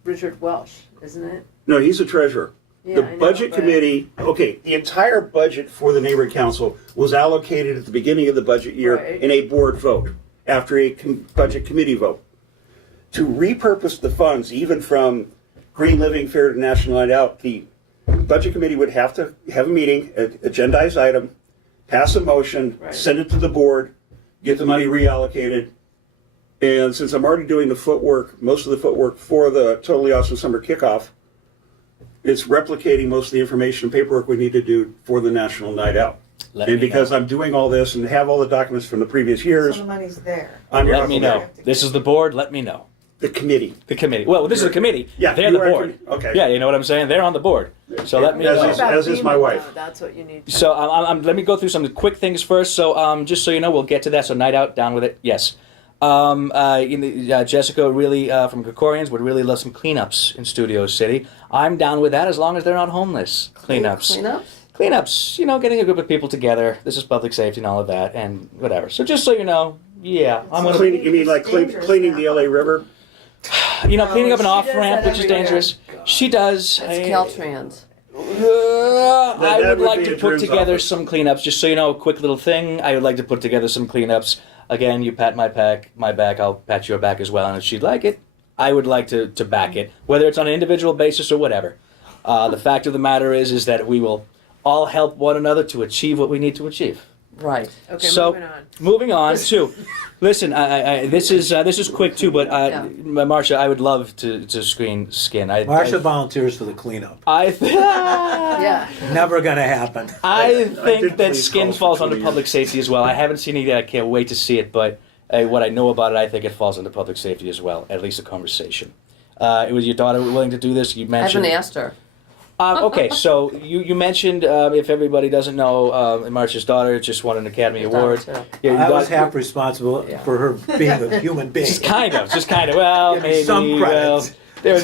Richard Welsh, isn't it? No, he's a treasurer. Yeah, The I know, budget but- committee, okay, the entire budget for the neighborhood council was allocated at the beginning of the budget year Right. in a board vote, after a budget committee vote. To repurpose the funds, even from Green Living Fair to National Night Out, the budget committee would have to have a meeting, agendized item, pass a motion, Right. send it to the board, get the money reallocated. And since I'm already doing the footwork, most of the footwork for the Totally Awesome Summer Kickoff, it's replicating most of the information and paperwork we need to do for the National Night Out. Let And me because know. I'm doing all this and have all the documents from the previous years, So the money's there. I'm Let me know. Okay. This is the board. Let me know. the committee. The committee. Well, this is the committee. Yeah, they're you the are board. okay. Yeah, you know what I'm saying? They're on the board. So let me As know. is- as my Beeman, wife. though, that's what you need. To So let me go through some quick things first. So just so you know, we'll get to that. So night out, down with it. Yes. Jessica really from Gregorians would really love some cleanups in Studio City. I'm down with that as long as they're not homeless. Cleanups. Cleanup? Cleanups. You know, getting a group of people together. This is public safety and all of that, and whatever. So just so you know, yeah, I'm gonna. Cleaning, you mean like It's dangerous cleaning the now. LA River? You know, cleaning up an She off does ramp, that which is every day. dangerous. She does. It's Caltrans. I That would would like be to a put Drew's together office. some cleanups. Just so you know, a quick little thing. I would like to put together some cleanups. Again, you pat my back. I'll pat your back as well. And if she'd like it, I would like to back it, whether it's on an individual basis or whatever. The fact of the matter is that we will all help one another to achieve what we need to achieve. Right. Okay, So, moving on. to, listen, this is quick too, but Yeah. Marsha, I would love to screen skin. Marsha volunteers for the cleanup. Yeah. Never gonna happen. I did think that police skin calls for falls 20 under years. public safety as well. I haven't seen it yet. I can't wait to see it, but what I know about it, I think it falls under public safety as well, at least a conversation. It was your daughter willing to do this? You I mentioned. haven't asked her. Okay, so you mentioned, if everybody doesn't know, Marsha's daughter just won an Academy Your daughter, Award. too. Yeah, your I was daughter- half responsible for her being a human being. Just kind of. Well, Give me maybe. some credit. Well,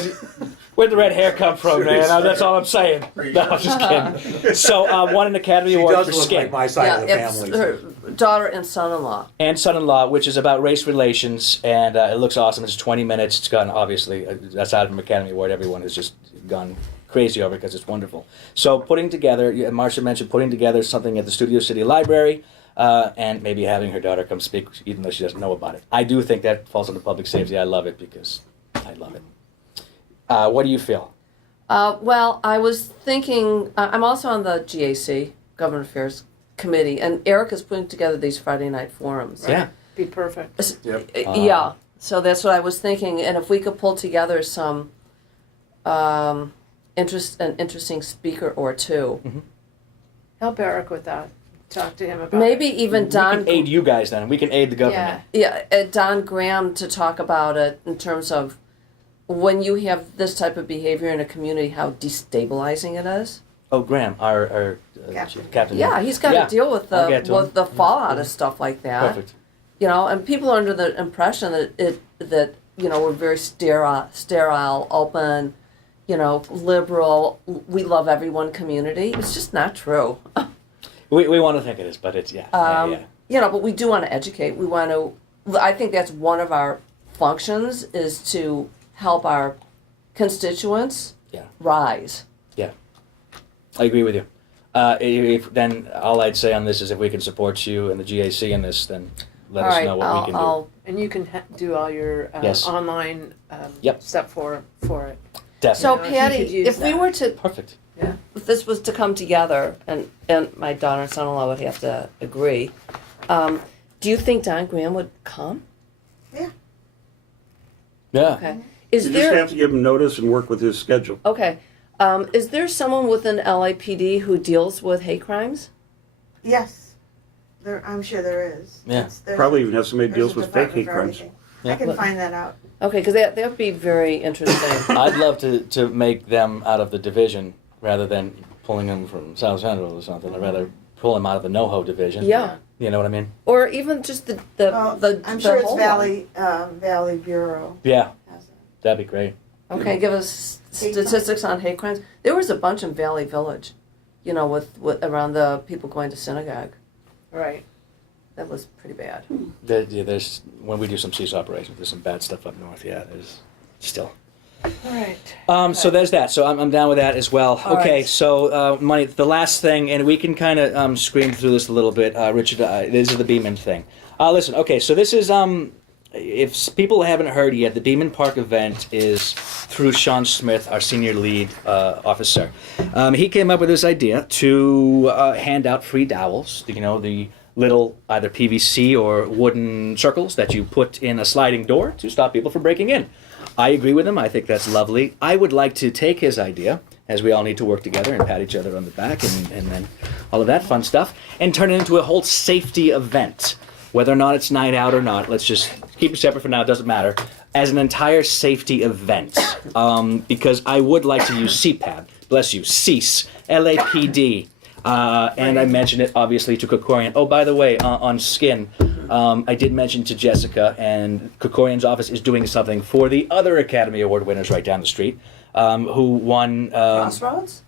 where'd the red hair come from, man? That's all I'm saying. No, I'm just kidding. So, won an Academy She Award does for look skin. like my side Yeah, of the it's family. her daughter and son-in-law. And son-in-law, which is about race relations, and it looks awesome. It's 20 minutes. It's gotten, obviously, aside from Academy Award, everyone has just gone crazy over it because it's wonderful. So putting together, Marsha mentioned putting together something at the Studio City Library, and maybe having her daughter come speak, even though she doesn't know about it. I do think that falls under public safety. I love it because I love it. What do you feel? Well, I was thinking, I'm also on the GAC, Government Affairs Committee, and Eric is putting together these Friday night forums. Yeah. Be perfect. Yeah, so that's what I was thinking, and if we could pull together some an interesting speaker or two. Help Eric with that. Talk to him about Maybe it. even We Don. can aid you guys then. We can aid the government. Don Graham to talk about it in terms of when you have this type of behavior in a community, how destabilizing it is. Oh, Graham, our Captain. captain. Yeah, he's got Yeah, to deal with I'll get to him. the fallout of stuff like that. Perfect. You know, and people are under the impression that we're very sterile, open, liberal. We love everyone community. It's just not true. We want to think it is, but it's, yeah. But we do want to educate. We want to. I think that's one of our functions is to help our constituents Yeah. rise. I agree with you. Then all I'd say on this is if we can support you and the GAC in this, then let All us right, know what we can I'll And you can do all your Yes. online Yep. stuff for it. do. So Definitely. You Patty, could use if we that. were to, Perfect. if this was to come together, and my daughter and son-in-law would have to agree, do you think Don Graham would come? Yeah. Okay. Is You just there have to give him notice and work with his schedule. okay? Is there someone within LAPD who deals with hate crimes? Yes, I'm sure there is. Yeah. Probably even have somebody who There's deals a with fake department hate for crimes. everything. Yeah. I can find that out. Okay, because that would be very interesting. I'd love to make them out of the division rather than pulling them from South Central or something. I'd rather pull them out of the NoHo division. Yeah. You know what I mean? Or even just the Well, I'm sure it's whole Valley Bureau. Yeah. has it. That'd be great. one. Okay, give us statistics on hate crimes. There was a bunch in Valley Village, with around the people going to synagogue. Right. That was pretty bad. There's when we do some cease operations, there's some bad stuff up north. Yeah, there's still. All right. So there's that. So I'm down with that as well. All Okay, right. so money. The last thing, and we can kind of scream through this a little bit. Richard, this is the Beeman thing. Listen, okay, so this is if people haven't heard yet, the Beeman Park event is through Shawn Smith, our senior lead officer. He came up with this idea to hand out free dowels. You know, the little either PVC or wooden circles that you put in a sliding door to stop people from breaking in. I agree with him. I think that's lovely. I would like to take his idea, as we all need to work together and pat each other on the back and then all of that fun stuff, and turn it into a whole safety event. Whether or not it's night out or not, let's just keep it separate for now, it doesn't matter, as an entire safety event. Because I would like to use CPAB, bless you, CEASE, LAPD, and I mentioned it obviously to Krikorian. Oh, by the way, on skin, I did mention to Jessica, and Krikorian's office is doing something for the other Academy Award winners right down the street, who won... Crossroads?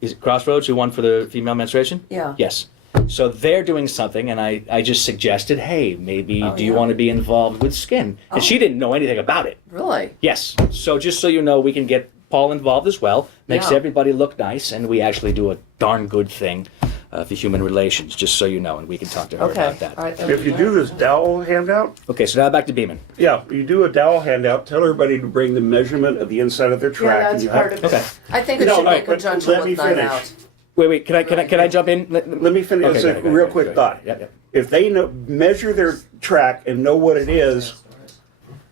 Is it Crossroads who won for the female menstruation? Yeah. Yes. So they're doing something, and I just suggested, hey, maybe do you yeah. want to be involved with skin? And she didn't know anything about it. Really? Yes. So just so you know, we can get Paul involved as well. Makes Yeah. everybody look nice, and we actually do a darn good thing for human relations, just so you know, and we can talk to her Okay. about that. All right. If you do this dowel handout, Okay, so now back to Beeman. yeah, you do a dowel handout, tell everybody to bring the measurement of the inside of their track. Yeah, and that's you part have- of it. Okay. I think it No, should be no, in but conjunction let me with Night finish. Out. Wait, can I jump in? Let me finish. Okay, It's go a ahead, go real ahead, quick go thought. ahead. Yep, yep. If they measure their track and know what it is,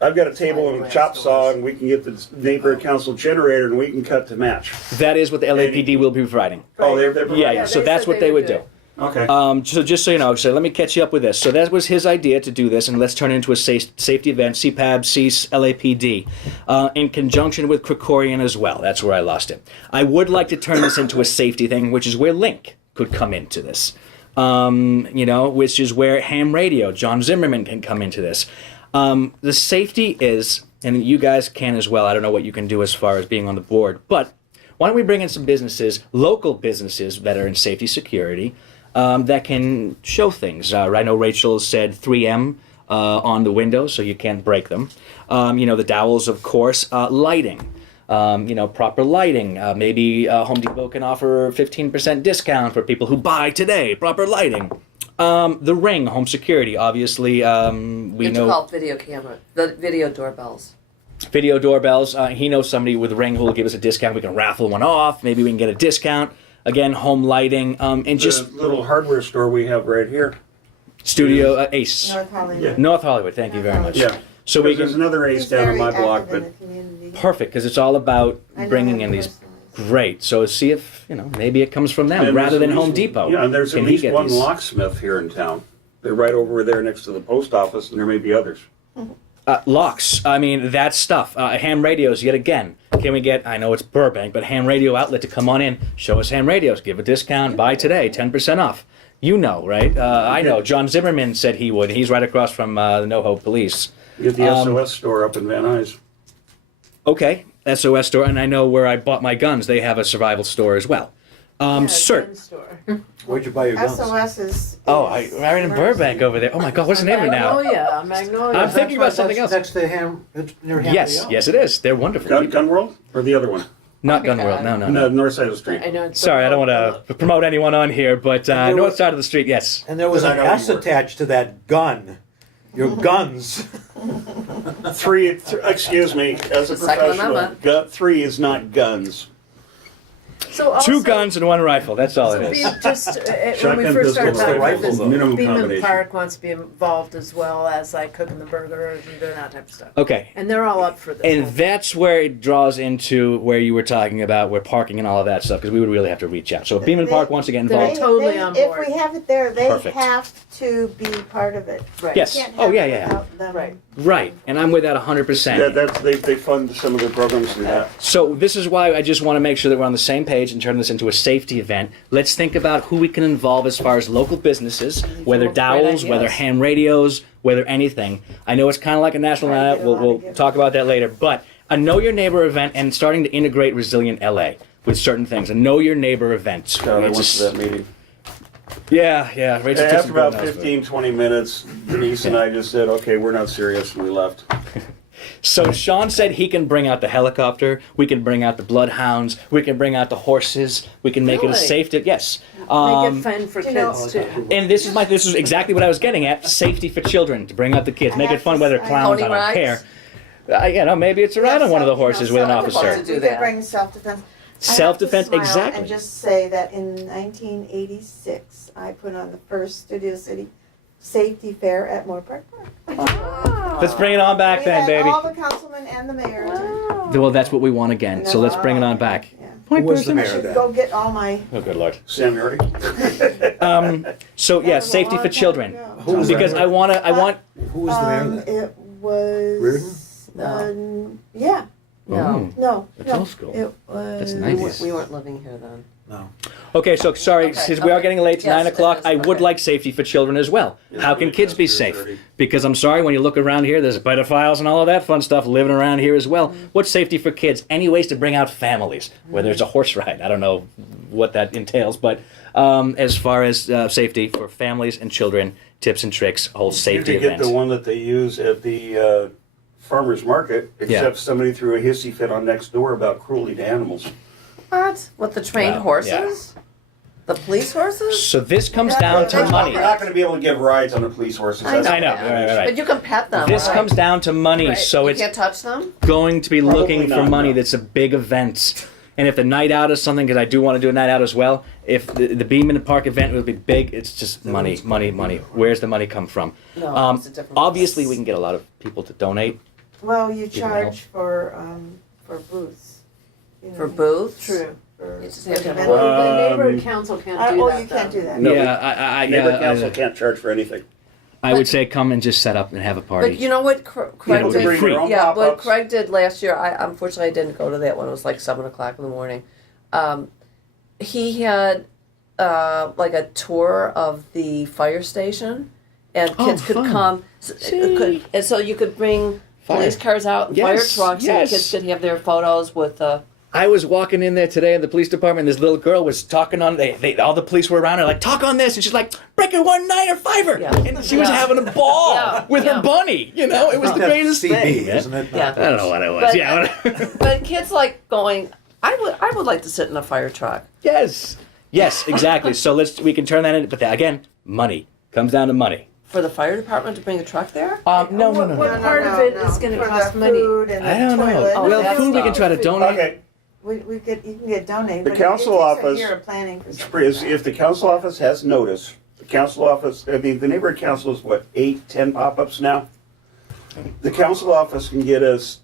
I've got a table and a chop saw, and we can get the neighborhood council generator, and we can cut to match. That is what the LAPD will be providing. Oh, they're Yeah, Yeah, so they that's said what they they would would do. do it. Okay. So just so you know, so let me catch you up with this. So that was his idea to do this, and let's turn it into a safety event, CPAB, CEASE, LAPD, in conjunction with Krikorian as well. That's where I lost it. I would like to turn this into a safety thing, which is where Link could come into this. Which is where ham radio, John Zimmerman can come into this. The safety is, and you guys can as well, I don't know what you can do as far as being on the board, but why don't we bring in some businesses, local businesses that are in safety security, that can show things. I know Rachel said 3M on the windows, so you can't break them. The dowels, of course. Lighting. Proper lighting. Maybe Home Depot can offer 15% discount for people who buy today. Proper lighting. The Ring, home security. Obviously, we You have to know call it video camera, the video doorbells. video doorbells. He knows somebody with Ring who will give us a discount. We can raffle one off. Maybe we can get a discount. Again, home lighting, and just the little hardware store we have right here. Studio Ace. North Hollywood. Yeah. North Hollywood, thank you very much. Yeah. So we There's can, another He's ace down on very my block, active in but the community. perfect, because it's all about I know bringing him in these, personally. great. So see if, maybe it comes from them and rather there's than at Home least- Depot. Yeah, and there's Can at he least get one these? locksmith here in town. They're right over there next to the post office, and there may be others. Locks, that stuff. Ham radios, yet again. Can we get, I know it's Burbank, but ham radio outlet to come on in, show us ham radios, give a discount, buy today, 10% off. You know, right? I know. John Zimmerman said he would. He's right across from the No Hope Police. You get the SOS store up in Van Nuys. Okay, SOS store, and I know where I bought my guns. They have a survival store as well. Sir. Gun store. Where'd you buy your guns? SOS is. Right in Burbank over there. Oh my God, what's the name of it now? Magnolia. I'm thinking about something else. Next to Ham, it's near Ham. Yes, it is. They're wonderful. Gun World? Or the other one? Not Gun World. No. On the north side of the street. I know. It's Sorry, I don't want to promote anyone on here, but there north was- side of the street, yes. And there was I an know you S were. attached to that gun. Your guns. Excuse me, as a Second professional, Amendment. 3 is not guns. So also, Two guns and one rifle. That's all it So is. just when we Shotgun first started pistol, talking about rifle, this, though. Minimum Beeman combination. Park wants to be involved as well as like cooking the burgers and doing that type of stuff. Okay. And they're all up for this. And that's where it draws into where you were talking about where parking and all of that stuff, because we would really have to reach out. So if Beeman Park wants to get They're involved, totally on board. If we have it there, they Perfect. have to be part of it. Right. yes. Can't Oh, have yeah, it yeah. without them. Right. Right. And I'm with that 100%. Yeah, they fund some of their programs through that. So this is why I just want to make sure that we're on the same page and turn this into a safety event. Let's think about who we can involve as far as local businesses, whether Great dowels, ideas. whether ham radios, whether anything. I know it's kind of like a national Try to night out. get a lot We'll of gifts. talk about that later. But a Know Your Neighbor event and starting to integrate Resilient LA with certain things. A Know Your Neighbor event. I It's went just- to that meeting. Yeah. Rachel took After some about good notes, 15, 20 minutes, Denise and I just said, okay, we're not serious, and we left. So Sean said he can bring out the helicopter, we can bring out the bloodhounds, we can bring out the horses, we can make it a Really? safe to, yes. Make Um, it fun for you know- kids too. and this is exactly what I was getting at, safety for children, to bring out the kids, make it fun, whether clowns, Pony I don't rides? care. Maybe it's a ride on one of the horses with an officer. to do We that. could bring self-defense. Self-defense, I have to smile exactly. And just say that in 1986, I put on the first Studio City safety fair at Moore Park. Let's bring it on back We then, had baby. all the councilmen and the mayor. attend. Well, that's what we want again, so let's bring it on back. Yeah. Point Who was the person. I mayor should then? go get all my. Oh, good lord. Sam Murray? So yeah, That was a safety long for time children. ago. Who was Because the I want. Who was the mayor then? It was. Reardon? Yeah. No, No. That's no. old school. It was. That's we 90s. weren't living here then. No. Okay, so sorry, Okay, since we are okay. getting late to Yes, 9 it o'clock, is, I would okay. like safety for children as well. Yeah, How can it's kids be past safe? 3:30. Because I'm sorry, when you look around here, there's pedophiles and all of that fun stuff living around here as well. What's safety for kids? Any ways to bring out families, whether it's a horse ride. I don't know what that entails, but as far as safety for families and children, tips and tricks, a whole safety You could get event. the one that they use at the farmer's market, except somebody threw a hissy fit on next door about cruelty to animals. What? With the trained Wow, horses? The police horses? So this comes down to That's money. You're not going to be able to give rides on the police horses. I know. I know, that. right. But you can pet them. This right? comes down to money, Right. so You it's can't touch them? going to be Probably looking for not, money no. that's a big event. And if the night out is something, because I do want to do a night out as well, if the Beeman Park event will be big, it's just money. Where's the money come from? No, it's a different Obviously, place. we can get a lot of people to donate. Well, you People charge for booths. You know, For booths? True. For You just have to have event- a- Well, the neighborhood Um, council can't do Oh, that. you can't though. do that. No. Yeah, Neighborhood council can't charge for anything. I would say come and just set up and have a party. But you know what Craig know, did? bring their own Yeah, what pop-ups. Craig did last year, unfortunately I didn't go to that one. It was like 7:00 in the morning. He had like a tour of the fire station, and Oh, kids could fun. come. And so you could bring police Fire. cars out and Yes, fire trucks, yes. and kids could have their photos with the. I was walking in there today in the police department. This little girl was talking on. All the police were around her, like talk on this, and she's like, "Break it 1 9 or 5er," Yeah. and she was Yeah. having a ball Yeah, with yeah. her bunny. You know, it was the greatest CB, thing. man. isn't it? Yeah. I don't know what it was. But- yeah. But kids like going. I would like to sit in a fire truck. Yes, exactly. So we can turn that into, but again, money comes down to money. For the fire department to bring a truck there? No. What part of it is gonna For cost the money? food and the I don't know. toilet. Oh, Well, that's food we can stuff. try to donate. Okay, You can get donated. The but council it takes office- a year of planning for something. if the council office has notice, the council office, the neighborhood council is what, 8, 10 pop-ups now? The council office can get us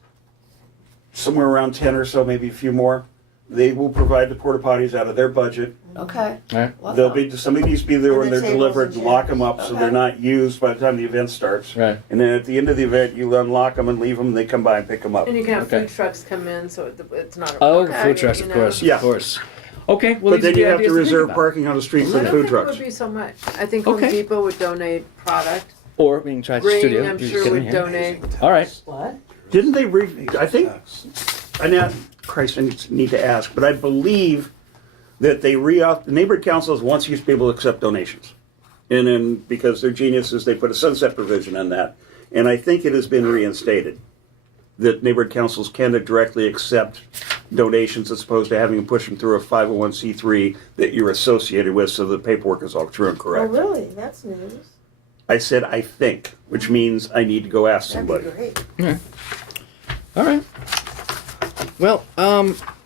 somewhere around 10 or so, maybe a few more. They will provide the porta potties out of their budget. Okay. Right. Well, They'll be, somebody needs to be there And when the they're tables delivered and and lock chairs. them up so Okay. they're not used by the time the event starts. Right. And then at the end of the event, you unlock them and leave them, and they come by and pick them up. And you can have Okay. food trucks come in, so it's not a. Oh, party, food trucks, you of know? course, Yeah. of course. Okay, well, But these then are the you have ideas to think reserve about. parking on the street for I the don't food think trucks. it would be so much. I think Okay. Home Depot would donate product. Or we can try the Green, studio. I'm You sure just get in would here. donate. All right. What? Didn't they I think, Christ, I need to ask, but I believe that the neighborhood councils once used to be able to accept donations. And then, because they're geniuses, they put a sunset provision on that. And I think it has been reinstated, that neighborhood councils can directly accept donations as opposed to having to push them through a 501c3 that you're associated with, so the paperwork is all true and Oh, correct. really? That's news. I said I think, which means I need to go ask That'd be somebody. great. All right. Well,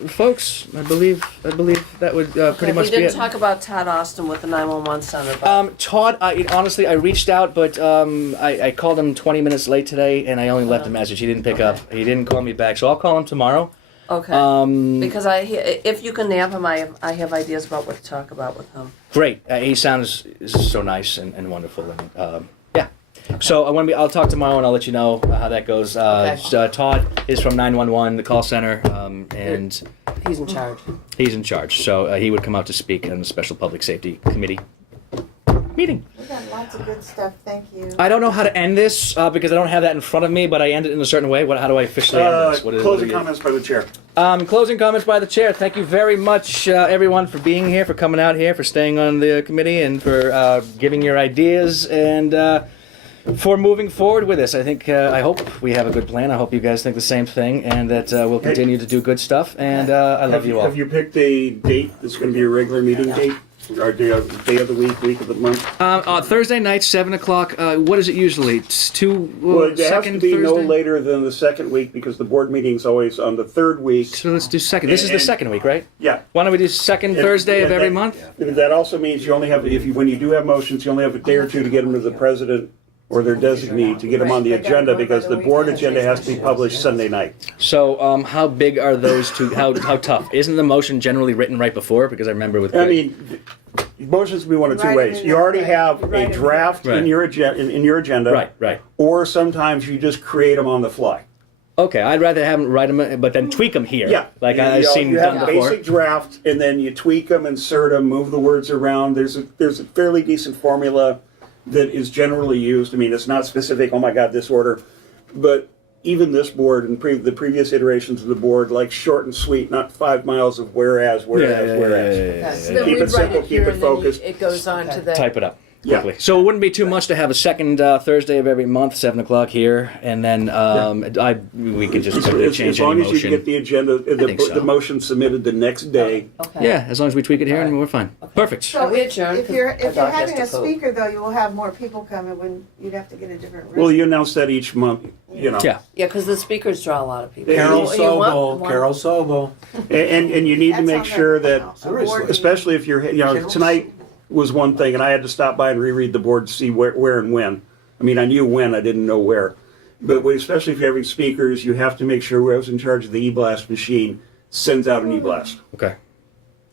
folks, I believe that would pretty much we be didn't it. talk about Todd Austin with the 911 center, but Todd, honestly, I reached out, but I called him 20 minutes late today, and I only left a message. He didn't pick up. He didn't call me back, so I'll call him tomorrow. okay. Because if you can nab him, I have ideas about what to talk about with him. Great. He sounds so nice and wonderful, and yeah. So I'll talk tomorrow, and I'll let you know how that goes. Okay. Todd is from 911, the call center, and He's in charge. he's in charge. So he would come out to speak on the Special Public Safety Committee. meeting. We got lots of good stuff, thank you. I don't know how to end this because I don't have that in front of me, but I end it in a certain way. How do I officially end this? Closing comments by the chair. Closing comments by the chair. Thank you very much, everyone, for being here, for coming out here, for staying on the committee, and for giving your ideas, and for moving forward with this. I hope we have a good plan. I hope you guys think the same thing, and that we'll continue to do good stuff. And I love you all. Have you picked a date that's going to be a regular meeting date? Or day of the week of the month? Thursday night, 7 o'clock. What is it usually? It's Well, it has to be no later than the second week because the board meeting's always on the third week. So let's do second. This is the second week, right? Yeah. Why don't we do second Thursday of every month? That also means you only have, when you do have motions, you only have a day or two to get them to the president or their designee to get them on the agenda because the board agenda has to be published Sunday night. So how big are those two? How tough? Isn't the motion generally written right before? Because I remember with. Motions can be one of two Write it ways. in You that already way. have You write a it in draft that way. in your agenda. Right. Or sometimes you just create them on the fly. Okay, I'd rather have them write them, but then tweak them here. Yeah. Like You- I've you seen you done have a before. basic draft, and then you tweak them, insert them, move the words around. There's a fairly decent formula that is generally used. I mean, it's not specific, oh my God, this order. But even this board and the previous iterations of the board, like short and sweet, not 5 miles of whereas. So then Keep we'd it simple, write it keep here it and then focused. it goes on to the. Type it up Yeah. quickly. So it wouldn't be too much to have a second Thursday of every month, 7 o'clock here, and then we could just quickly As change long any as you motion. get the agenda, think so. the motion submitted the next day. Okay. Yeah, as long as we tweak it here, and we're fine. Perfect. So Are we if adjourned? if you're, 'Cause our if you're dog has having to a poop. speaker though, you will have more people come, and when, you'd have to get a different room. Well, you announce that each month, you know. Yeah. Yeah, because the speakers draw a lot of people. Carol You want one- Carol Sobel. And you need to That make sounds sure like that, a board meeting. especially if you're, tonight was one thing, and I had to stop by and reread the board to see where and when. I mean, I knew when, I didn't know where. But especially if you're having speakers, you have to make sure whoever's in charge of the e-blast machine sends out an e-blast. Okay.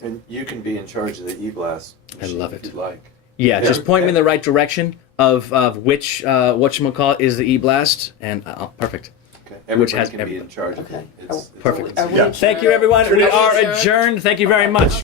And you can be in charge of the e-blast. I love if it. you'd like. Yeah, just point me in the right direction of which whatchamacallit is the e-blast, and perfect. Okay. Which Everybody has can be in charge of Okay. it. It's Perfect. Are we Yeah. adjourned? Thank you, everyone. We Are are adjourned? adjourned. Thank you very much.